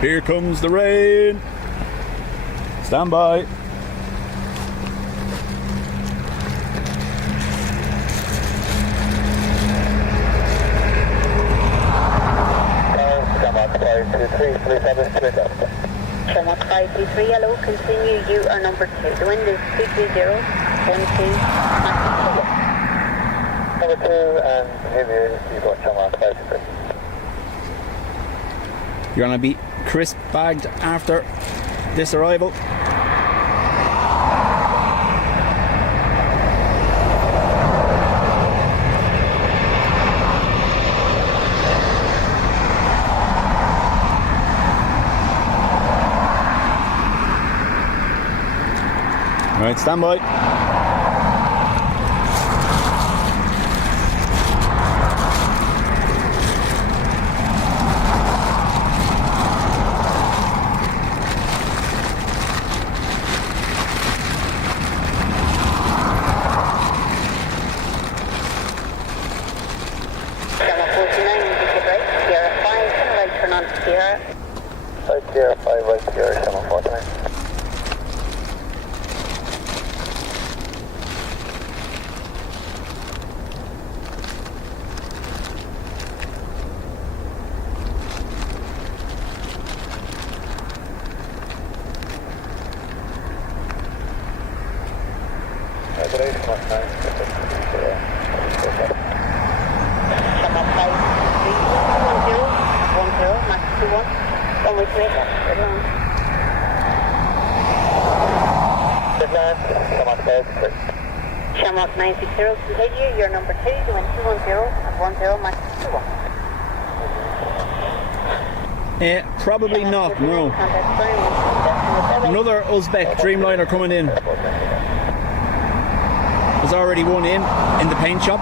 Here comes the rain. Stand by. Shamrock 523, hello, continue, you are number 2. The wind is 220, 12, max number 2, and here you got channel 5. You're going to be crisp bagged after this arrival. Right, stand by. Sierra 5, right Sierra, channel 49. Shamrock 960, continue, you're number 2, doing 210 and 10, max 21. Probably not, no. Another Uzbek Dreamliner coming in. There's already one in the paint shop.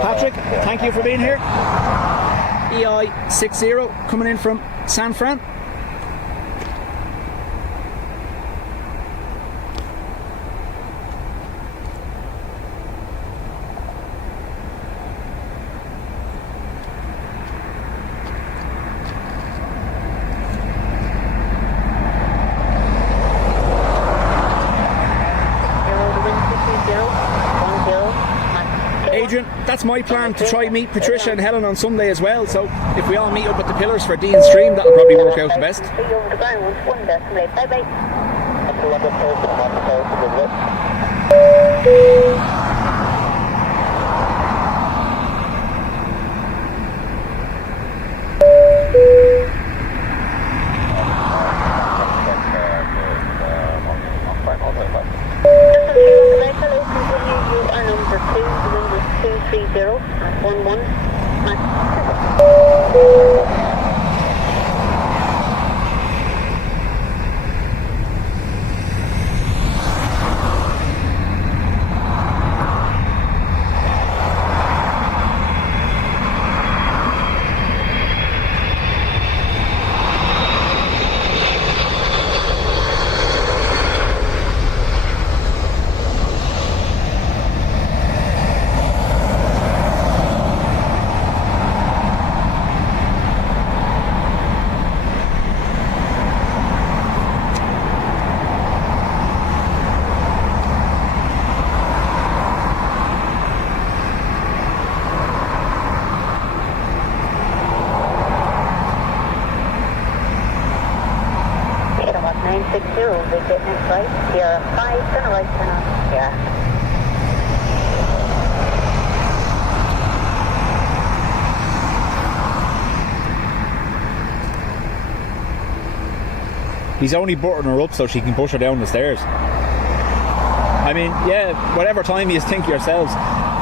Patrick, thank you for being here. EI60 coming in from San Fran. Adrian, that's my plan, to try meet Patricia and Helen on Sunday as well, so if we all meet up at the pillars for Dean's stream, that'll probably work out the best. He's only butting her up so she can push her down the stairs. I mean, yeah, whatever time you think yourselves.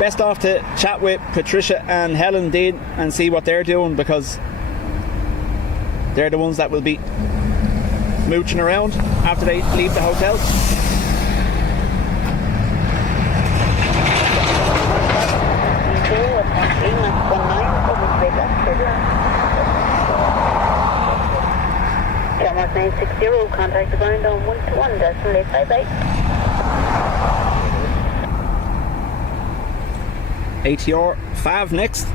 Best off to chat with Patricia and Helen, Dean, and see what they're doing, because they're the ones that will be mooching around after they leave the hotel. 160, contact the ground on 121, decimal 858. ATR 5 next.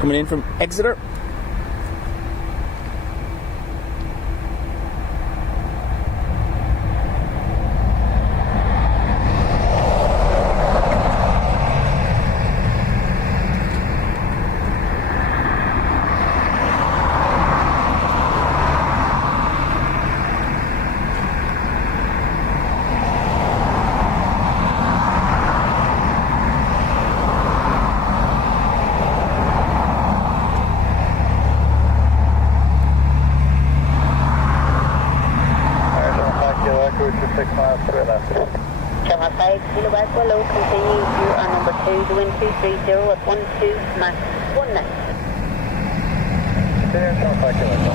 Coming in from Exeter. Channel 5, Kilo West, below, continue view on number 2, the wind 230 at 12, max 19. Channel 5 Kilo.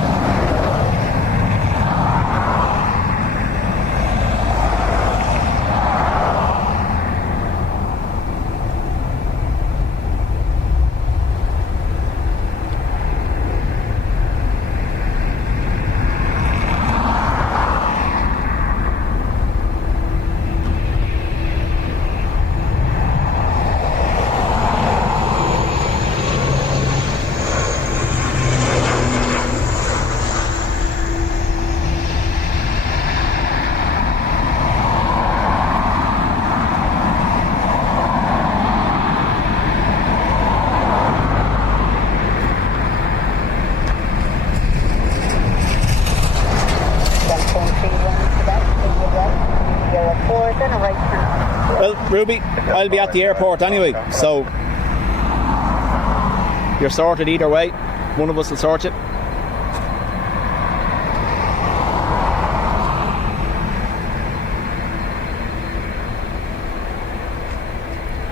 Well, Ruby, I'll be at the airport anyway, so you're sorted either way. One of us will sort it.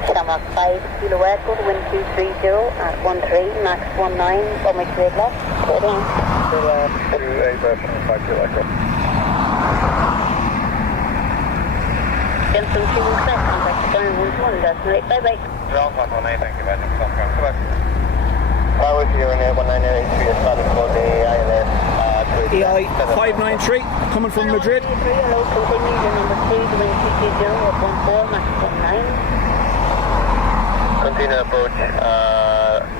Channel 5, Kilo West, wind 230 at 13, max 19, 1 way straight left, straight in. Still 28 5 Kilo. Jensen 2 set, contact the ground 121, decimal 858. Ground 118, thank you very much. I was here in 1983, starting for the ILS. EI 593 coming from Madrid. 3, hello, continue to number 2, the wind 220 at 14, max 19. Continue approach,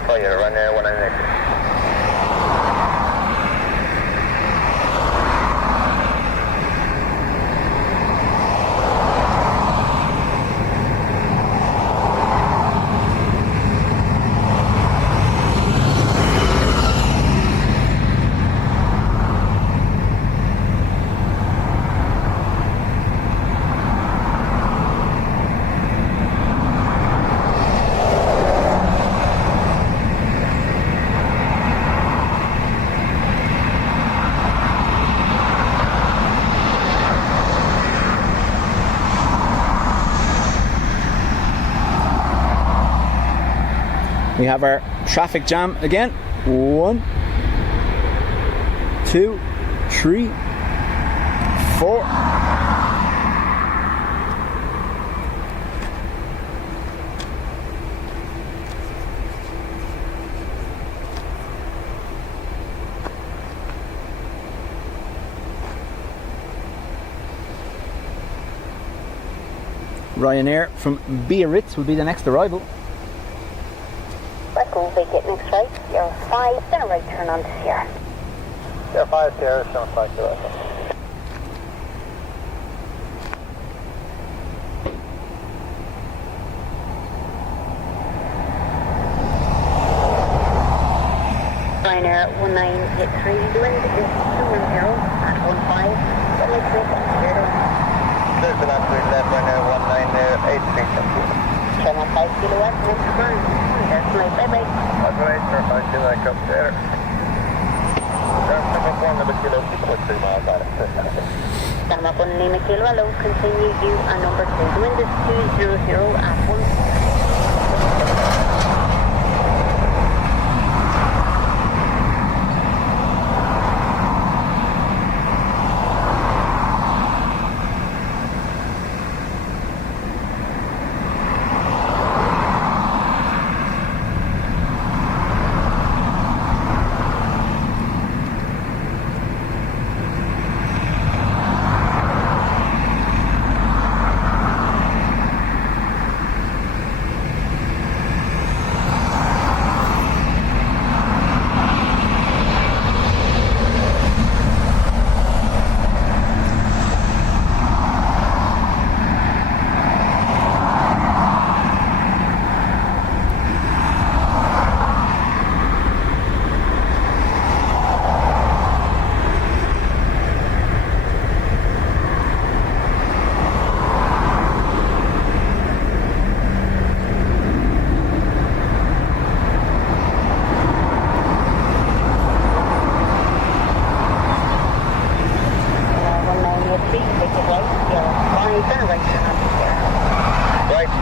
fire, runner 198. We have our traffic jam again. 1, 2, 3, 4. Ryanair from Biarritz will be the next arrival. Echo, vacate next right, Sierra 5, then a right turn on to Sierra. Sierra 5, Sierra, Channel 5 Kilo. Ryanair 1983, the wind is 210 at 15, then right straight left, straight in. There's an absolute left, Ryanair 1983. Channel 5 Kilo West, next turn. Decimal 858. Right, Sierra 5 Kilo, up there. Number Kilo, 6.3 miles out of Panama 1 Lima Kilo, hello, continue view on number 2. The wind is 200 at 1.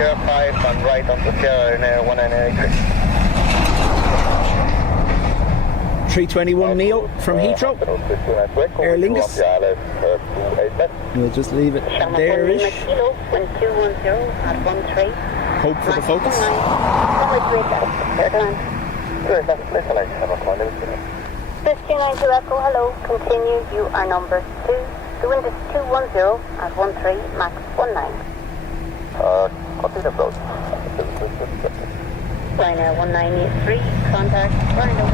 Sierra 5 and right onto Sierra in 1983. 321 Neo from Heathrow. Aer Lingus. We'll just leave it there-ish. Kilo, 1210 at 13. Hope for the focus. 59 to Echo, hello, continue, you are number 2. The wind is 210 at 13, max 19. Continue approach. Ryanair 1983, contact Ryanair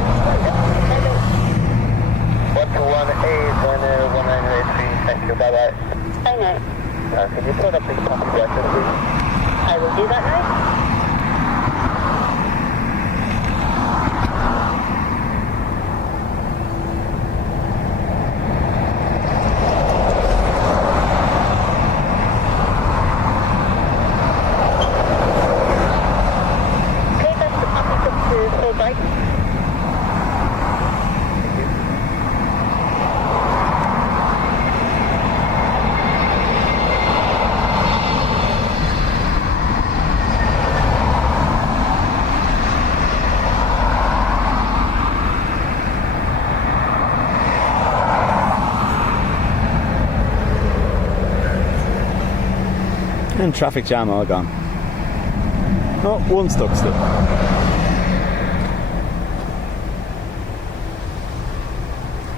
121A, Ryanair 1983, thank you, bye-bye. Ryanair. Can you turn up the copy direction, please? I will do that now. Okay, that's the copy to full Brighton. And traffic jam all gone. Oh, one stuck still.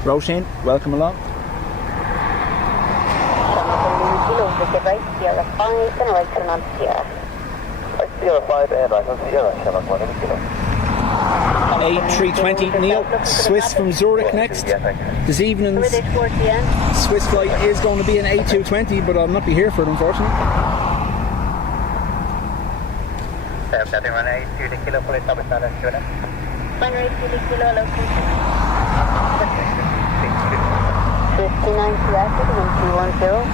Roisin, welcome along. Kilo, with the right Sierra 5, and a right turn on Sierra. Right, Sierra 5 and right on Sierra, Sierra 1 kilo. A320 Neo, Swiss from Zurich next. This evening's With it towards the end. Swiss flight is going to be an A220, but I'll not be here for it, unfortunately. Setting run 8 to the kilo for the top of the student. Binary to the kilo, location. 59 to Echo, the wind 210 at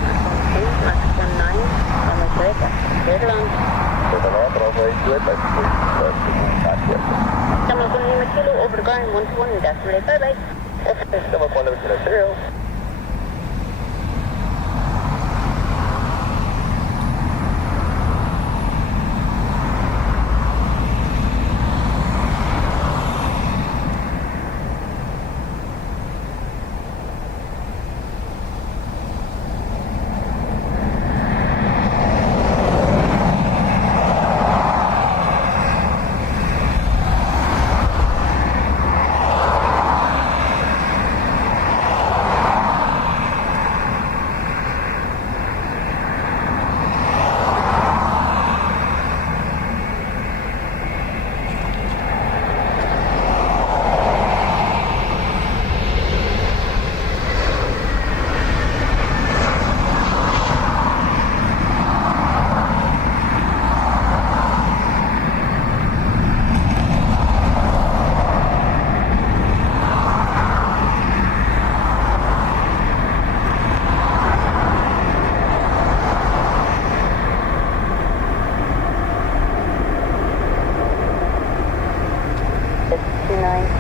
13, max 19, on the grid, clear to land. So the north over 8 to it, let's see. Number 1 Lima Kilo, over the ground, 121, decimal 8, bye-bye. Number 1 Lima Kilo, 0.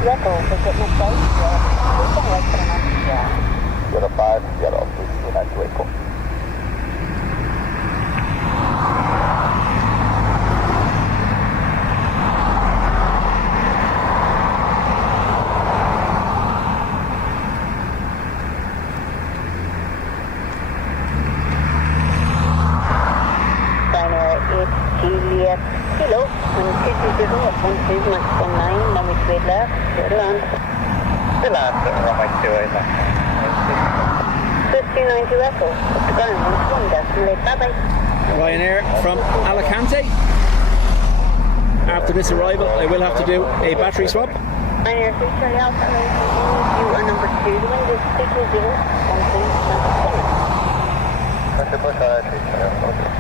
Echo, we're getting a flight. We can wait for them. Yeah. Sierra 5, Sierra 2, 9 to Echo. Juliet Kilo, 120 at 12 max 19, then we straight left, clear to land. The last runway 28 left. 59 to Echo, up the ground, 121, decimal 8, bye-bye. Ryanair from Alicante. After this arrival, I will have to do a battery swap. Ryanair 3 Charlie Alpha, you are number 2, the wind is 320, 13, That's the first Charlie.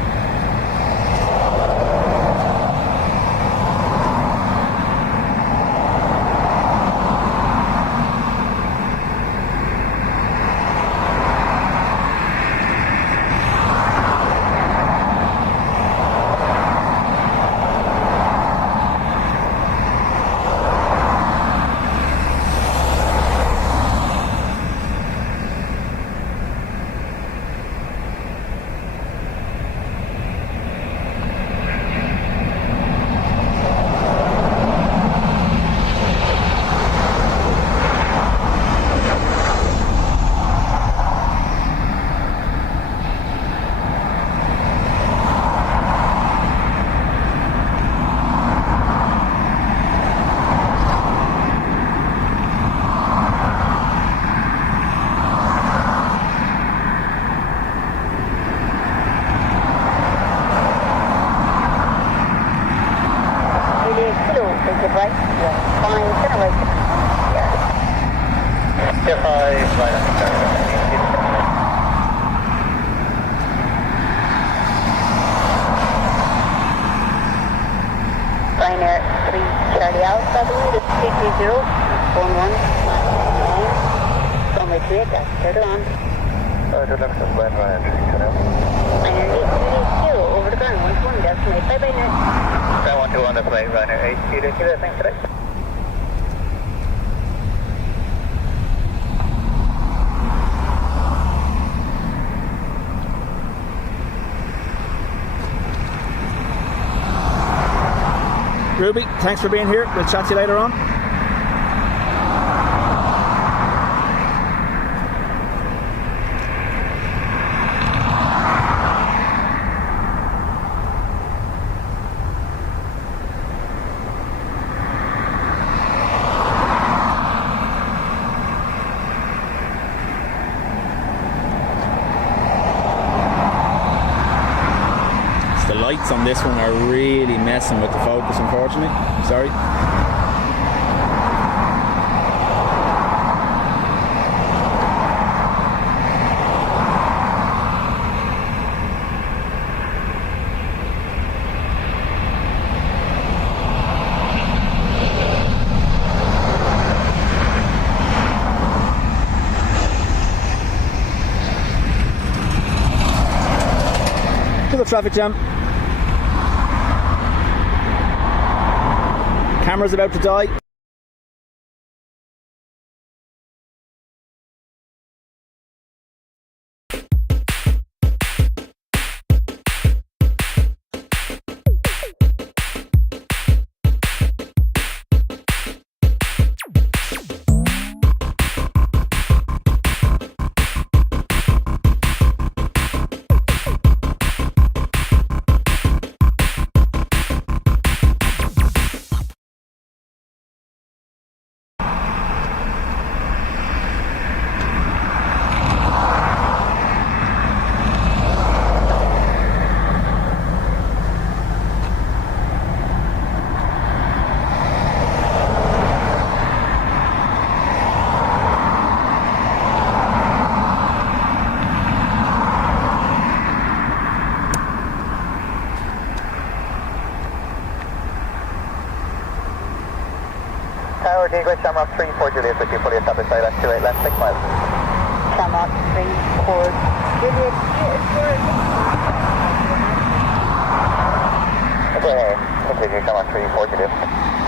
Runway 38, that's turtle on. Deluxe is land right entry, Over the ground, 1-1, destinate. Bye-bye now. 121 on the plane, runner 8, Kilo, thanks today. Ruby, thanks for being here. We'll chat to you later on. The lights on this one are really messing with the focus, unfortunately. Sorry. To the traffic jam. Camera's about to die. Tower, English, Shamrock 3-4 Juliet, with you fully established silence, 28 left, 6 miles. Shamrock 3-4 Juliet. Okay, continue, Shamrock 3-4 Juliet.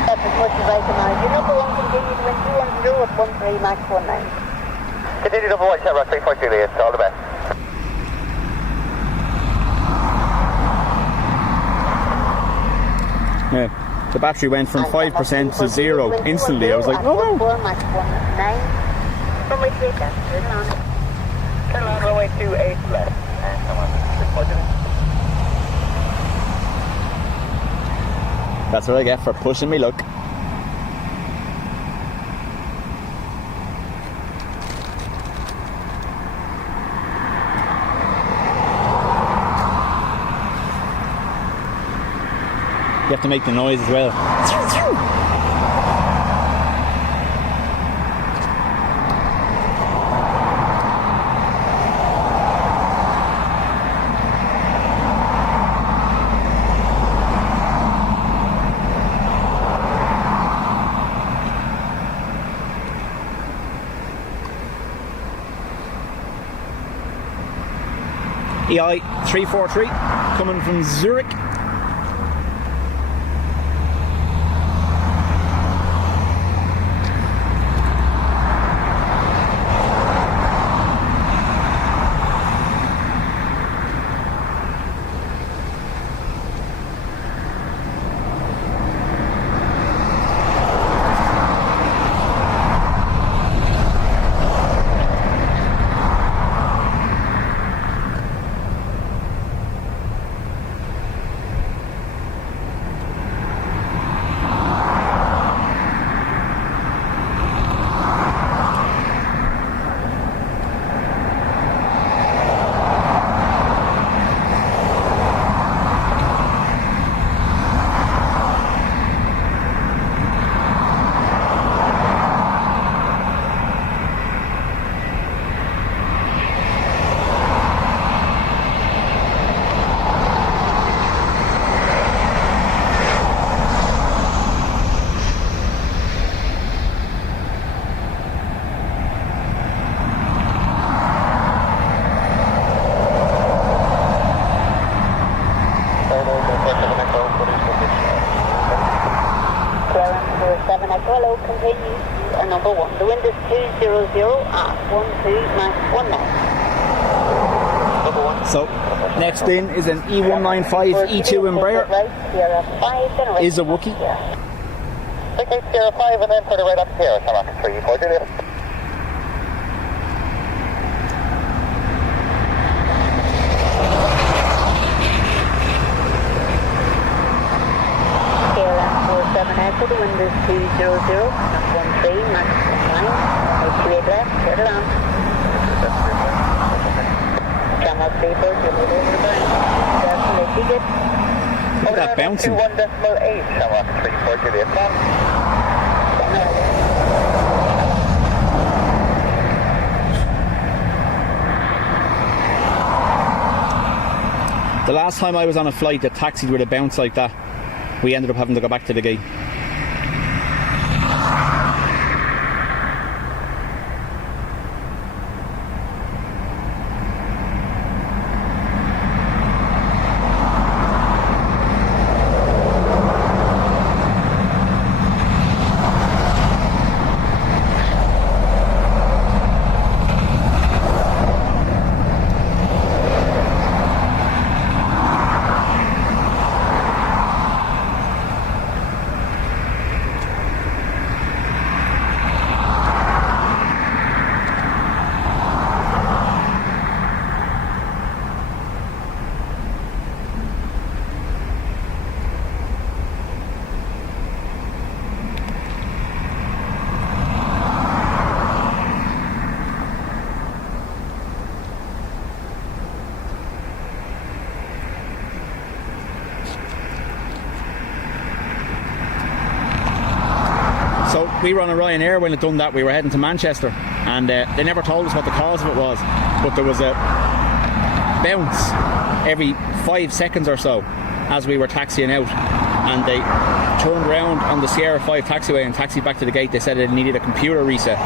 That's as much as I can manage. Your number one continue to win 210 at 13 max 19. Continue double one, Shamrock 3-4 Juliet, all the best. Yeah. The battery went from 5% to 0 instantly. I was like, oh no. Max 19. Runway 38, that's turtle on. Turtle on, runway 28 left. And come on, 3-4 Juliet. That's what I get for pushing me luck. You have to make the noise as well. EI 343 coming from Zurich. Echo, hello, continue. Number 1. The wind is 200 at 12 Max 19. So next in is an E195 E2 Embraer. Right, Sierra 5, then right. Is a Wookiee. 6805 and then for the right up here, Shamrock 34 Juliet. Sierra 47 Echo, the wind is 200 at 13 Max 19. 28 left, clear the land. Shamrock 34 Juliet over the ground. Definitely ticket. Look at that bouncing. 1.8 Shamrock 34 Juliet. The last time I was on a flight that taxied with a bounce like that, we ended up having to go back to the gate. So we were on a Ryanair when it done that. We were heading to Manchester, and they never told us what the cause of it was, but there was a bounce every 5 seconds or so as we were taxiing out, and they turned around on the Sierra 5 taxiway and taxied back to the gate. They said it needed a computer reset.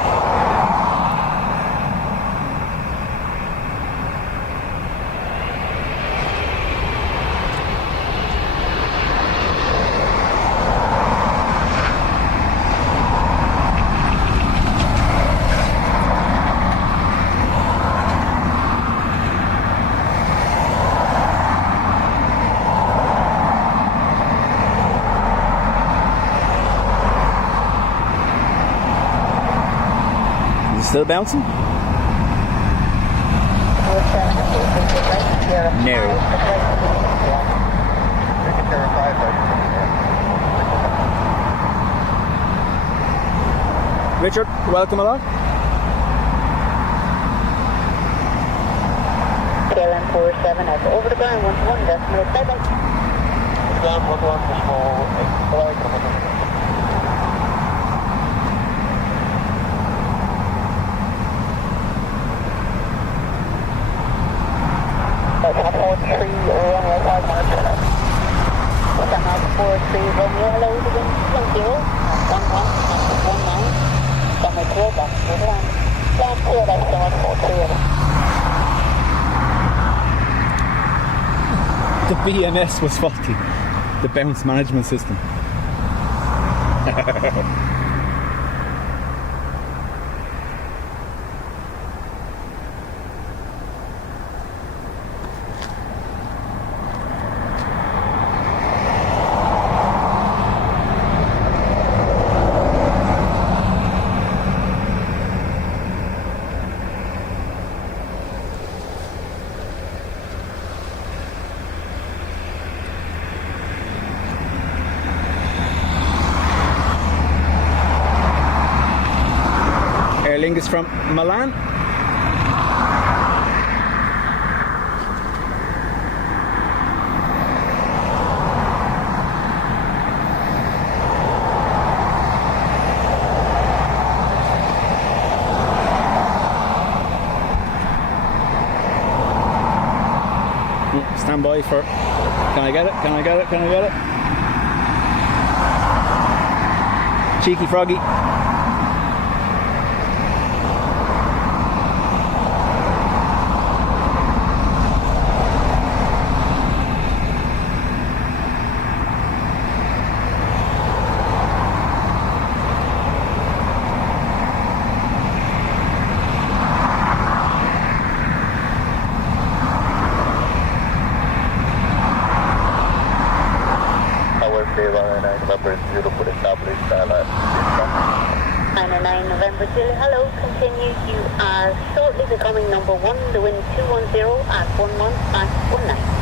Still bouncing? No. Richard, welcome along. KLM 47 over the ground, 1-1, decimal, bye-bye. Ground 1-1 for small, The BMS was faulty, the bounce management system. Is from Milan. Stand by for. Can I get it? Can I get it? Can I get it? Cheeky froggy. November Zulu for established China 9 November Zulu, hello, continue. You are shortly becoming number 1, the wind 210 at 11/19.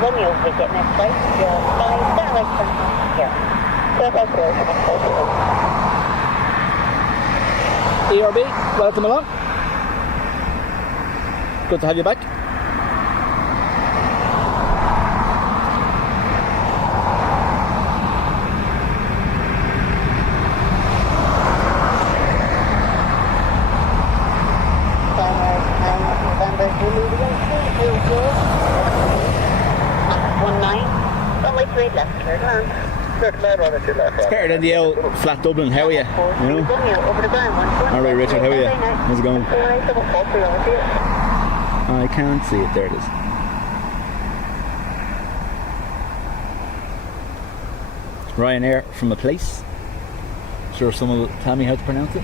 Romeo, we get next right, 5, down right front, here. ERB, welcome along. Good to have you back. November Zulu, 19, runway 3 left, turn around. It's better than the old flat Dublin, how are you? You know? Over the ground, Alright Richard, how are you? How's it going? I can't see it, there it is. Ryanair from a place. Sure someone will tell me how to pronounce it.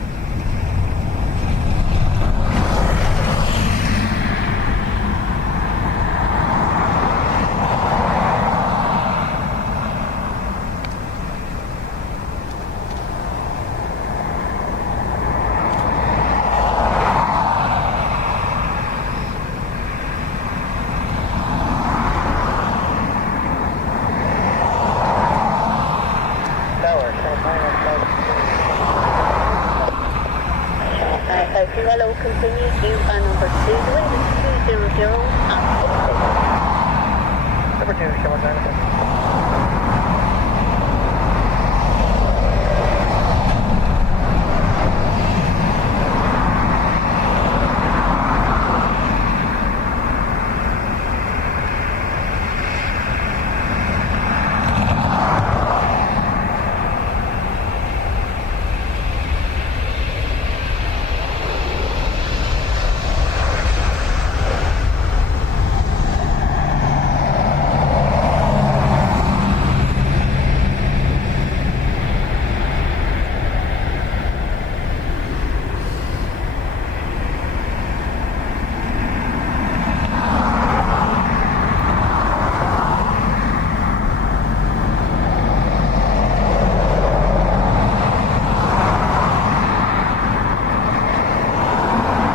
Hello, continue, you are number 2, the wind is 200 at Number 2, show us anything.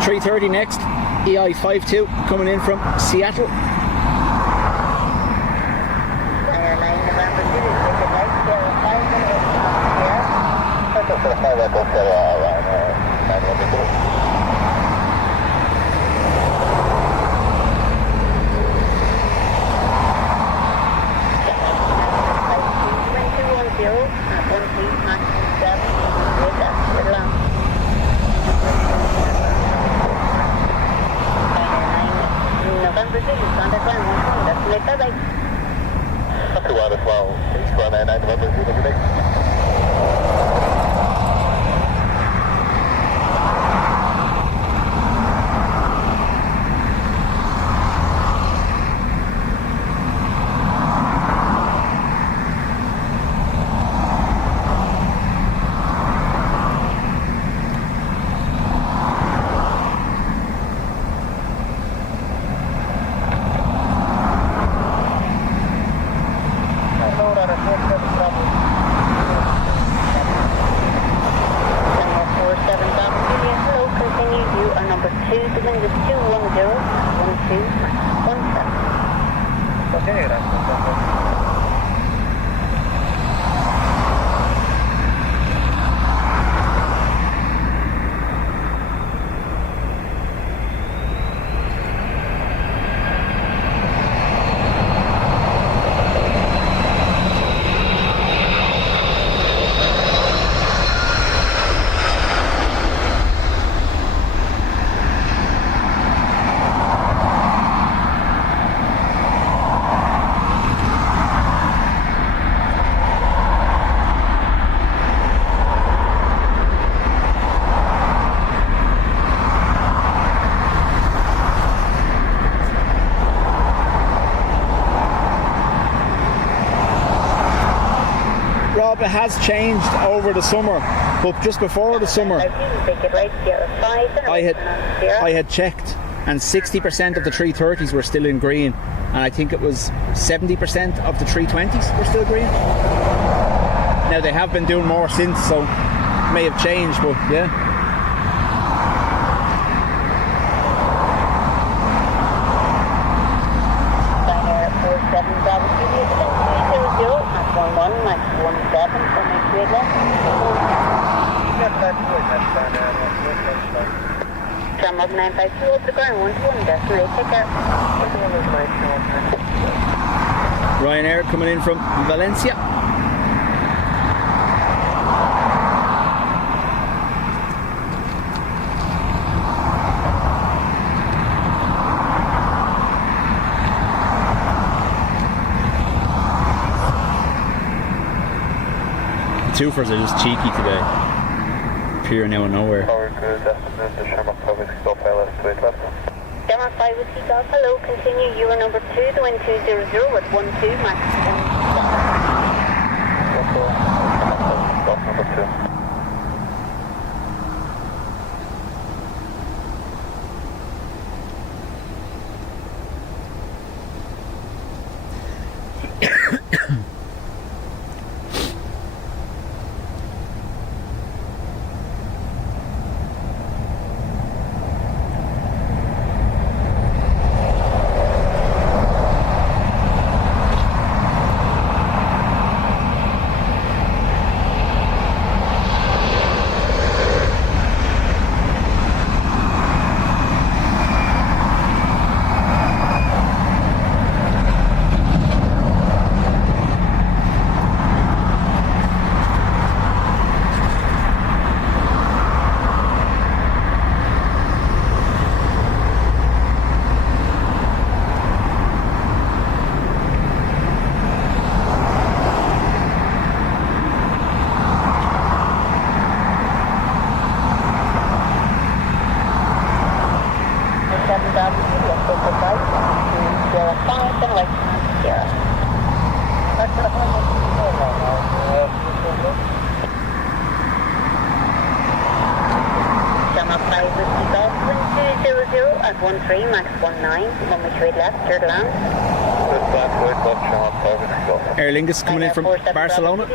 .330 next, EI52 coming in from Seattle. Not too bad as well. Please run in November Zulu, Rob, it has changed over the summer, but just before the summer, I had checked, and 60% of the 330s were still in green, and I think it was 70% of the 320s were still green. Now they have been doing more since, so it may have changed, but yeah. Tram up 952 over the ground, 121, definitely, take care. Ryanair coming in from Valencia. Twofers are just cheeky today. Appearing out of nowhere. Power good, afternoon, the Shamrock 5 Whiskey Golf LS 28 left. Shamrock 5 Whiskey Golf, hello, continue, you are number 2, the wind 200 with 12, max 1. Golf number 2. at 13, max 19, 1 which way left, clear to land. Aer Lingus coming in from Barcelona.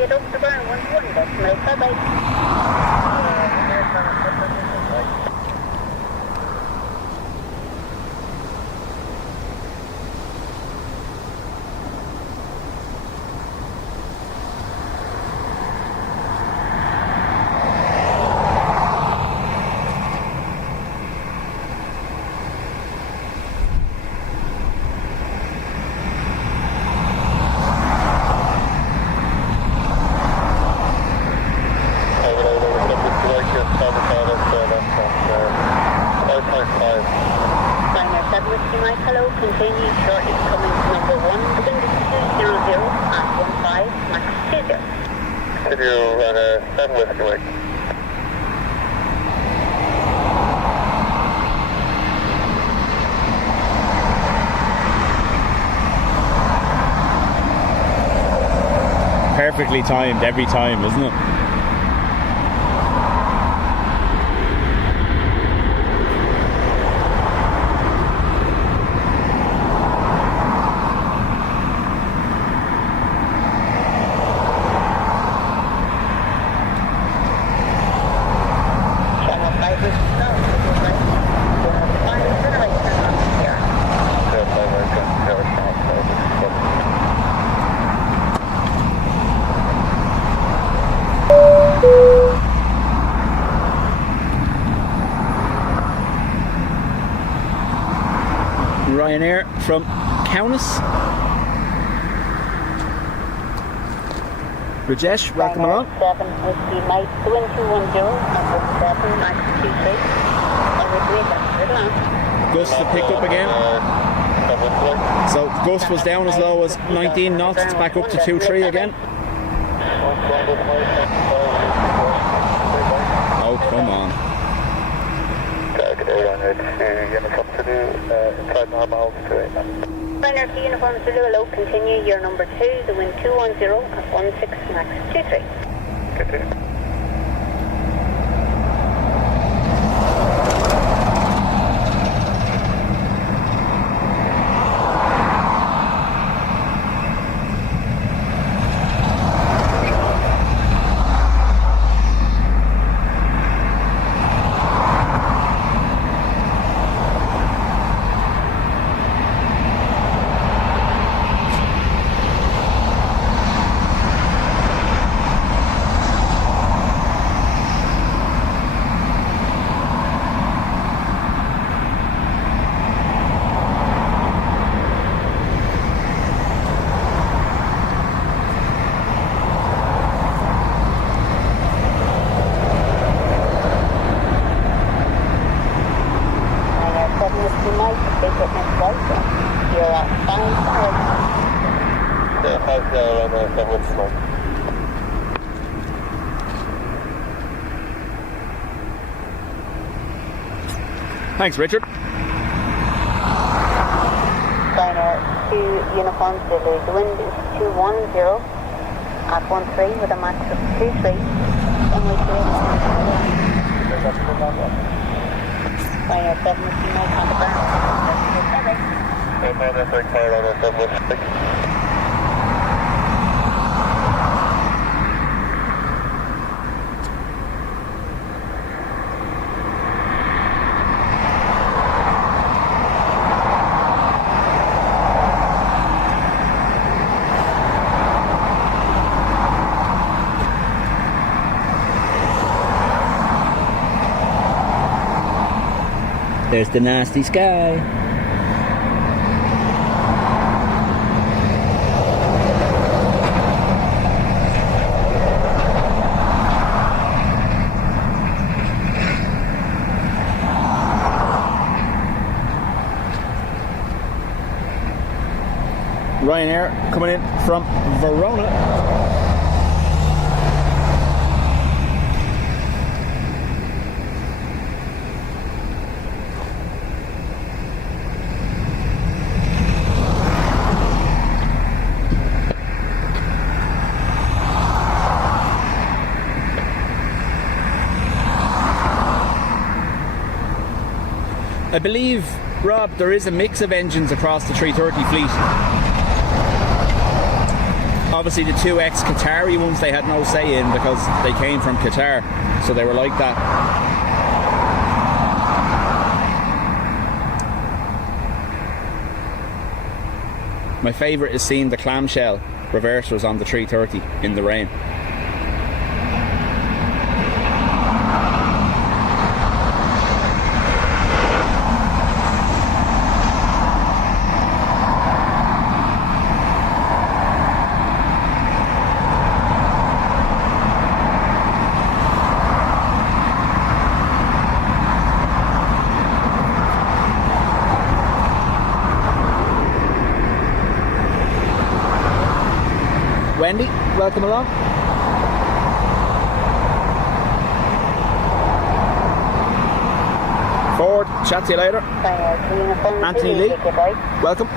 Perfectly timed every time, isn't it? Ryanair from Kaunas. Rajesh, welcome along. 7 Whiskey Mike, 2210, number 7, max 26. Gust have picked up again. So Gust was down as low as 19 knots, it's back up to 2-3 again. Oh, come on. Inside 9 miles to 8. Runner to Uniform Zulu, hello, continue, year number 2, the wind 210 at 16 max 23. Continue. Thanks, Richard. Liner to Uniform Zulu, the wind is 210 at 13 with a max of 23. Runway 28. Liner 7 with Mike on the ground. That's required on the 716. There's the nasty sky. Ryanair coming in from Verona. I believe, Rob, there is a mix of engines across the 330 fleet. Obviously the two ex-Qatari ones they had no say in because they came from Qatar, so they were like that. My favourite is seeing the clamshell reversers on the 330 in the rain. Wendy, welcome along. Forward, chat to you later. Anthony Lee, welcome.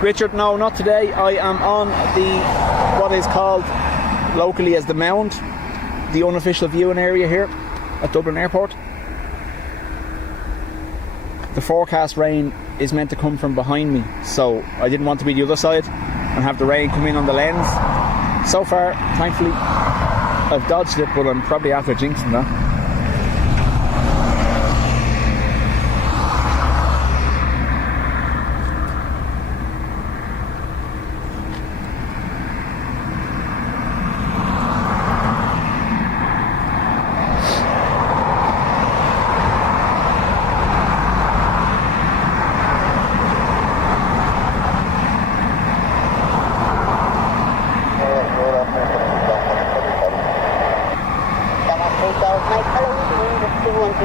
Richard, no, not today. I am on what is called locally as the Mound, the unofficial viewing area here at Dublin Airport. The forecast rain is meant to come from behind me, so I didn't want to be the other side and have the rain come in on the lens. So far, thankfully, I've dodged it, but I'm probably after jinxing that.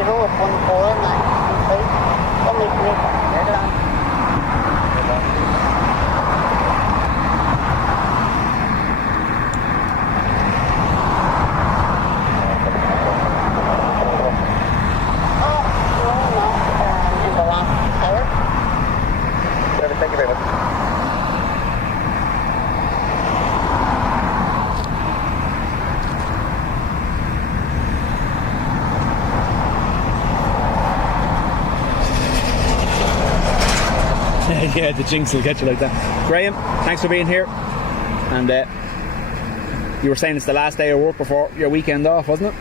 at 149. Only to make it long. In the last hour. Thank you very much. Yeah, the jinx will get you like that. Graham, thanks for being here. And you were saying it's the last day of work before your weekend off, wasn't it?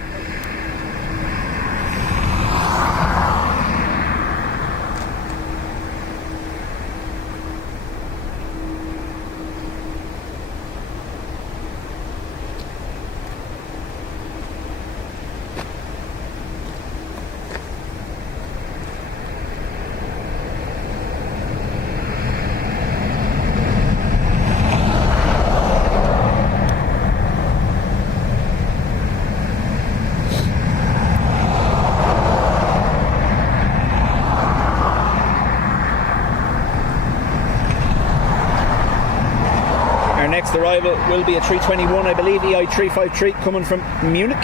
Next arrival will be a 321, I believe, EI 353 coming from Munich.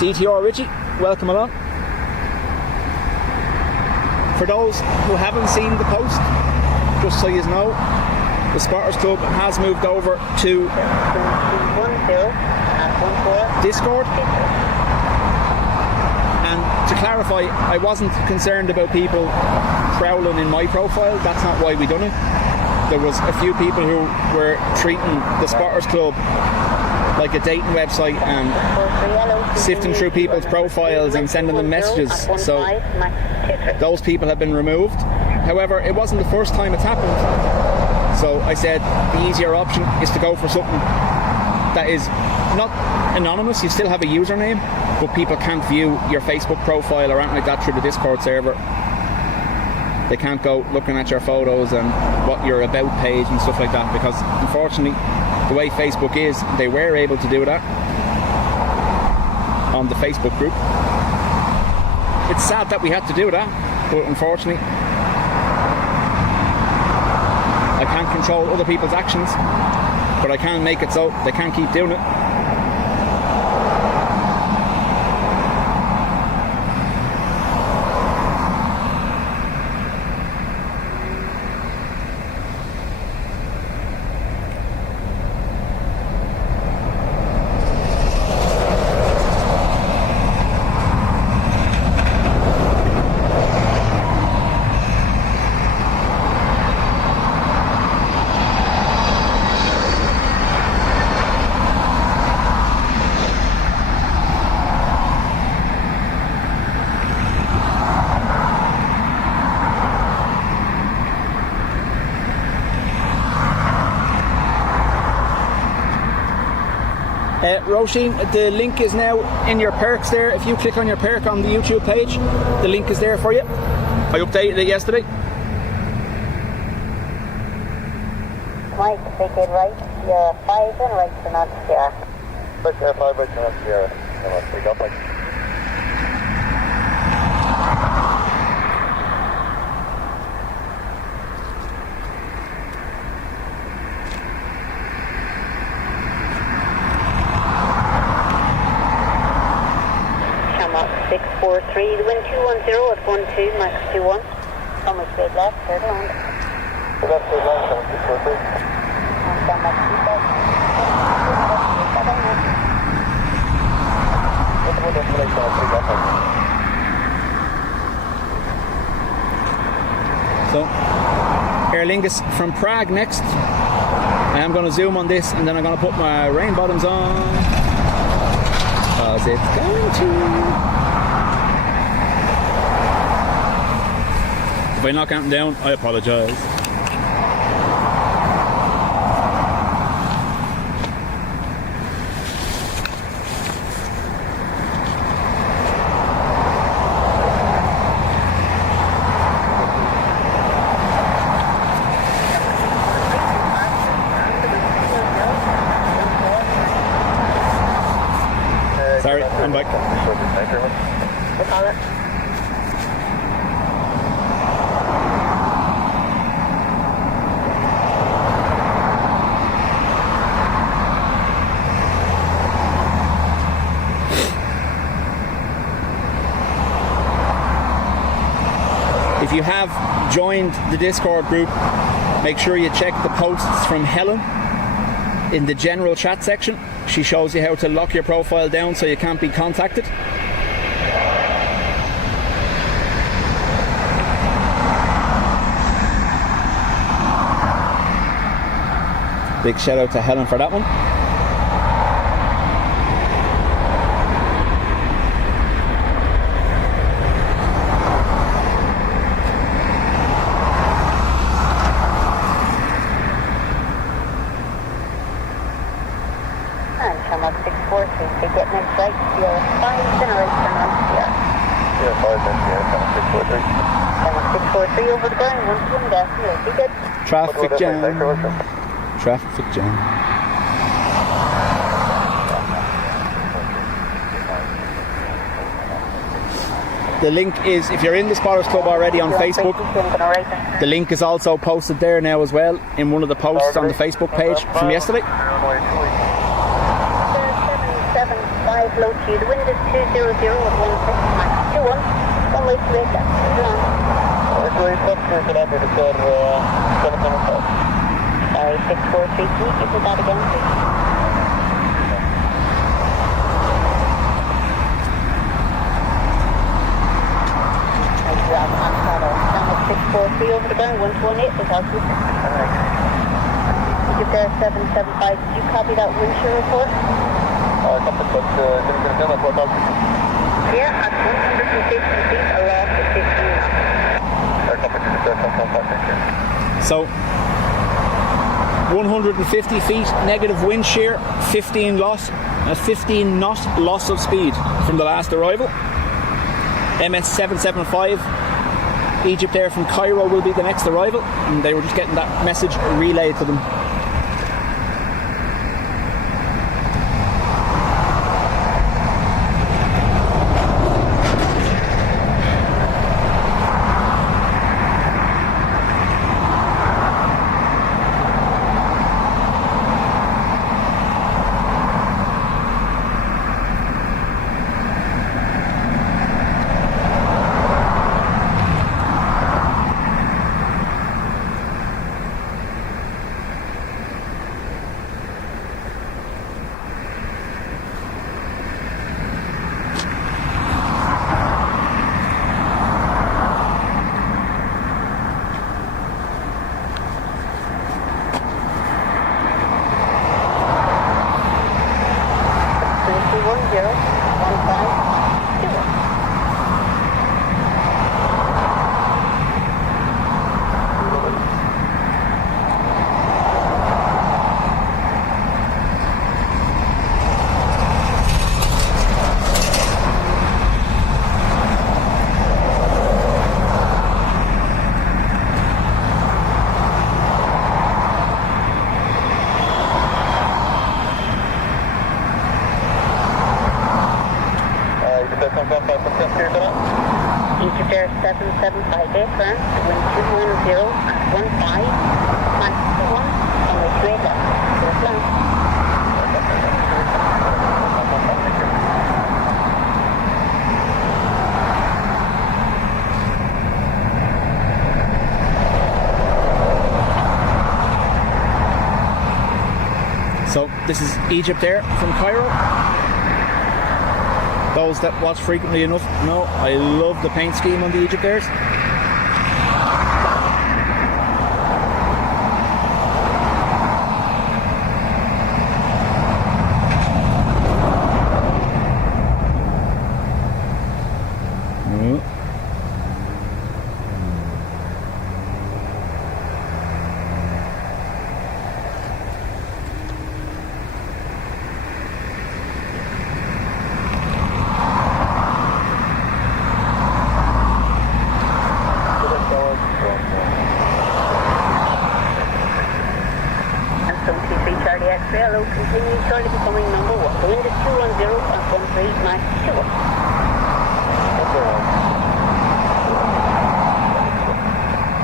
DTR Richie, welcome along. For those who haven't seen the post, just so you know, the Spotters Club has moved over to Discord. And to clarify, I wasn't concerned about people prowling in my profile. That's not why we done it. There was a few people who were treating the Spotters Club like a dating website and sifting through people's profiles and sending them messages. So those people have been removed. However, it wasn't the first time it's happened. So I said the easier option is to go for something that is not anonymous. You still have a username, but people can't view your Facebook profile or anything like that through the Discord server. They can't go looking at your photos and what your about page and stuff like that, because unfortunately the way Facebook is, they were able to do that on the Facebook group. It's sad that we had to do that, but unfortunately I can't control other people's actions, but I can make it so they can't keep doing it. Roisin, the link is now in your perks there. If you click on your perk on the YouTube page, the link is there for you. I updated it yesterday. Mike, take it right. You're 5 and right to not Sierra. Right to 5, right to not Sierra. Come on, pick up, Mike. Come up 643, the wind 210 at 12, max 21. How much straight left, third round. Left, third round, 643. And come up 2. So, Aer Lingus from Prague next. I am going to zoom on this and then I'm going to put my rain bottoms on. Because it's going to. If I knock out and down, I apologise. you have joined the Discord group, make sure you check the posts from Helen in the general chat section. She shows you how to lock your profile down so you can't be contacted. Big shout out to Helen for that one. And come up 643. They get next right. Sierra 5, then right turn on Sierra. Sierra 5, then Sierra, come on 643. Come up 643 over the ground. 121 gas. Be good. Traffic jam. Traffic jam. The link is, if you're in the Spotters Club already on Facebook, the link is also posted there now as well in one of the posts on the Facebook page from yesterday. 775 low to you. The wind is 200 at 16 miles. 21. One way to wake up. Sorry, 643. Can you give me that again, please? Thank you, I'm 643 over the ground, 118 is our group. You there 775. Did you copy that wind shear report? Yeah, at 150 feet, a loss of 15 knots. So 150 feet negative wind shear, 15 knot loss of speed from the last arrival. MS 775 Egypt Air from Cairo will be the next arrival, and they were just getting that message relayed to them. Egypt Air 775 aircraft, wind 210 at 15, max 21, runway 28 left, clear flight. So this is Egypt Air from Cairo. Those that watch frequently enough know I love the paint scheme on the Egypt Airs. Hello, continue Charlie becoming number 1. The wind is 210 at 13, max 21.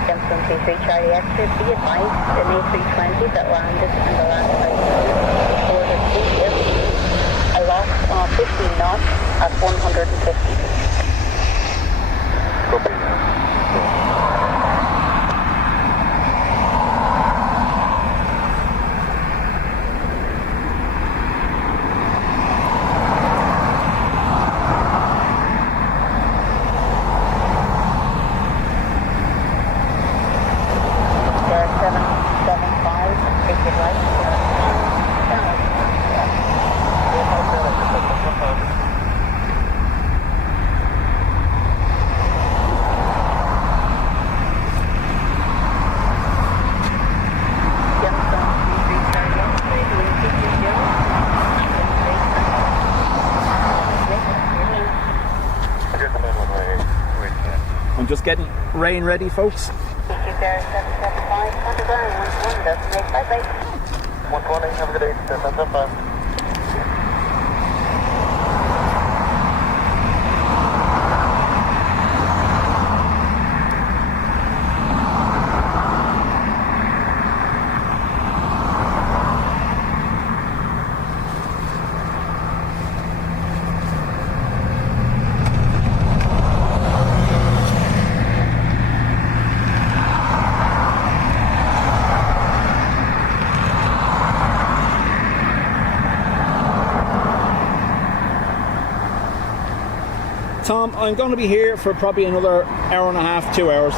723 Charlie Extra, be advised, an A320 that landed in the last 5 minutes reported here a loss of 15 knots at 150 feet. Copy. getting rain ready, folks. Keep there, 775, on the ground, 11, doesn't make bye-bye. 120, have a good day. 775. Tom, I'm going to be here for probably another hour and a half, 2 hours.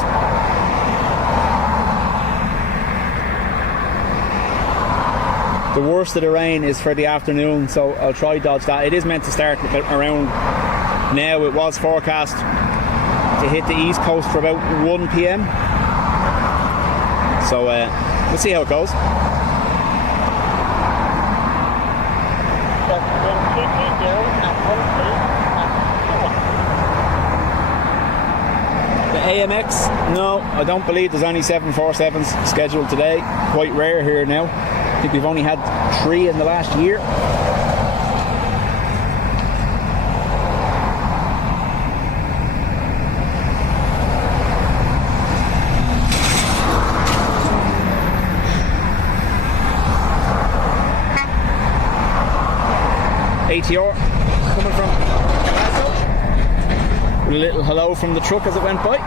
The worst of the rain is for the afternoon, so I'll try dodge that. It is meant to start around now. It was forecast to hit the east coast for about 1 p.m. So we'll see how it goes. Just wind 220 and 1 The AMX, no, I don't believe there's any 747s scheduled today. Quite rare here now. I think we've only had 3 in the last year. ATR coming from Camasso. With a little hello from the truck as it went by.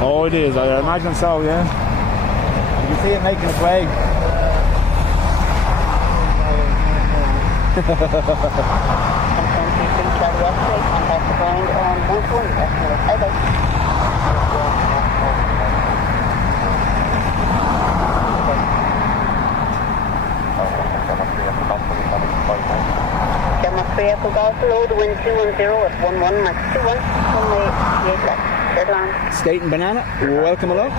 Oh, it is. I imagine so, yeah. You can see it making its way. Below the wind 210 at 11 Max 21 runway 8 left, third line. State and Banana, welcome along.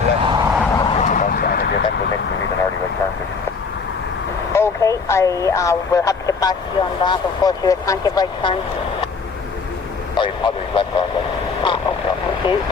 Okay, I will have to get back to you on that. Unfortunately, I can't give right turns. Sorry, positive left turn. Okay, thank you.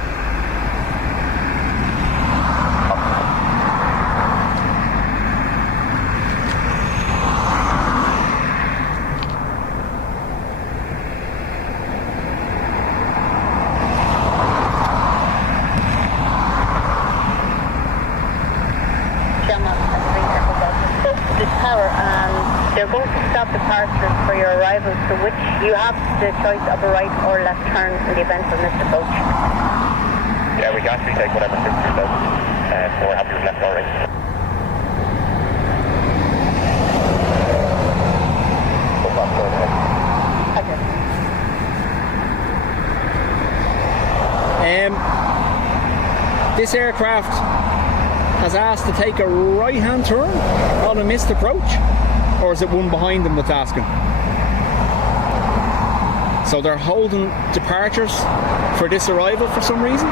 They're going to stop departures for your arrival, to which you have the choice of a right or left turn in the event of missed approach. Yeah, we can actually take whatever suits yourself, so we're happy with left or right. This aircraft has asked to take a right-hand turn on a missed approach. or is it one behind them that's asking? So they're holding departures for this arrival for some reason.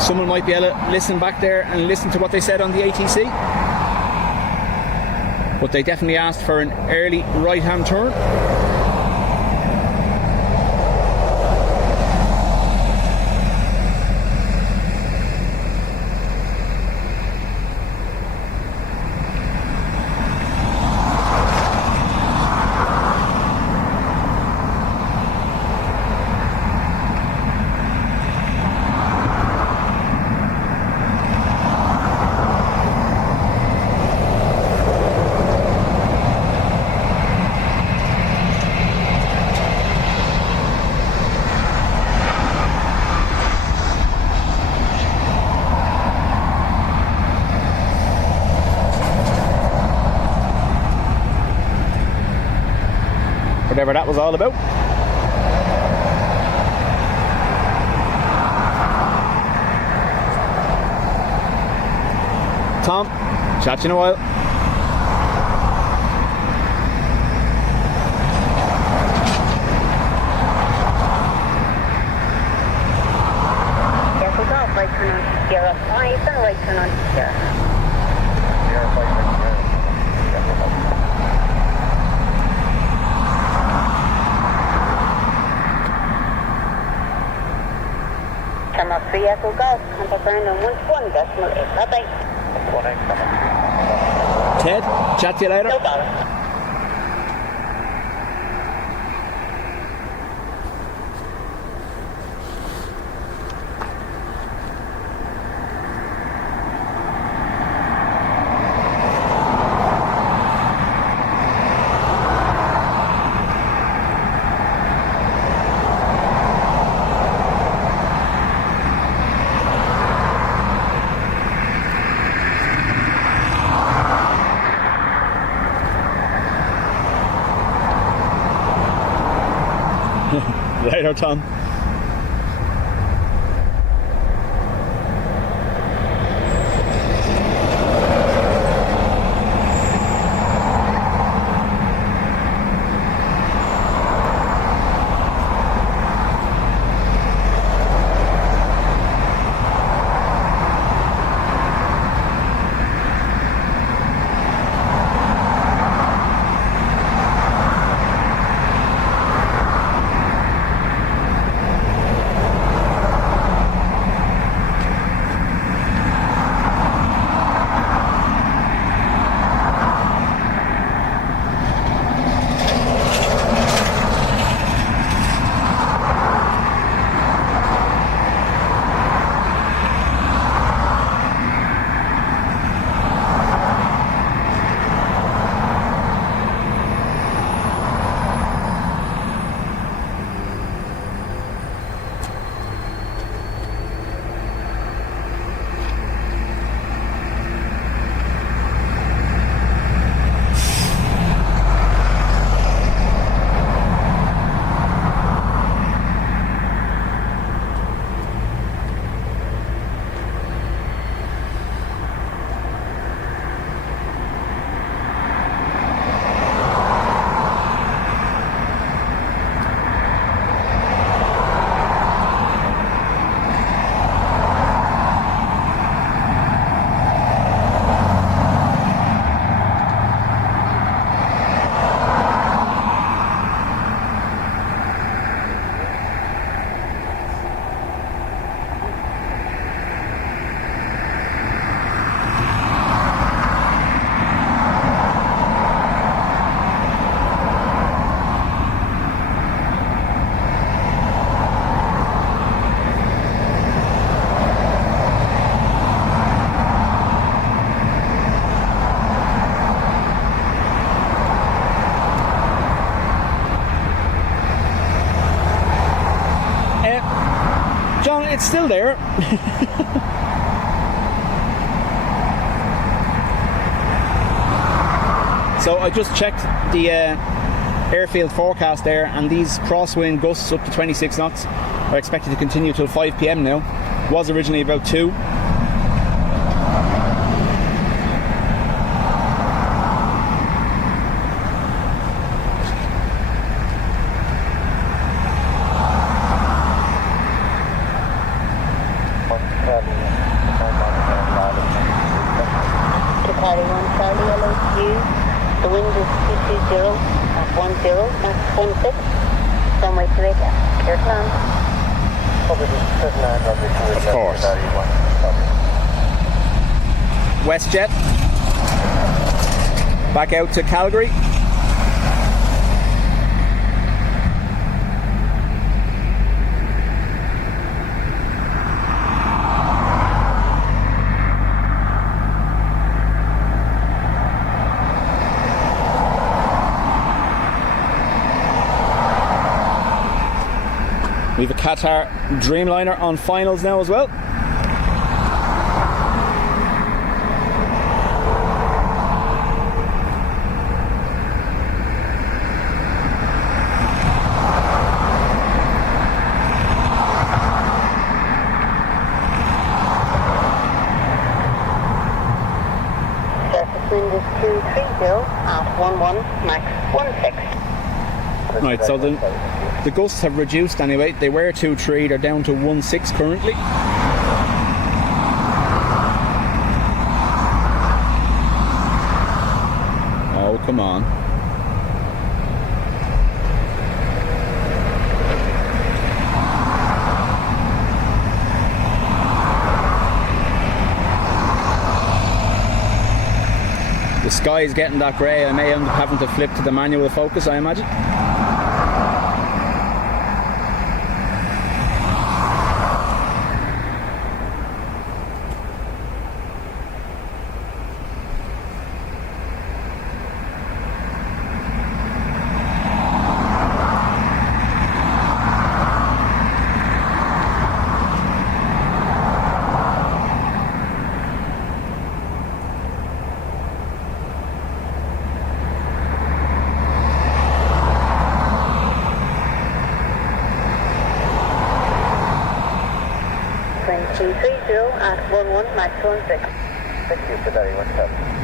Someone might be able to listen back there and listen to what they said on the ATC. But they definitely asked for an early right-hand turn. Whatever that was all about. Tom, chat to you in a while. Careful golf, right turn on Sierra 5 and right turn on Sierra. Sierra 5 right here. Careful golf. Camera 3 Echo Golf, contact ground on 11.8. Bye-bye. 1-8, come on. Ted, chat to you later. No bother. Later, Tom. It's still there. So I just checked the airfield forecast there, and these crosswind gusts up to 26 knots are expected to continue till 5 p.m. now. Was originally about 2. Carry 1 Charlie, hello to you. The wind is 220 at 10, that's 16. Runway 28, clear to land. Of course. WestJet. Back out to Calgary. We have a Qatar Dreamliner on finals now as well. Surface wind is 230 at 11, max 16. Right, so the gusts have reduced anyway. They were 2.3, they're down to 1.6 currently. Oh, come on. The sky is getting that grey. I may end up having to flip to the manual focus, I imagine. At 11, max 16. Thank you for that, 17.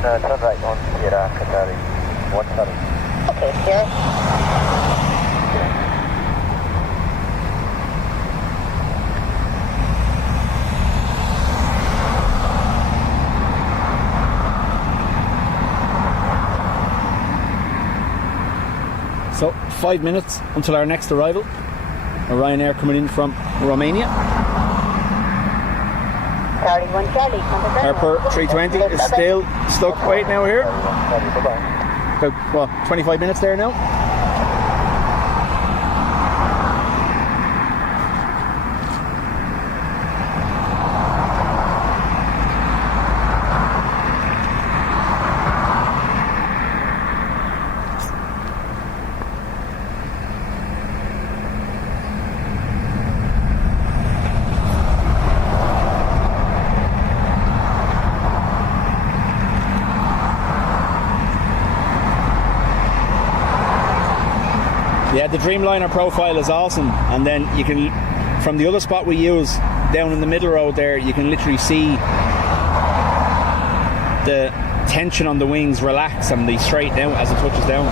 turn right on Sierra Qatari 17. Okay, Sierra. So 5 minutes until our next arrival. A Ryanair coming in from Romania. Charlie 1 Charlie. Airport 320 is still stuck waiting out here. About 25 minutes there now. Yeah, the Dreamliner profile is awesome, and then you can, from the other spot we use down in the middle road there, you can literally see the tension on the wings relax and they straighten out as it touches down.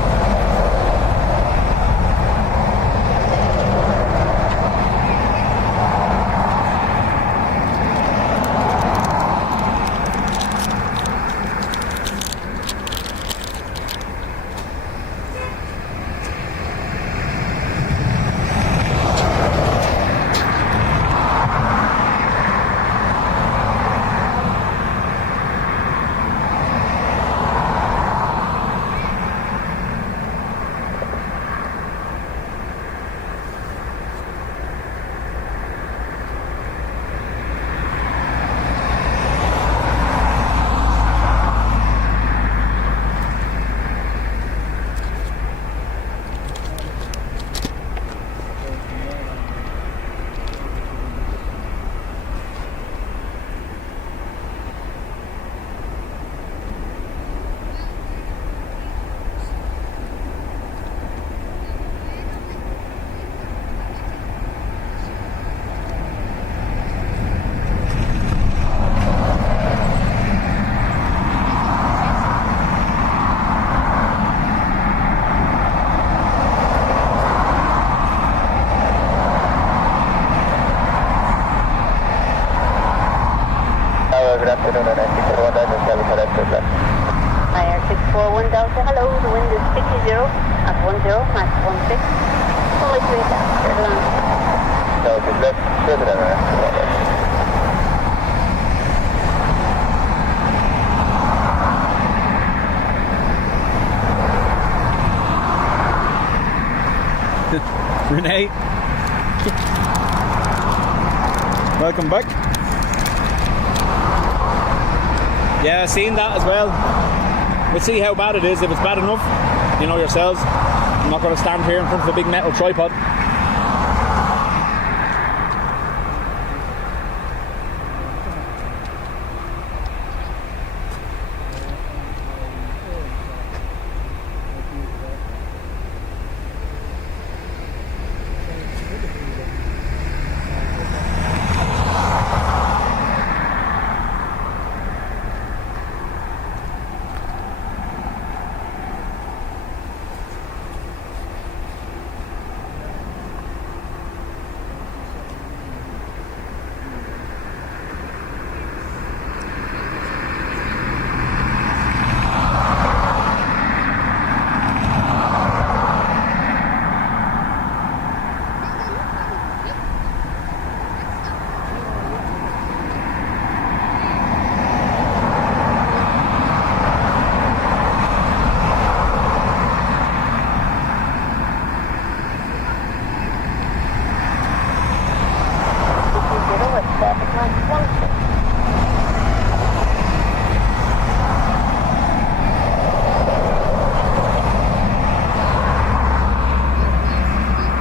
IR641 Delta, hello, the wind is 60 at 10, Max 16. Only 3 after land. No, just left, further than that. Renee, welcome back. Yeah, seen that as well. We'll see how bad it is. If it's bad enough, you know yourselves, I'm not going to stand here in front of a big metal tripod.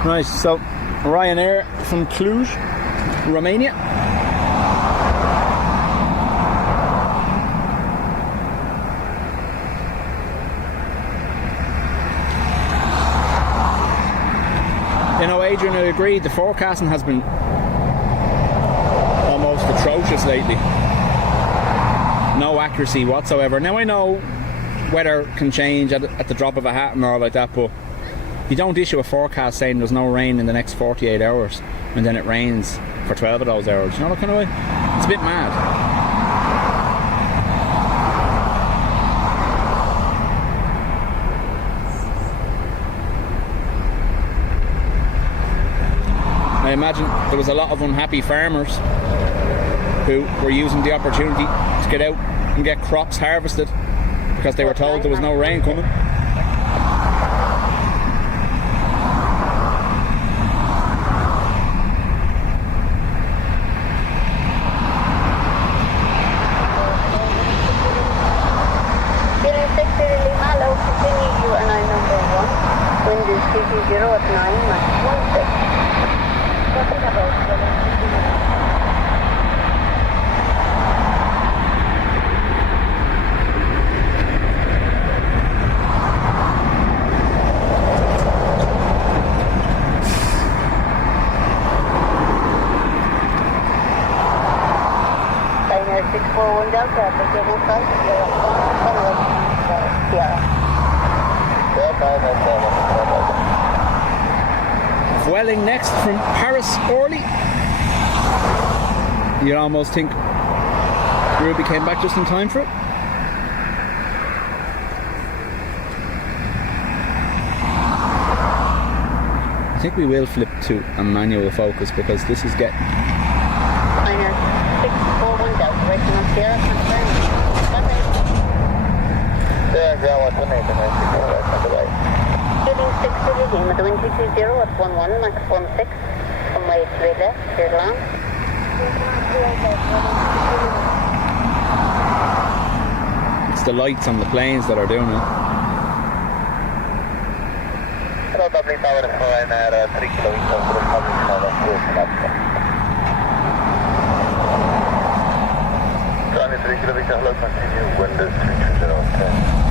Nice, so Ryanair from Cluj, Romania. You know, Adrian, I agree, the forecasting has been almost atrocious lately. No accuracy whatsoever. Now I know weather can change at the drop of a hat and all like that, but you don't issue a forecast saying there's no rain in the next 48 hours and then it rains for 12 of those hours. You know what kind of way? It's a bit mad. imagine there was a lot of unhappy farmers who were using the opportunity to get out and get crops harvested because they were told there was no rain coming. Wind is 220 at 9, Mach 16. What about Liner 641 Delta, beginning flight, Sierra. Welling next from Paris Orly. You'd almost think Ruby came back just in time for it. I think we will flip to a manual focus because this is getting... Liner 641 Delta, racing on Sierra, confirmed. Shooting 6 to the game at the wind 220 at 11, Mach 16, from way to the left, cleared land. It's the lights on the planes that are doing it. Hello, Dublin Tower, Foreigner, 3 kilometers from Dublin Tower, Johnny, 3 kilometers, hello, continue, wind is 320 10.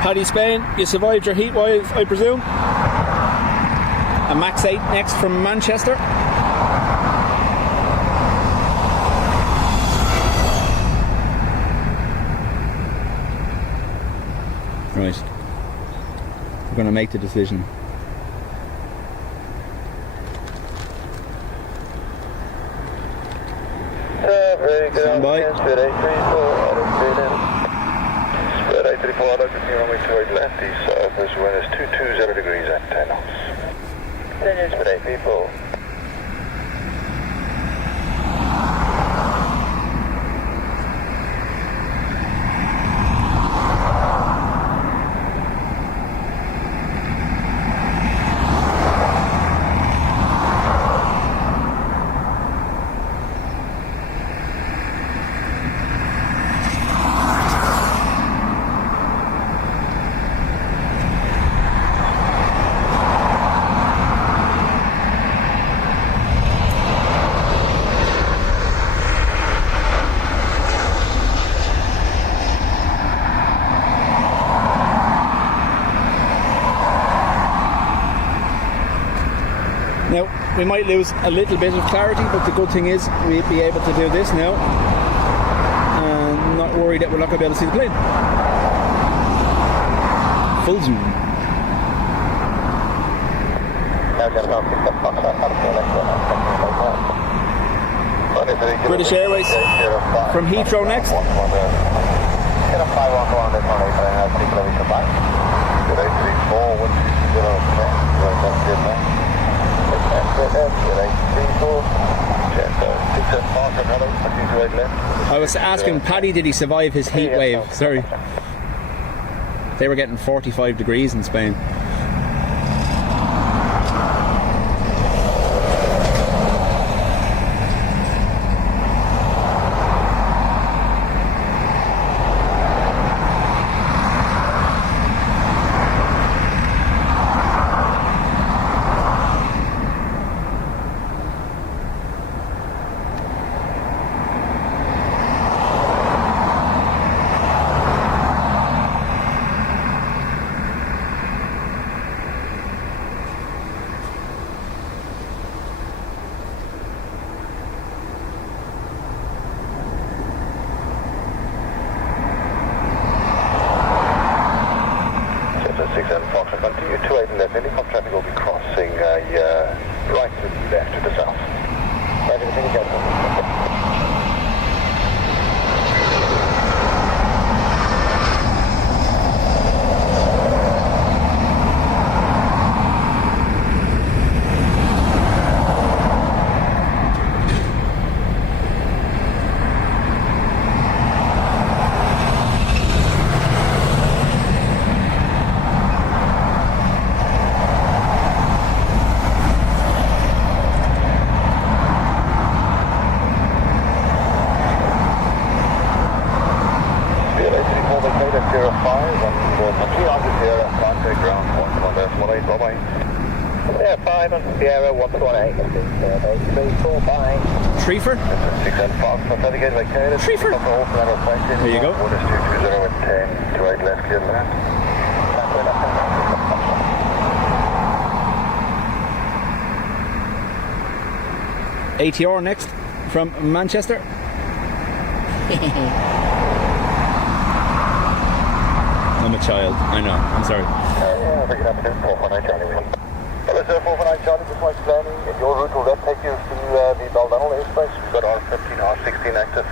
Paddy Spain, you survived your heat wave, I presume? A Max 8 next from Manchester. Right. We're going to make the decision. Very good. Stand by. Spread 834, I'd like to see runway 28 left, east south, this wind is 220 degrees at 10 knots. Spread 8 people. Now, we might lose a little bit of clarity, but the good thing is we'll be able to do this now and not worry that we're not going to be able to see the plane. Full zoom. British Airways. From Heathrow next. Get a 5 on this one, I have people we come back. Good 834, 120, I was asking Paddy, did he survive his heat wave? Sorry. They were getting 45 degrees in Spain. helicopter traffic will be crossing right to the left to the south. Right, everything is good. Sierra 118. Treefer? Treefer. There you go. Orders 220 and 10 to 8 left, clear left. ATR next from Manchester. I'm a child. I know. I'm sorry. Yeah, I think that's it. 419 Charlie. Well, it's 419 Charlie, just my planning. Your route will then take you to the Baldonnel airspace. We've got R15, R16 active.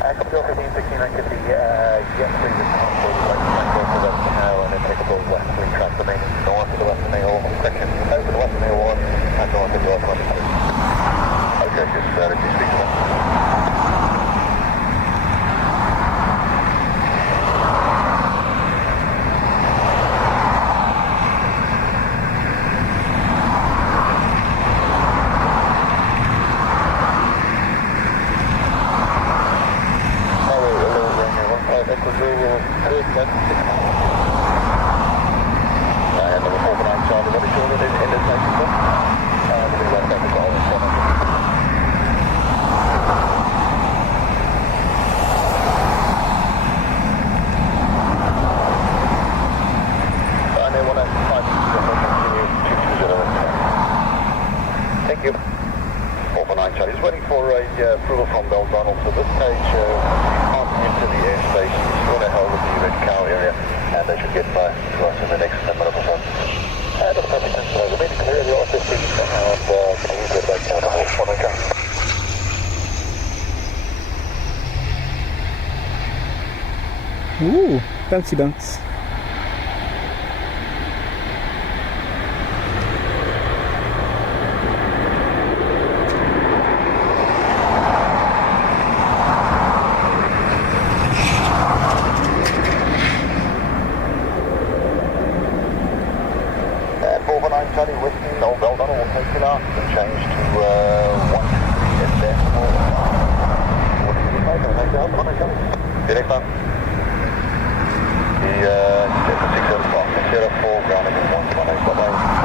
Capital 15, 16 active. Yesterday, the transport is like to go for that now, and then take a boat westerly track remaining north of the Western A01 section, south of the Western A01, and north of the automatic coast. Okay, just let me speak to them. Ooh, bouncy bounce.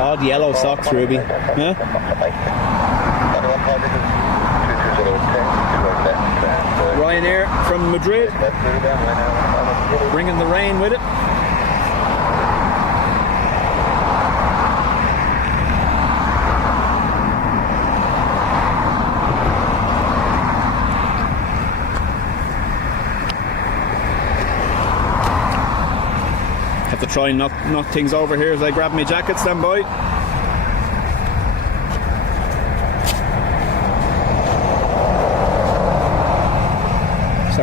Odd yellow socks, Ruby. Huh? Ryanair from Madrid. Bringing the rain with it. To try and knock things over here as I grab my jacket, stand by.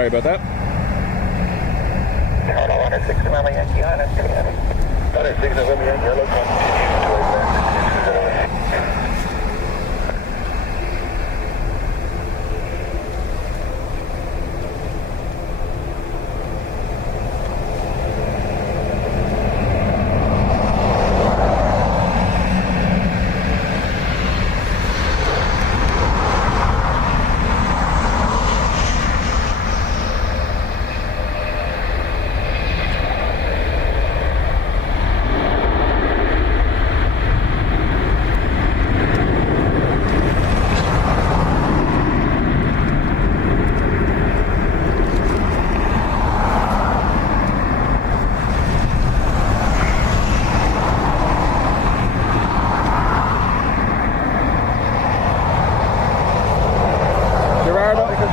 Sorry about that. Toronto 106 November Yankee Island. 106 November Yankee Island. Continue to Atlantic 208.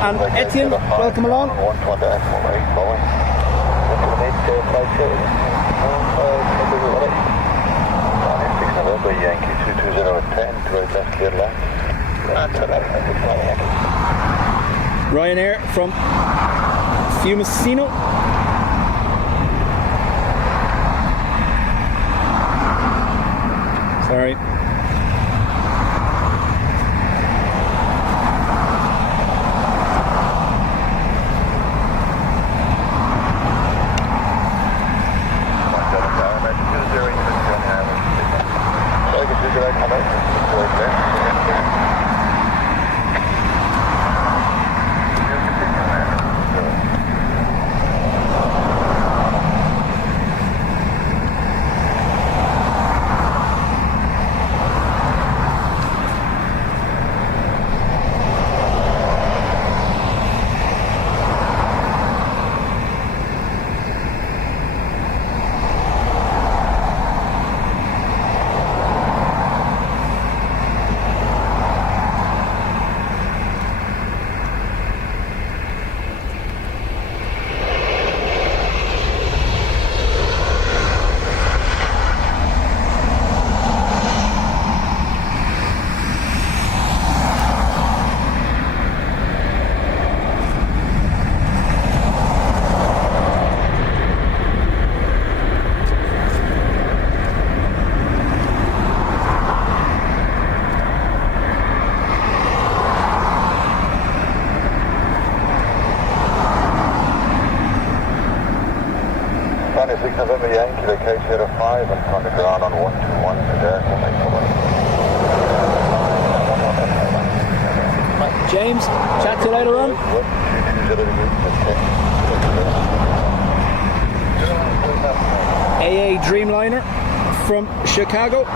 And Etienne, welcome along. 120 Boeing. November Yankee 220 at 10 to 8 left, clear left. Ryanair from Fiumicino. Sorry. November Yankee, location at 5 and on the ground on 121 today. James, chat to you later on. AA Dreamliner from Chicago.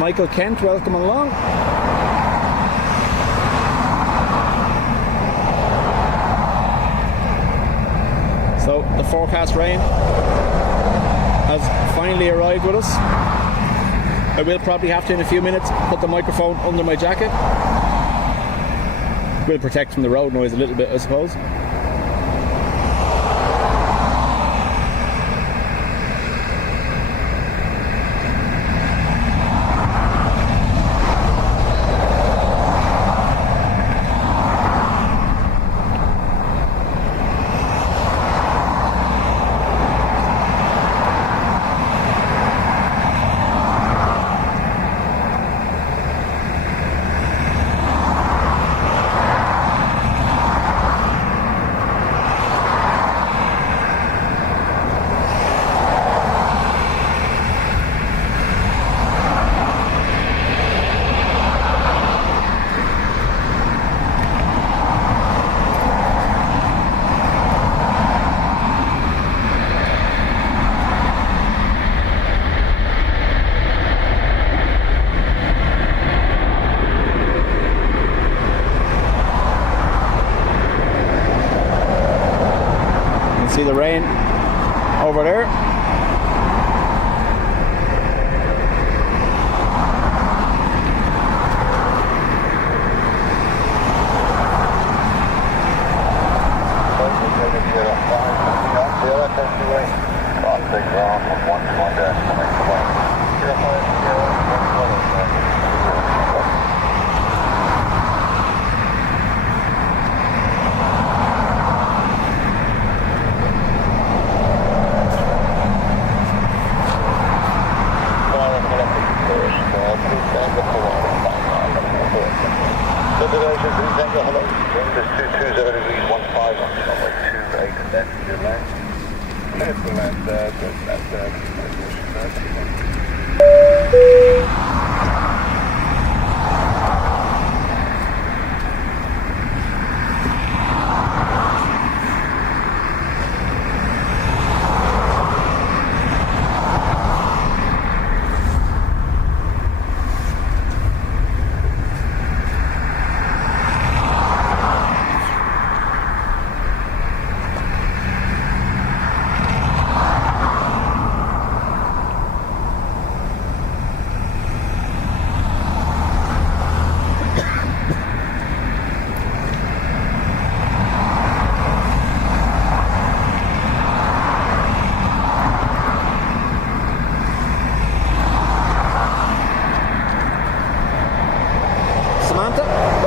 Michael Kent, welcome along. So the forecast rain has finally arrived with us. I will probably have to in a few minutes put the microphone under my jacket. Will protect from the road noise a little bit, I suppose. See the rain over there. Aviation 3 Tango, hello. Wind is 220 degrees, 15 knots, runway 28 and then to land. Clear to land,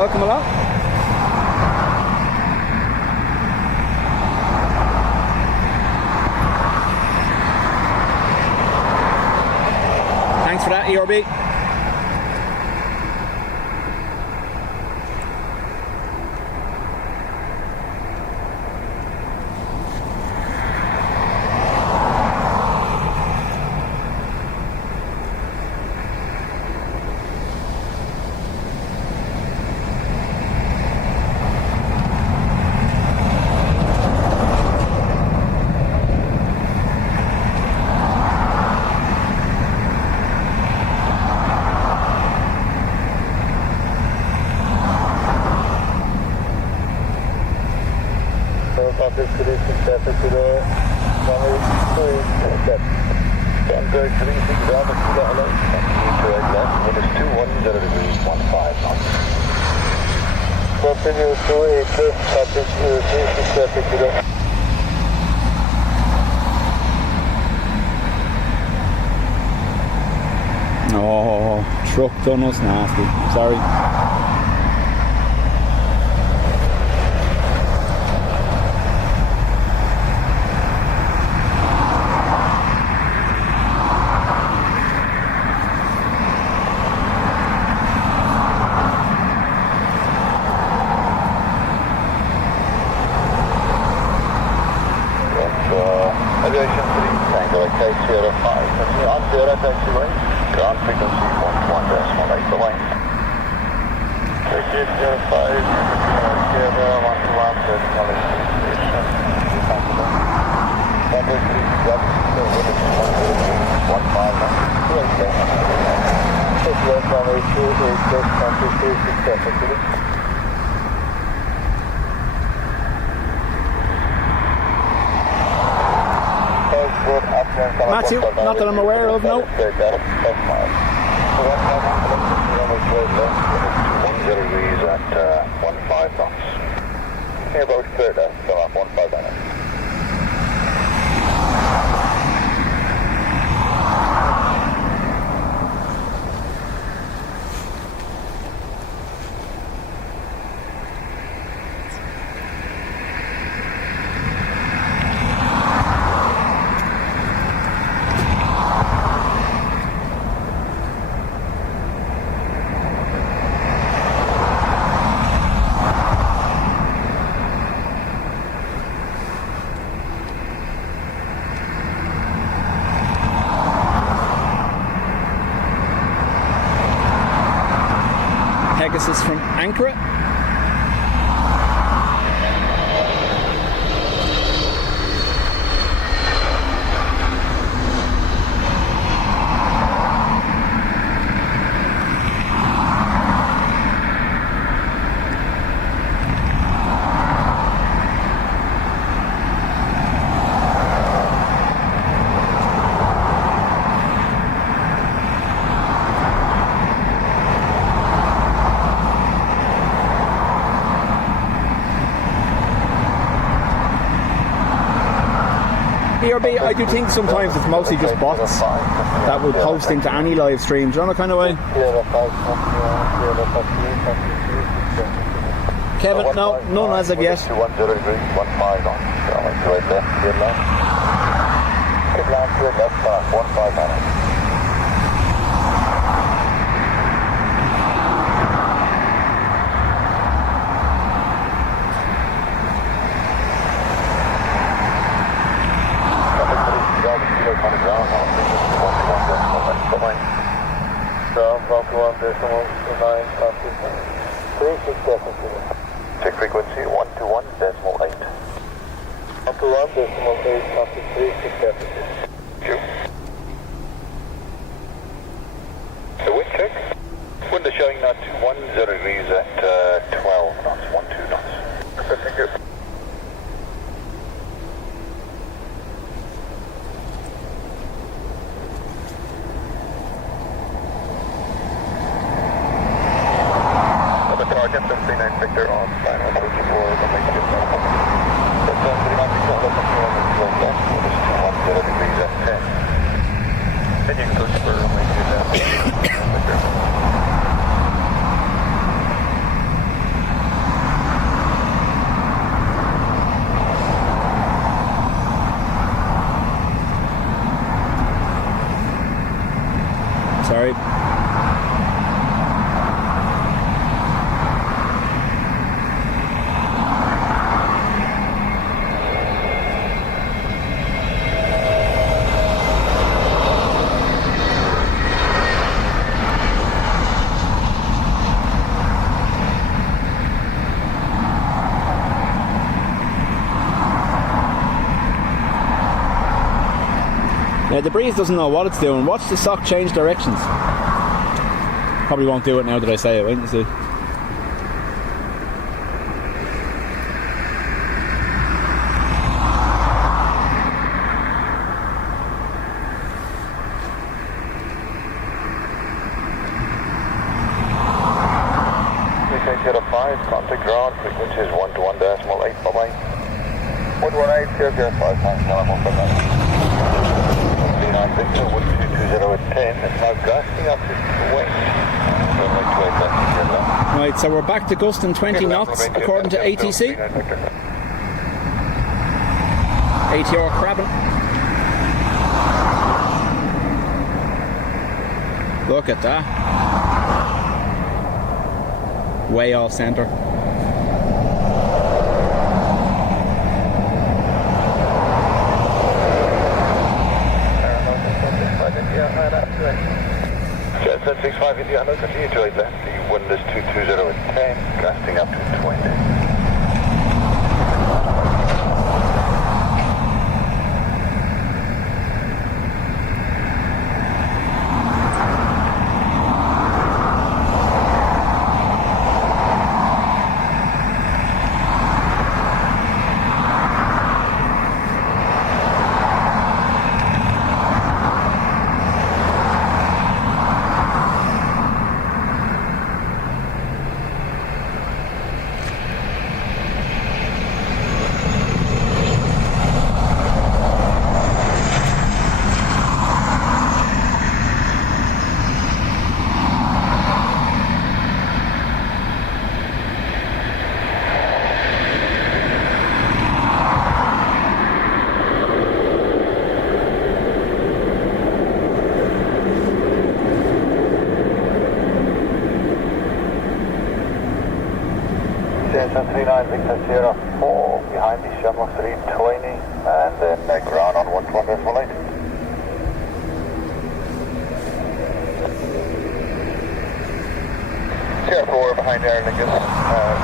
Welcome along. Thanks for that, ERB. Oh, truck done us nasty. Sorry. Aviation 3 Tango, K05, on zero taxiway, ground frequency 11.18 away. K05, Sierra 121, terminal station, runway 3, Dubjet, wind is 103, 15 knots, 28 left, runway 28 left, country 36 traffic. Matthew, not that I'm aware of, no. 10 degrees at 15 knots. Here about straight left, so up 15 knots. Pegasus from Ankara. ERB, I do think sometimes it's mostly just bots that will post into any live stream. Do you know what kind of way? Kevin, no, none as of yet. 10 degrees, 15 knots. Right left, clear left. Clear left, 15 knots. Check frequency 121.8. 121.8, copy 36 Q. The wind check. Wind is showing now to 10 degrees at 12 knots, 12 knots. Perfect, thank you. Target 79 Victor on final approach for the make it. That's 39 Victor, that's on the left, it is 210 degrees at 10. Then you can go spur and make it down. Victor. Sorry. Yeah, the breeze doesn't know what it's doing. Watch the sock change directions. Probably won't do it now that I say it, wait and see. UK 05, contact ground, frequency is 121.8, bye-bye. 118, 005, times telephone for that. 39 Victor, 1220 at 10, it's now gusting up to west. Right, so we're back to gusting 20 knots according to ATC. ATR crabbing. Look at that. Way off centre. Jet 765 India, hello, continue to 8 left, the wind is 220 at 10, gusting up to 20. Station 39 Victor Sierra 4, behind the shuttle 320, and then ground on 121.8. Sierra 4 behind Air Lincoln, ground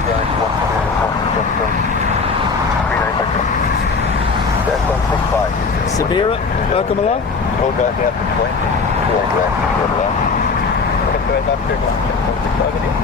121.8, Victor. Station 65. Sabira, welcome along. Hold back down to 20, 2 left, good left. Right up here, 65.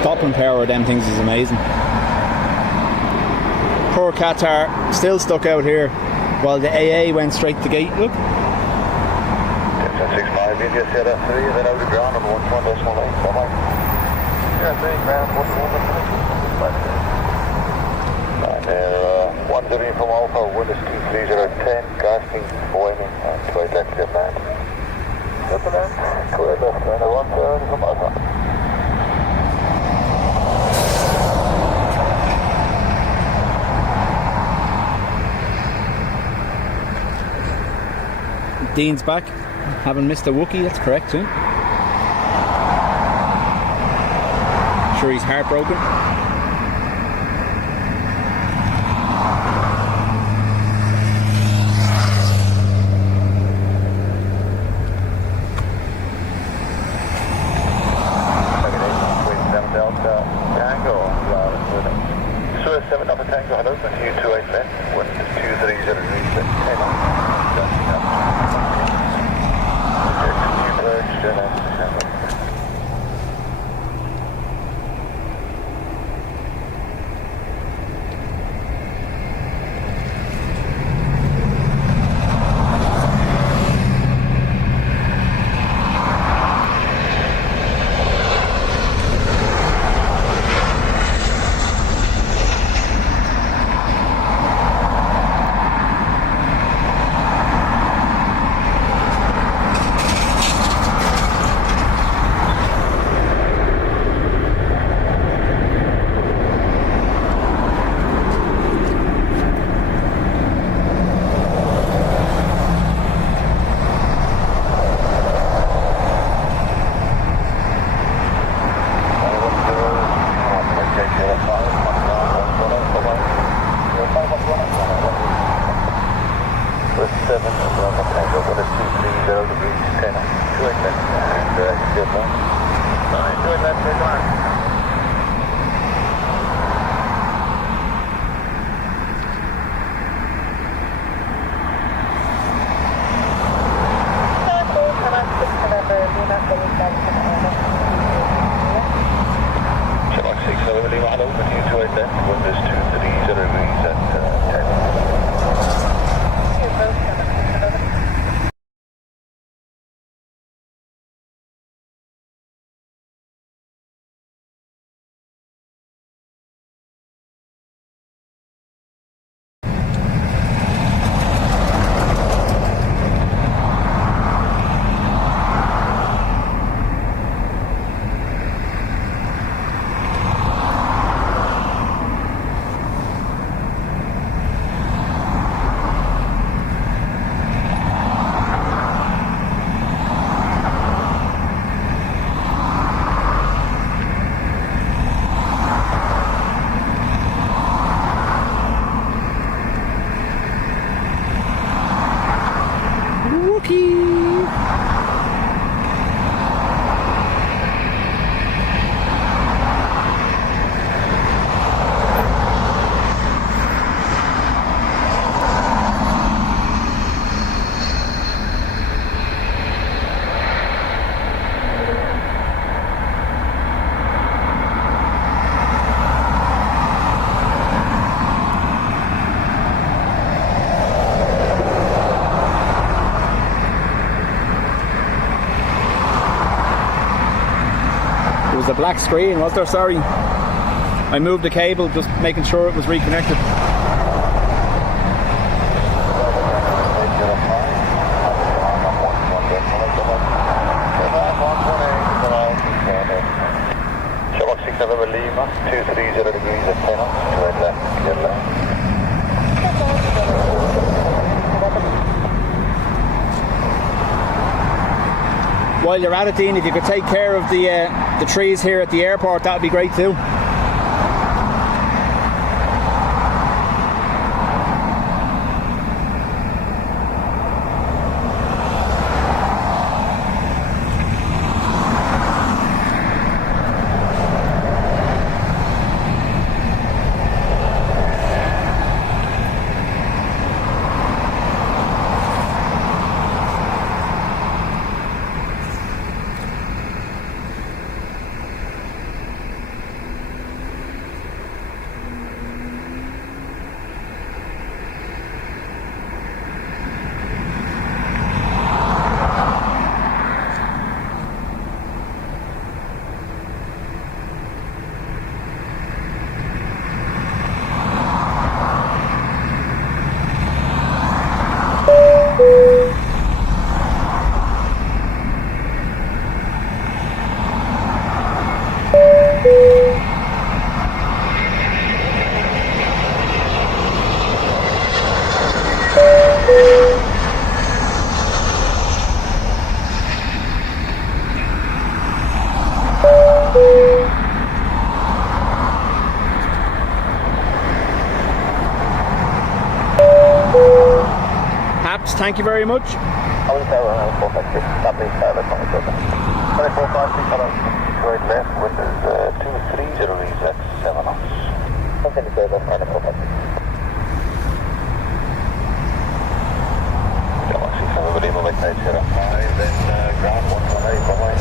Stopping power of them things is amazing. Poor Qatar still stuck out here while the AA went straight to the gate. Look. 65 India Sierra 3, then out of ground on 11.8. Yeah, 3 ground, 1 1 0 from Alpha, 1 is 23010, casting, Boeing, and 2 left clear land. Clear land, clear left, and 1 from Alpha. Dean's back, having missed a Wookiee, that's correct too. Sure he's heartbroken. Suez 7 Upper Tango, hello, continue 28 left, 1230 left, 10 on. A black screen, was there? Sorry. I moved the cable, just making sure it was reconnected. Sherlock 6 November Lima, 230 degrees at 10 knots, to left, clear left. While you're at it, Dean, if you could take care of the trees here at the airport, that would be great too. Thank you very much. Dublin Airport, 456, Dublin Airport, 2456, hello. Detroit left, wind is 230 degrees, that's 7 knots. Something to say about 456. Galaxy, everybody move like 905, then ground 118, bye-bye.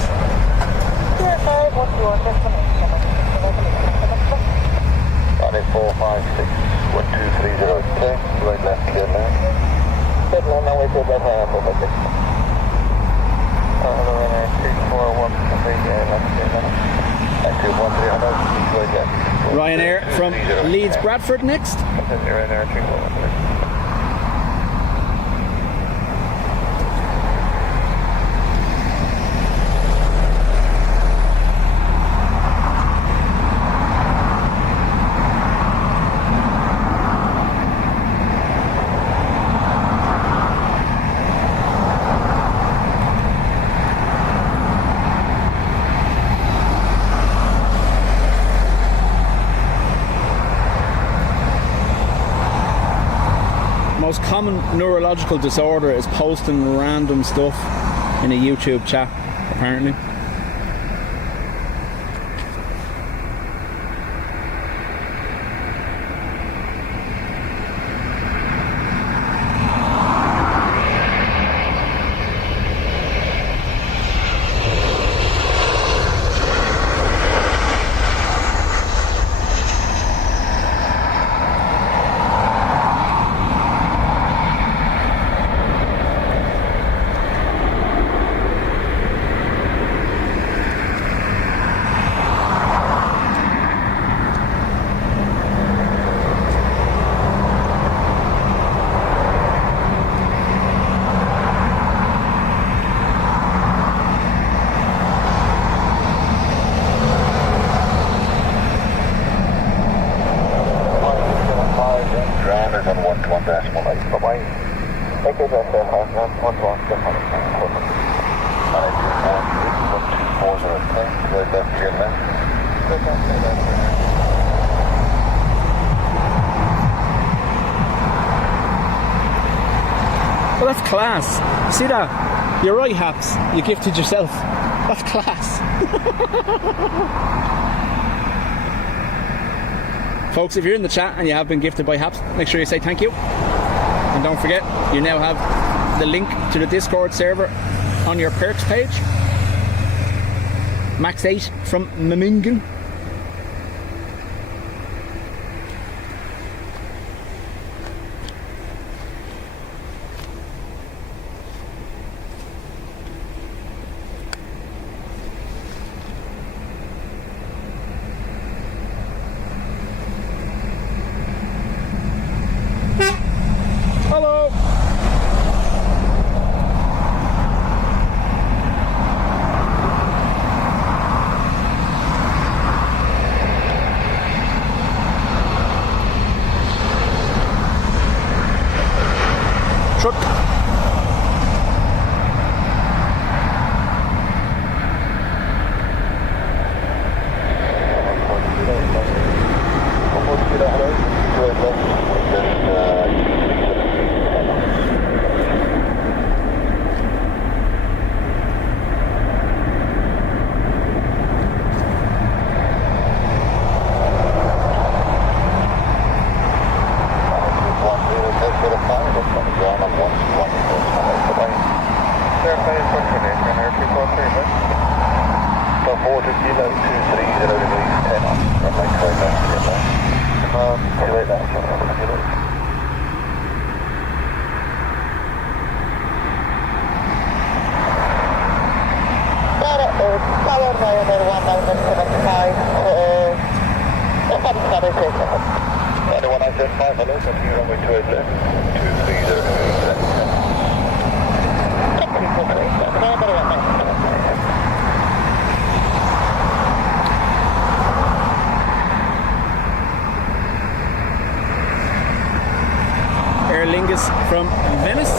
Yeah, 5, 121, that's 456, 1230, okay, right left, clear now. Good one, now we go back home, over this. Ryanair from Leeds Bradford next. Ryanair 341. Most common neurological disorder is posting random stuff in a YouTube chat, apparently. Well, that's class. See that? You're right, Haps. You gifted yourself. That's class. Folks, if you're in the chat and you have been gifted by Haps, make sure you say thank you. And don't forget, you now have the link to the Discord server on your perks page. Max 8 from Memmingen. 4 to kilo 230 degrees 10 knots. Runway 28 left, clear left. 28 left, runway 28. Powered by another 1975. Runway 1975, hello, continue runway 28 left. 230 degrees left. Aer Lingus from Venice.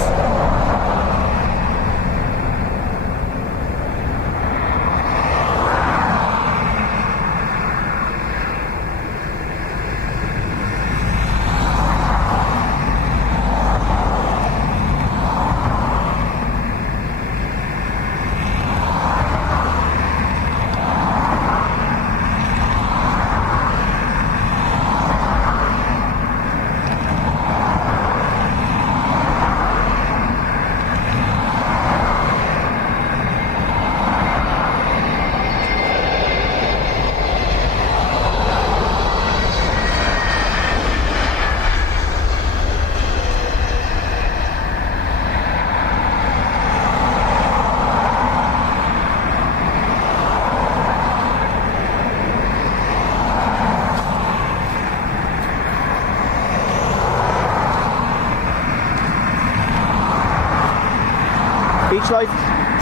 Beach Life,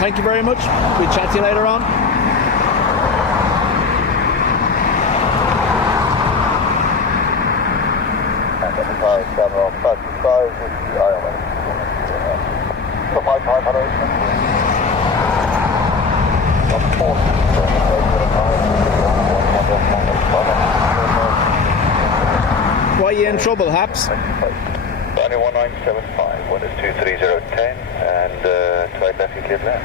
thank you very much. We'll chat to you later on. General 35 with the island. So my time operation. Why are you in trouble, Haps? Only 1975, one is 23010, and right left, you clear left.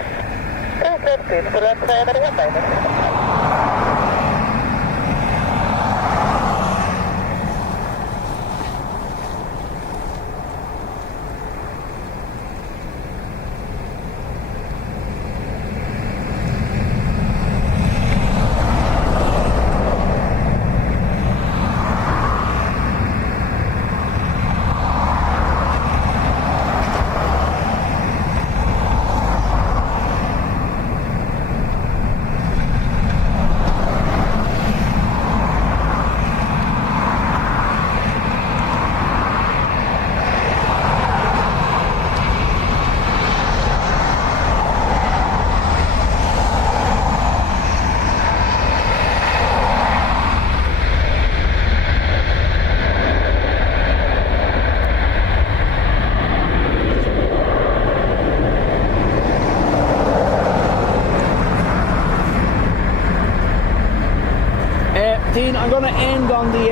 Dean, I'm going to end on the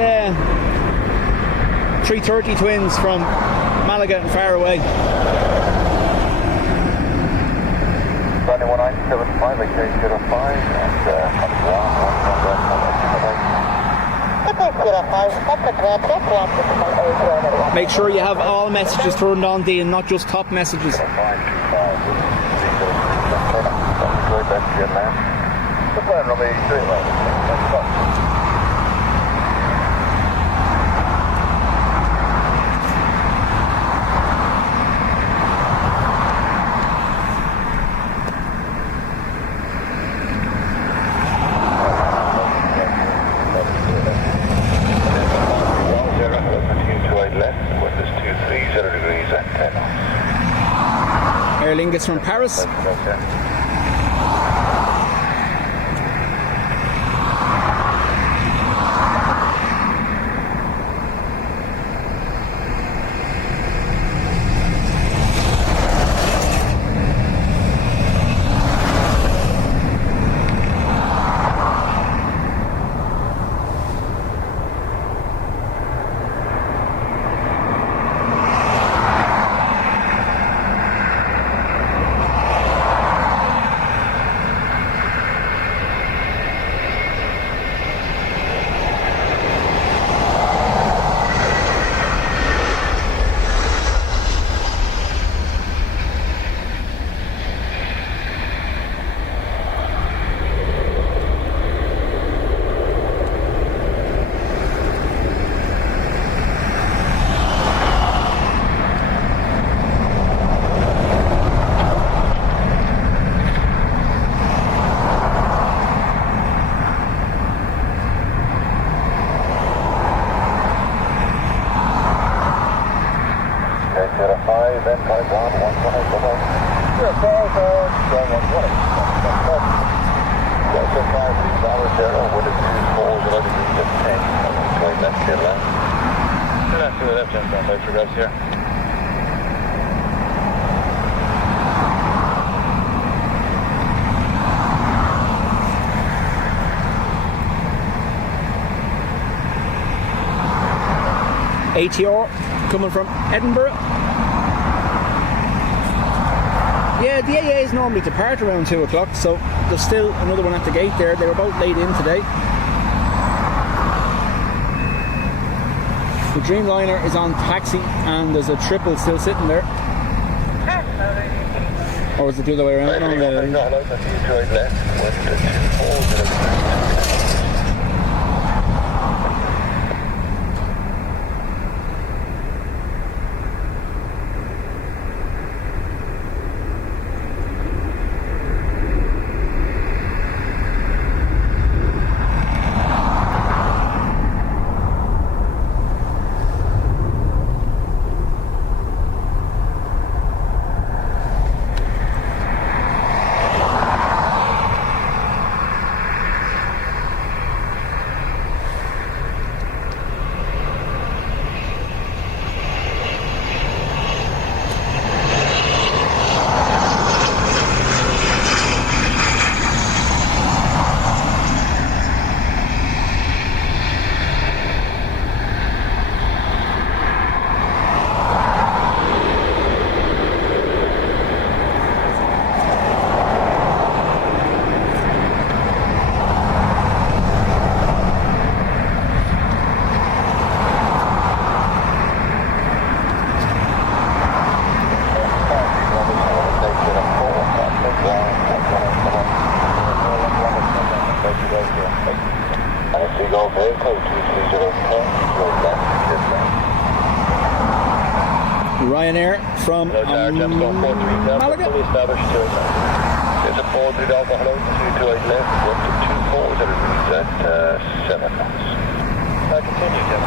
330 twins from Malaga and far away. Runway 1975, AK05, and Make sure you have all messages turned on, Dean, not just top messages. Aer Lingus from Paris. ATR coming from Edinburgh. Yeah, the AAs normally depart around 2 o'clock, so there's still another one at the gate there. They were both laid in today. The Dreamliner is on taxi and there's a triple still sitting there. Or is it the other way around? Ryanair from Malaga. There's a 43 Alpha, hello, 228 left, 124, that is at 7 knots. Continue, Jeff.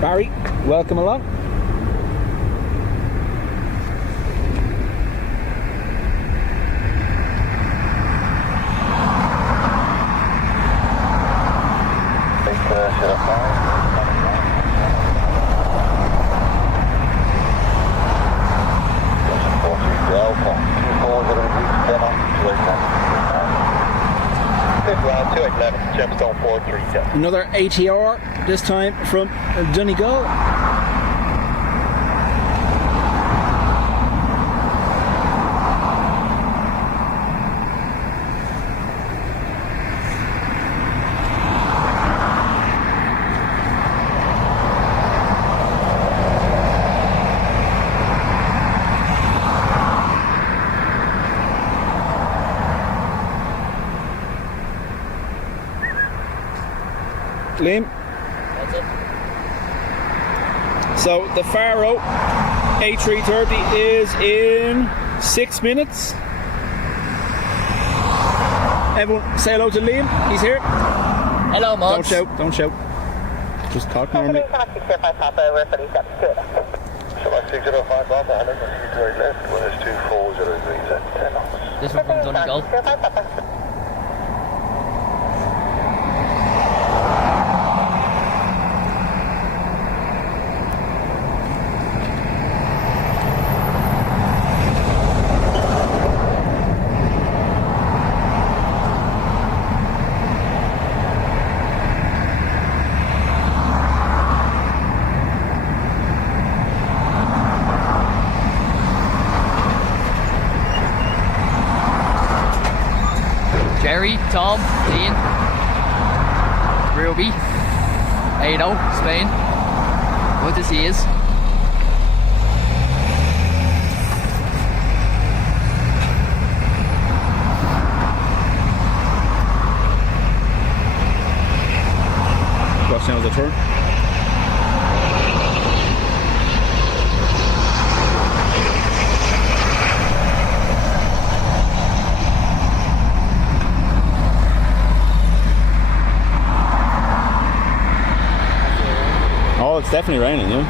Barry, welcome along. Another ATR, this time from Donegal. Liam. That's it. So the Faro A330 is in 6 minutes. Everyone say hello to Liam, he's here. Hello, Mods. Don't shout. Just talk normally. So my 605 Papa, hello, 228 left, well, there's 2403 at 10 knots. This one from Donegal. Tom, Dean, Ruby, Ado, Spain. Good to see you. What's now the turn? Oh, it's definitely raining, yeah.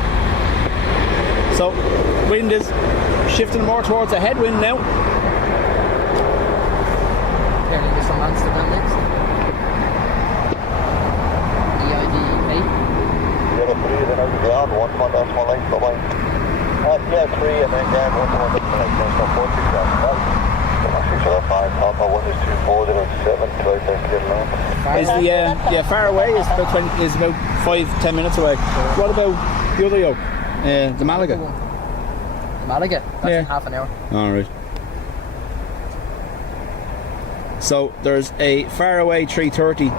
So, wind is shifting more towards a headwind now. Apparently there's some Amsterdam next. EIDW. 03, then out the ground, 1.1 length, bye-bye. Yeah, 3, and then ground, 1.1 length, so 40 ground. Actually, 05, Papa 1 is 2407, twice less to get along. Is the far away is about 5-10 minutes away. What about the other yoke? The Malaga. Malaga? That's Yeah. in half an hour. Alright. So there's a far away 330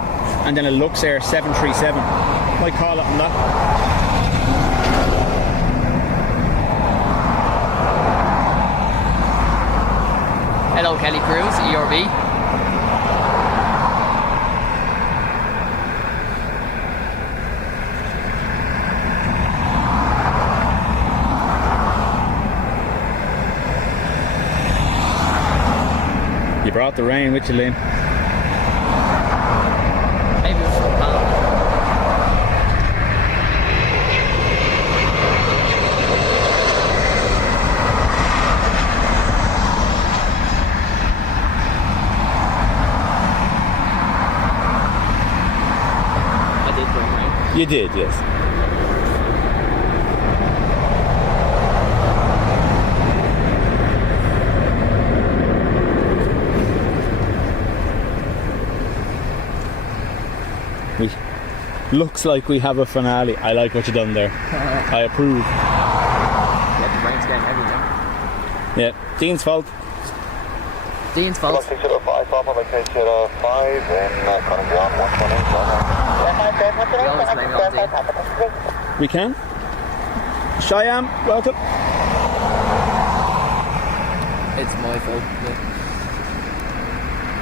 and then a Luxair 737. Might call it on that. Hello, Kelly Cruz, ERB. You brought the rain with you, Liam. Maybe it was from Palm. I did bring rain. You did, yes. Looks like we have a finale. I like what you done there. I approve. Yeah, the rain's getting heavy now. Yeah, Dean's fault. Dean's fault. 605, Papa, location 5, and coming ground, 1.8, We always blame it on Dean. We can. Cheyenne, welcome. It's my fault. Yeah.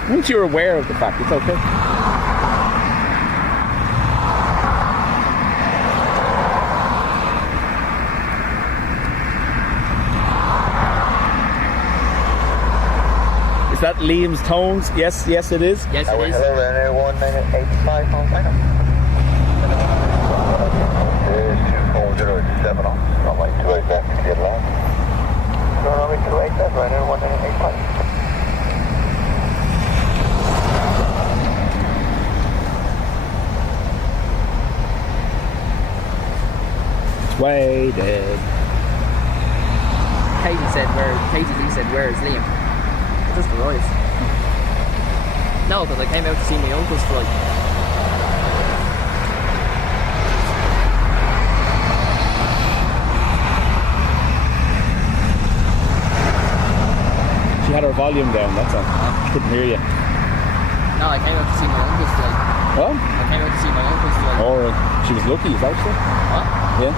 Once you're aware of the fact, it's okay. Is that Liam's tones? Yes, yes it is. Yes, it is. Hello, Ryanair 1985 on final. There's 2407 on. Runway 28 left to get along. Runway 28 left, Ryanair 1985. Waited. Katie Lee said, where is Liam? I just arrived. No, because I came out to see my uncle's flight. She had her volume down, that's all. Couldn't hear you. No, I came out to see my uncle's flight. Well, I came out to see my uncle's flight. or she was lucky, is that so? What? Yeah.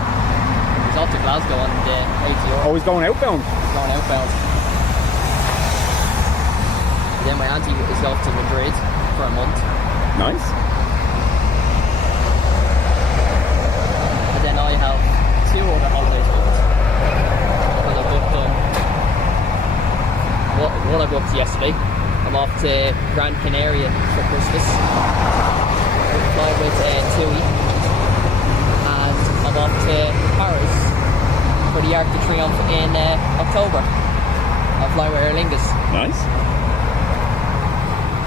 He's off to Glasgow on the ATR. Oh, he's going outbound. He's going outbound. And then my auntie is off to Madrid for a month. Nice. And then I have 2 other holidays booked. Because I booked them. One I booked yesterday. I'm off to Gran Canaria for Christmas. I'm flying with TUI. And I'm off to Paris for the Arc de Triomphe in October. I'm flying with Aer Lingus. Nice.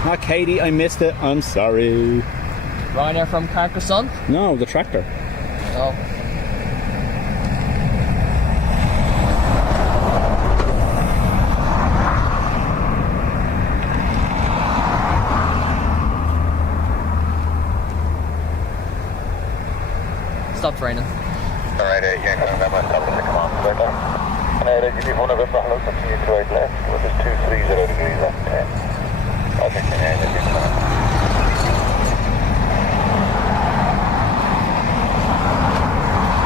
Ah, Katie, I missed it. I'm sorry. Ryanair from Carcassonne. No, the tractor. Oh. Stop raining. Alright, yeah, I remember myself in the command center. Give me one of them, hello, continue to right left, with this 230 degrees left 10.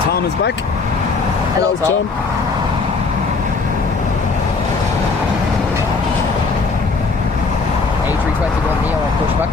Tom is back. Hello, Tom. A321 Neo on pushback.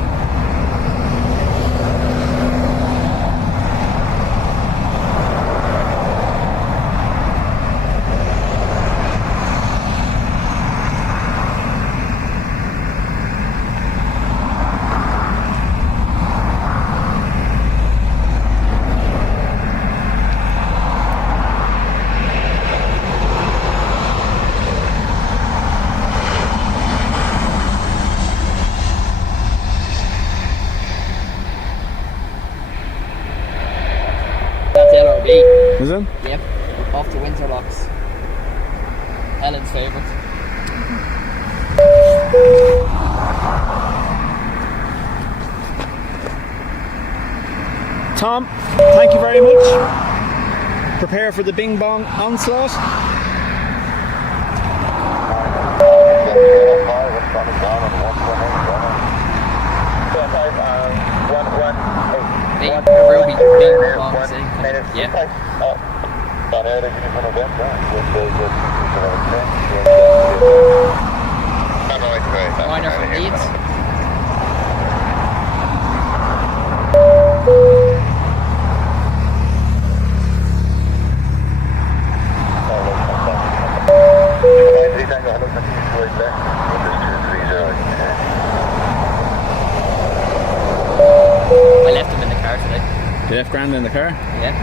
Is it? Yep, off the winter locks. Ellen's favourite. Tom, thank you very much. Prepare for the bing bong onslaught. Bing, Ruby, bing bong, yeah. Minor from Leeds. I left him in the car today. You left Grandin in the car? Yeah.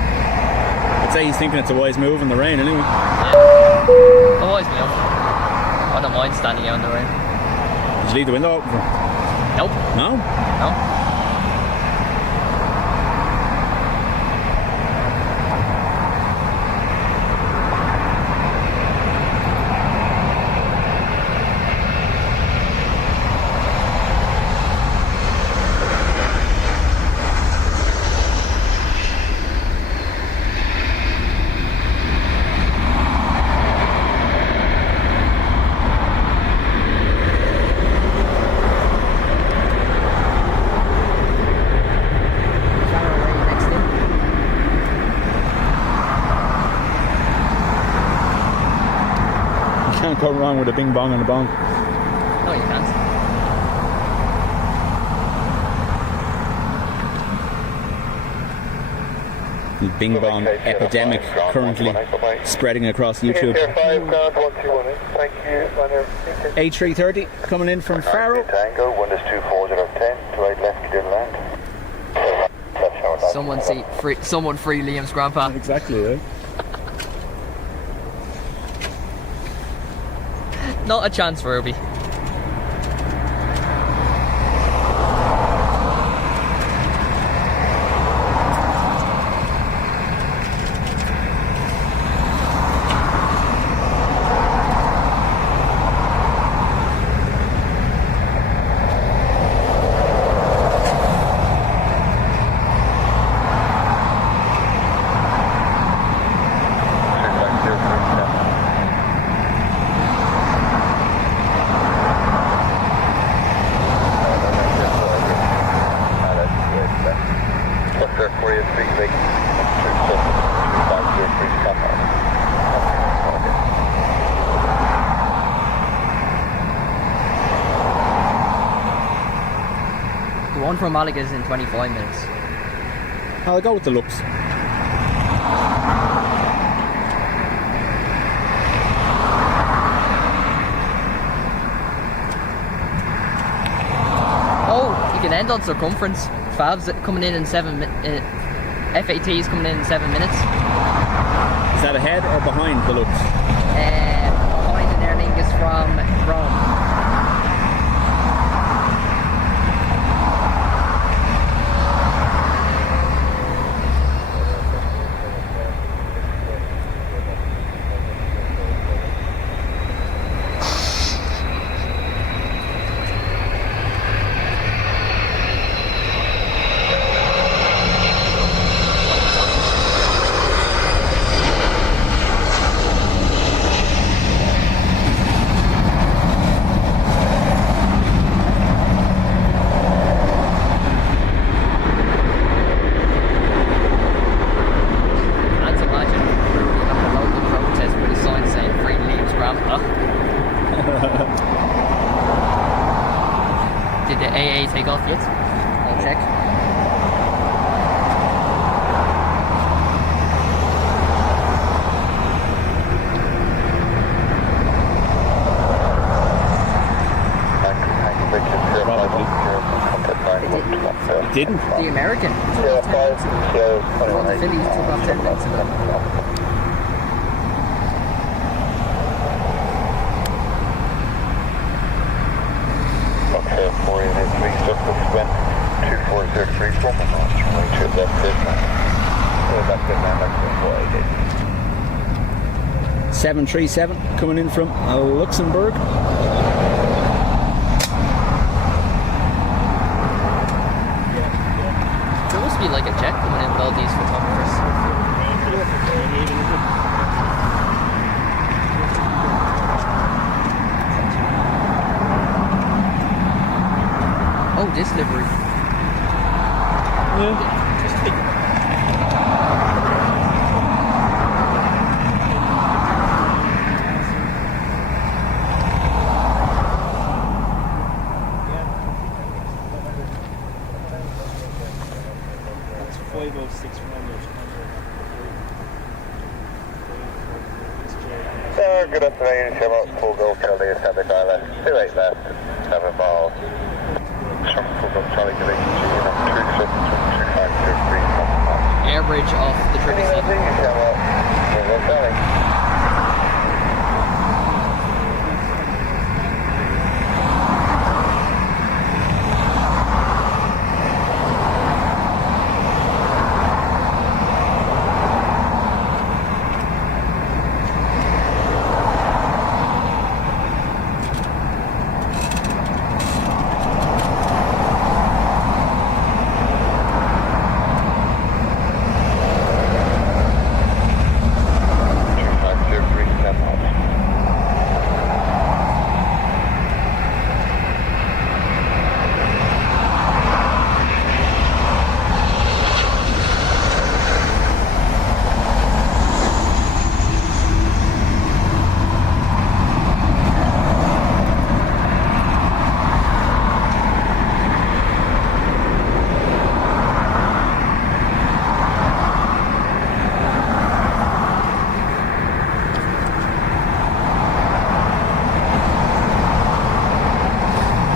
I'd say he's thinking it's a wise move in the rain anyway. Yeah. Always move. I don't mind standing out in the rain. Did you leave the window open? Nope. No? No. Can't go wrong with a bing bong and a bong. No, you can't. The bing bong epidemic currently spreading across YouTube. A330 coming in from Faro. Tango, wind is 24010, to right left, clear land. Someone free Liam's grandpa. Exactly, yeah. Not a chance for Ruby. The one from Malaga is in 25 minutes. I'll go with the looks. Oh, you can end on circumference. Fab's coming in 7 minutes. FAT is coming in 7 minutes. Is that ahead or behind the looks? Behind an Aer Lingus from Rome. didn't. The American. Sierra 5, Sierra Well, the 21. Phillies took off 10 minutes ago. Okay, 483, Crosswind 2403 from the north, runway 2, that's it, man. That's it, man, that's 488. 737 coming in from Luxembourg. There must be like a jet coming in with all these photographers. Oh, this livery. Good afternoon, Sierra 4 Golf Charlie, 7 left, 28 left, 7 miles. From 4 Golf Charlie, good ATG, and 272503. Air bridge off the 777. Sierra 4 Golf Charlie.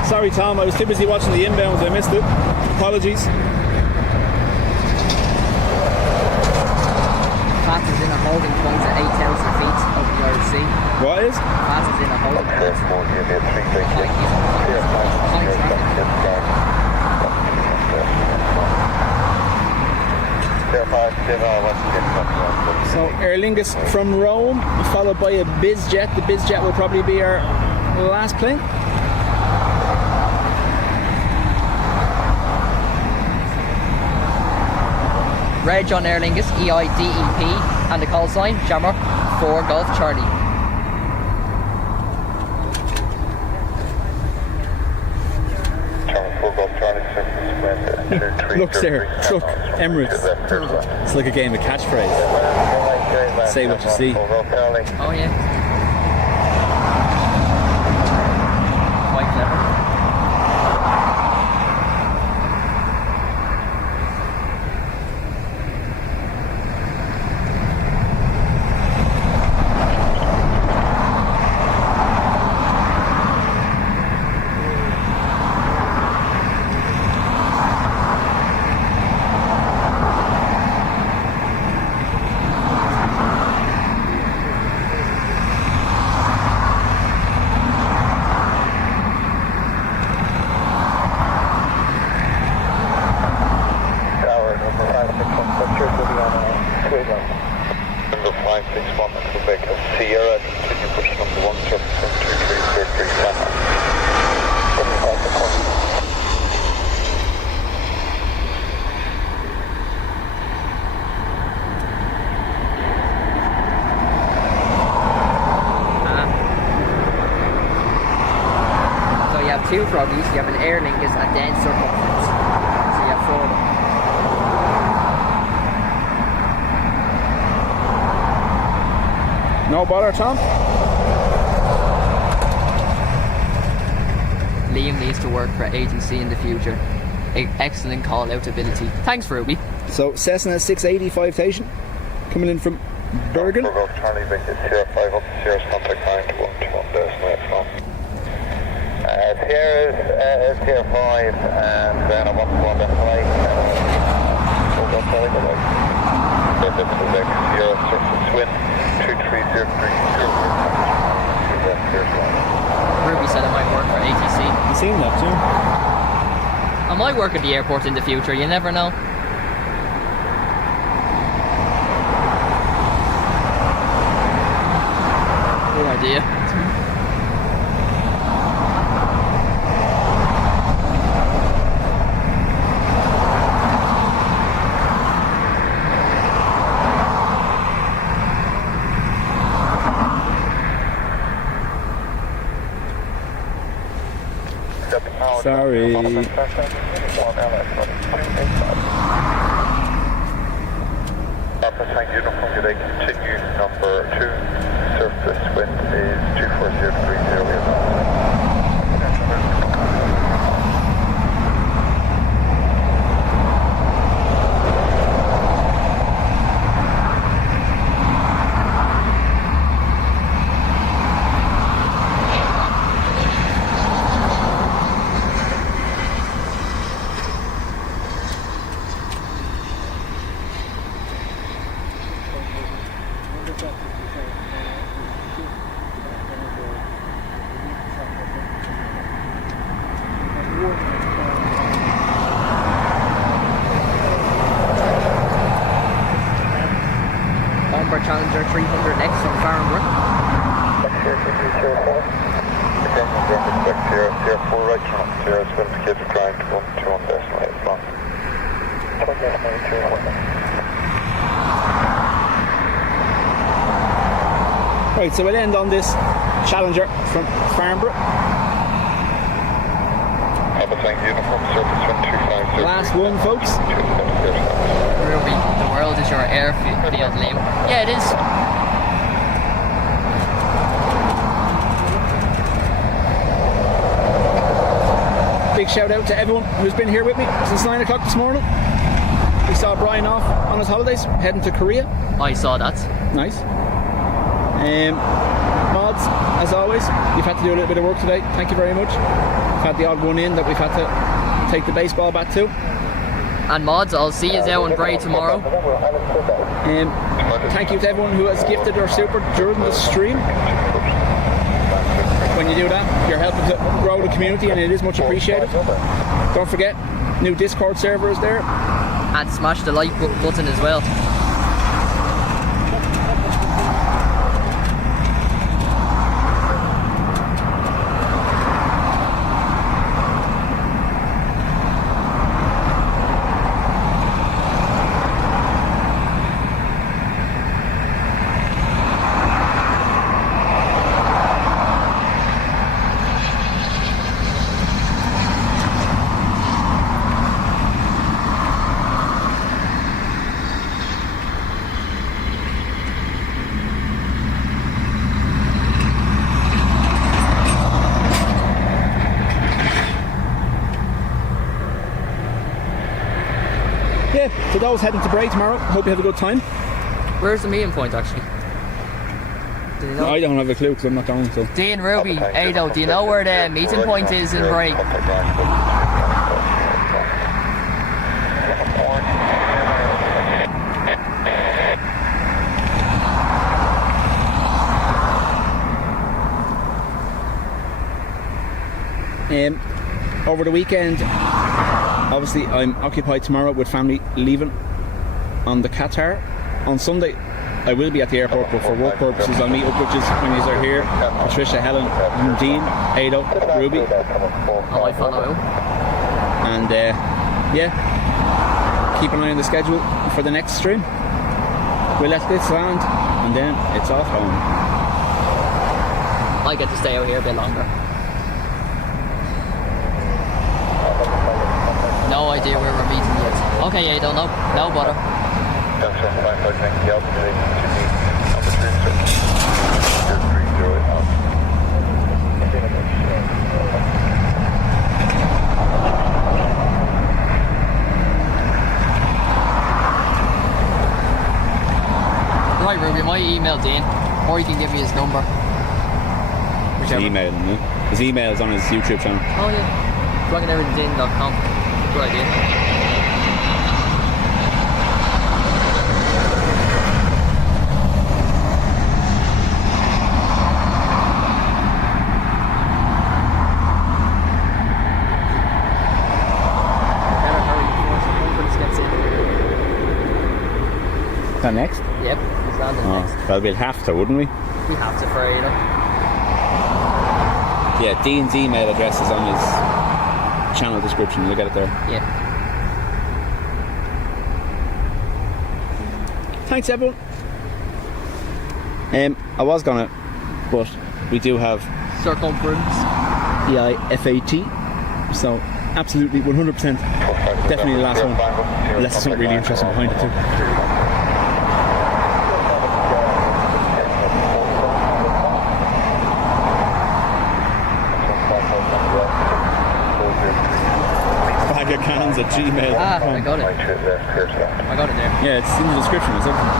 Sorry, Tom, I was too busy watching the inbounds. I missed it. Apologies. Fat is in a holding point at 8,000 feet over the Irish Sea. What is? Fat is in a holding point. So Aer Lingus from Rome, followed by a Bizjet. The Bizjet will probably be our last plane. Reg on Aer Lingus, EIDEP, and the call sign, Jammer 4 Golf Charlie. Looks there, truck, Emirates. It's like a game of catchphrase. Say what you see. Oh yeah. Quite clever. Sierra, continue pushing on the 17333 So you have two froggies, you have an Aer Lingus and then circumference. So you have 4 of them. No bother, Tom? Liam needs to work for agency in the future. Excellent call out ability. Thanks, Ruby. So Cessna 680 5000 coming in from Bergen. Charlie, Victor, Sierra 5 up, Sierra's contact 9 to 121 destination. Sierra is Sierra 5, and then I want to go on that flight. Hold on, sorry, go back. This is the Sierra Surface Wind 23030. Ruby said I might work for ATC. You seen that too? I might work at the airport in the future, you never know. No idea. Sorry. Tank uniform, today continue number 2, surface wind is 24030. Challenger 300X from Farnborough. Sierra 4 right turn, Sierra is going to give a grind 121 decimal 8 long. Right, so we'll end on this Challenger from Farnborough. Tank uniform, surface wind 250. Last one, folks. Ruby, the world is your airfield, Liam. Yeah, it is. Big shout out to everyone who's been here with me since 9 o'clock this morning. We saw Brian off on his holidays, heading to Korea. I saw that. Nice. Mods, as always, you've had to do a little bit of work today. Thank you very much. We've had the odd one in that we've had to take the baseball bat to. And Mods, I'll see you out in Bray tomorrow. Thank you to everyone who has gifted or super during the stream. When you do that, you're helping to grow the community and it is much appreciated. Don't forget, new Discord server is there. And smash the like button as well. To those heading to Bray tomorrow, hope you have a good time. Where's the meeting point actually? Do you know? I don't have a clue because I'm not going. So. Dean, Ruby, Ado, do you know where the meeting point is in Bray? Over the weekend, obviously I'm occupied tomorrow with family leaving on the Qatar. On Sunday I will be at the airport, but for work purposes I'll meet up with you when you are here. Patricia, Helen, Dean, Ado, Ruby. Oh, I follow you. And yeah, keep an eye on the schedule for the next stream. We'll let this land and then it's off home. I get to stay out here a bit longer. No idea where we're meeting yet. Okay, Ado, no bother. Right, Ruby, my email Dean, or you can give me his number. Whichever. Email him, yeah? His email's on his YouTube channel. Oh yeah. Pluggineverything.com. Good idea. Better hurry before the conference gets in. Is that next? Yep, he's landing next. Well, we'd have to, wouldn't we? We have to for, you know. Yeah, Dean's email address is on his channel description. You'll get it there. Yeah. Thanks, everyone. I was gonna, but we do have Circumference. EIFAT, so absolutely 100%. Definitely the last one, unless there's something really interesting behind it too. Bag of cans at Gmail. Ah, I got it. I got it there. Yeah, it's in the description or something.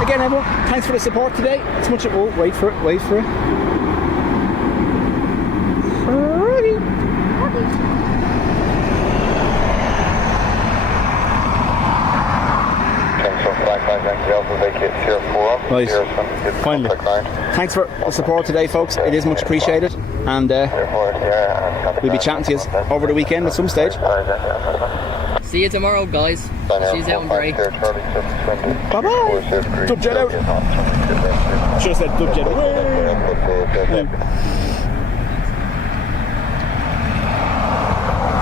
Again, everyone, thanks for the support today. It's much. Oh, wait for it. Wait for it. Right. Finally. Thanks for the support today, folks. It is much appreciated, and we'll be chatting to you over the weekend at some stage. See you tomorrow, guys. She's out on break. Bye bye. Dubjet out. Should have said Dubjet away.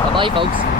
Bye bye, folks.